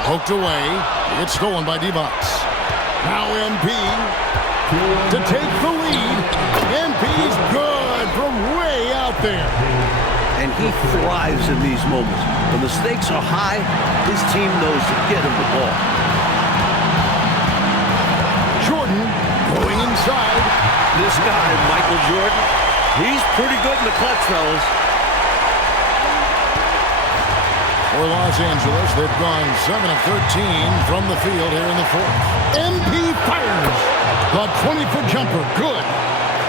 Poked away. It's stolen by Divac. Now MP to take the lead. MP's good from way out there. And he thrives in these moments. When the stakes are high, his team knows to get him the ball. Jordan going inside. This guy, Michael Jordan, he's pretty good in the clutch, fellas. For Los Angeles, they've gone 7 of 13 from the field here in the fourth. MP fires. The 20-foot jumper, good.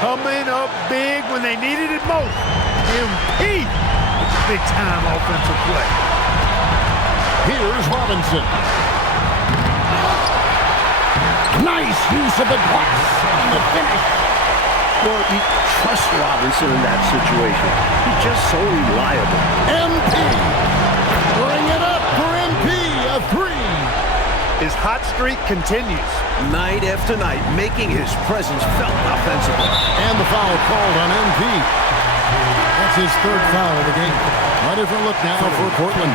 Coming up big when they needed it most. MP. Big-time offensive play. Here's Robinson. Nice use of the glass and the finish. Well, you trust Robinson in that situation. He's just so reliable. MP. Bring it up for MP. A three. His hot streak continues. Night after night, making his presence felt offensively. And the foul called on MP. That's his third foul of the game. A different look now for Portland.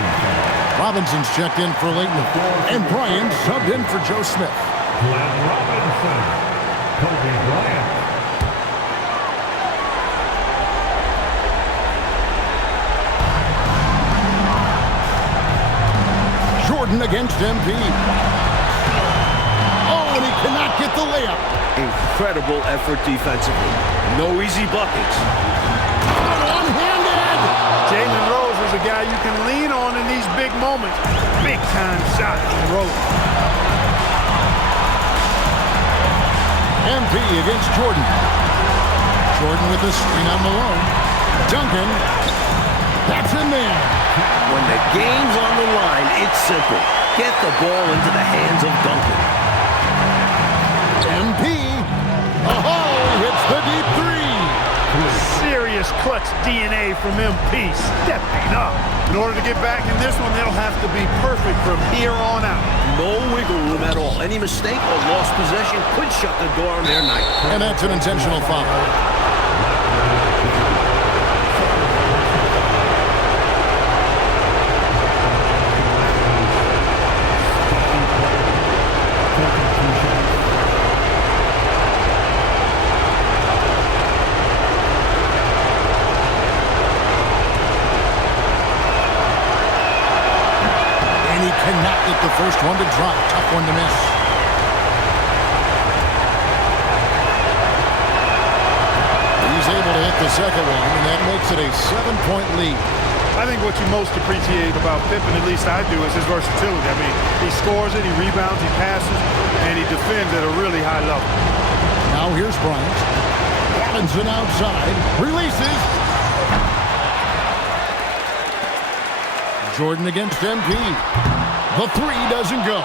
Robinson's checked in for Leighton. And Bryan subbed in for Joe Smith. Glenn Robinson. Kobe Bryant. Jordan against MP. Oh, and he cannot get the layup. Incredible effort defensively. No easy buckets. One-handed. Jalen Rose is a guy you can lean on in these big moments. Big-time shot from Rose. MP against Jordan. Jordan with the screen on Malone. Duncan. That's in there. When the game's on the line, it's simple. Get the ball into the hands of Duncan. MP. Oh, hits the deep three. Serious clutch DNA from MP, stepping up. In order to get back in this one, they'll have to be perfect from here on out. No wiggle room at all. Any mistake or lost possession could shut the door on their night. And that's an intentional foul. Cannot get the first one to drop. Tough one to miss. He's able to hit the second one, and that makes it a 7-point lead. I think what you most appreciate about Pippen, at least I do, is his versatility. I mean, he scores it, he rebounds, he passes, and he defends at a really high level. Now here's Bryant. Robinson outside. Releases. Jordan against MP. The three doesn't go.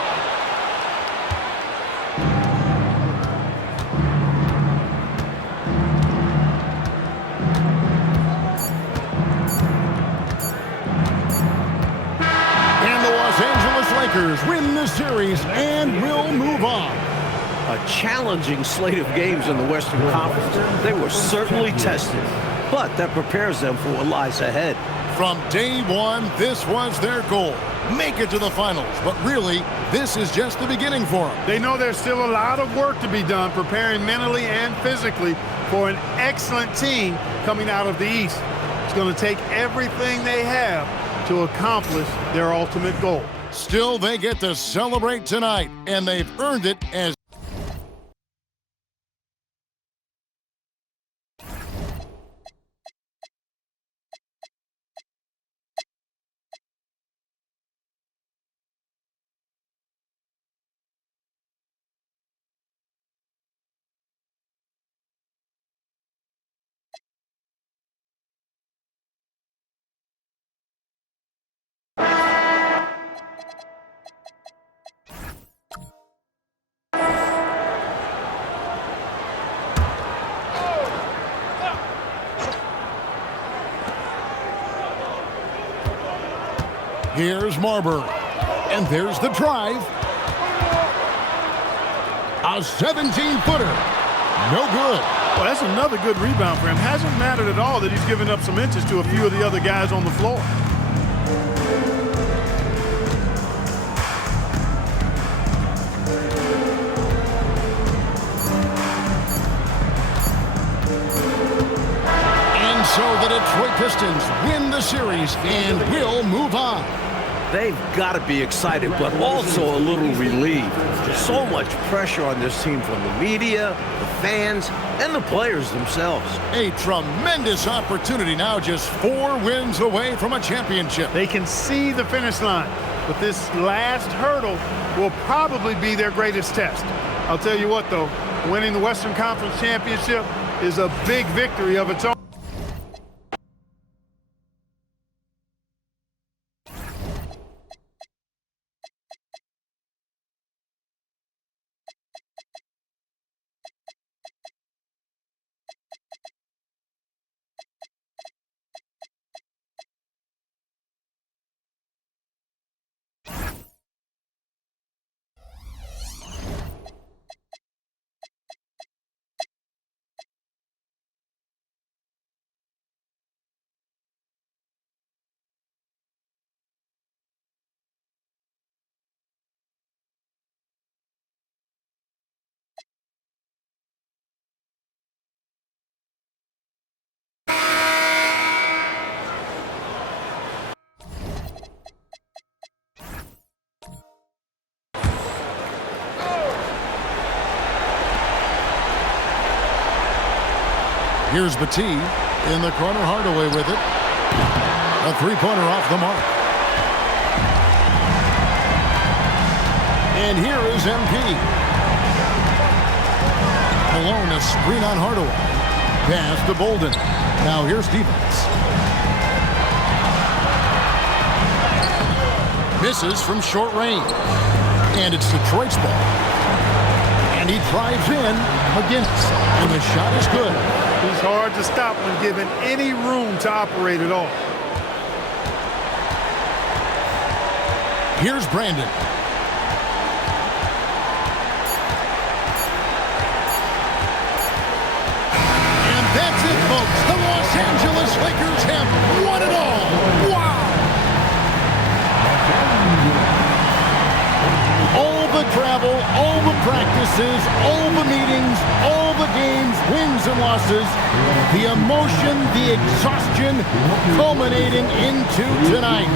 And the Los Angeles Lakers win the series and will move on. A challenging slate of games in the Western Conference. They were certainly tested, but that prepares them for what lies ahead. From day one, this was their goal. Make it to the finals. But really, this is just the beginning for them. They know there's still a lot of work to be done preparing mentally and physically for an excellent team coming out of the East. It's going to take everything they have to accomplish their ultimate goal. Still, they get to celebrate tonight, and they've earned it as Here's Marbury. And there's the drive. A 17-footer. No good. Well, that's another good rebound for him. Hasn't mattered at all that he's given up some inches to a few of the other guys on the floor. So the Detroit Pistons win the series and will move on. They've got to be excited, but also a little relieved. So much pressure on this team from the media, the fans, and the players themselves. A tremendous opportunity now, just 4 wins away from a championship. They can see the finish line, but this last hurdle will probably be their greatest test. I'll tell you what, though, winning the Western Conference Championship is a big victory of its own. Here's Battie in the corner, Hardaway with it. A three-pointer off the mark. And here is MP. Malone, a screen on Hardaway. Pass to Bolden. Now here's Stevens. Misses from short range. And it's Detroit's ball. And he drives in against. And the shot is good. He's hard to stop when given any room to operate at all. Here's Brandon. And that's it, folks. The Los Angeles Lakers have won it all. Wow! All the travel, all the practices, all the meetings, all the games, wins and losses, the emotion, the exhaustion culminating into tonight.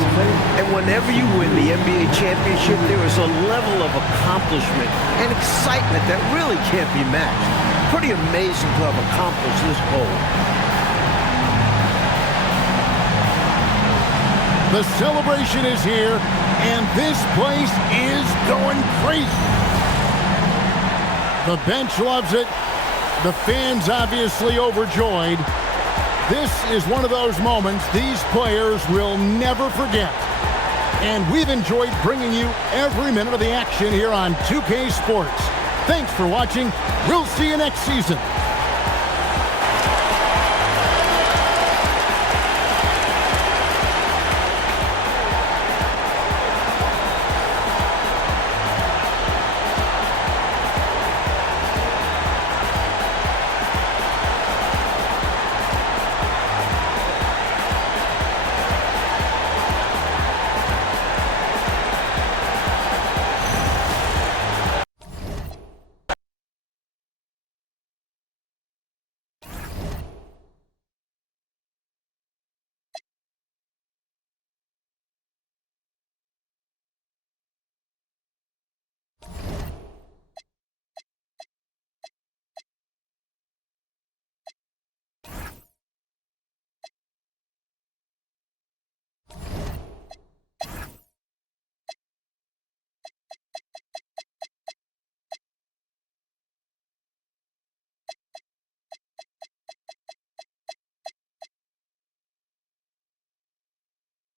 And whenever you win the NBA championship, there is a level of accomplishment and excitement that really can't be matched. Pretty amazing to have accomplished this goal. The celebration is here, and this place is going crazy. The bench loves it. The fans obviously overjoyed. This is one of those moments these players will never forget. And we've enjoyed bringing you every minute of the action here on 2K Sports. Thanks for watching. We'll see you next season.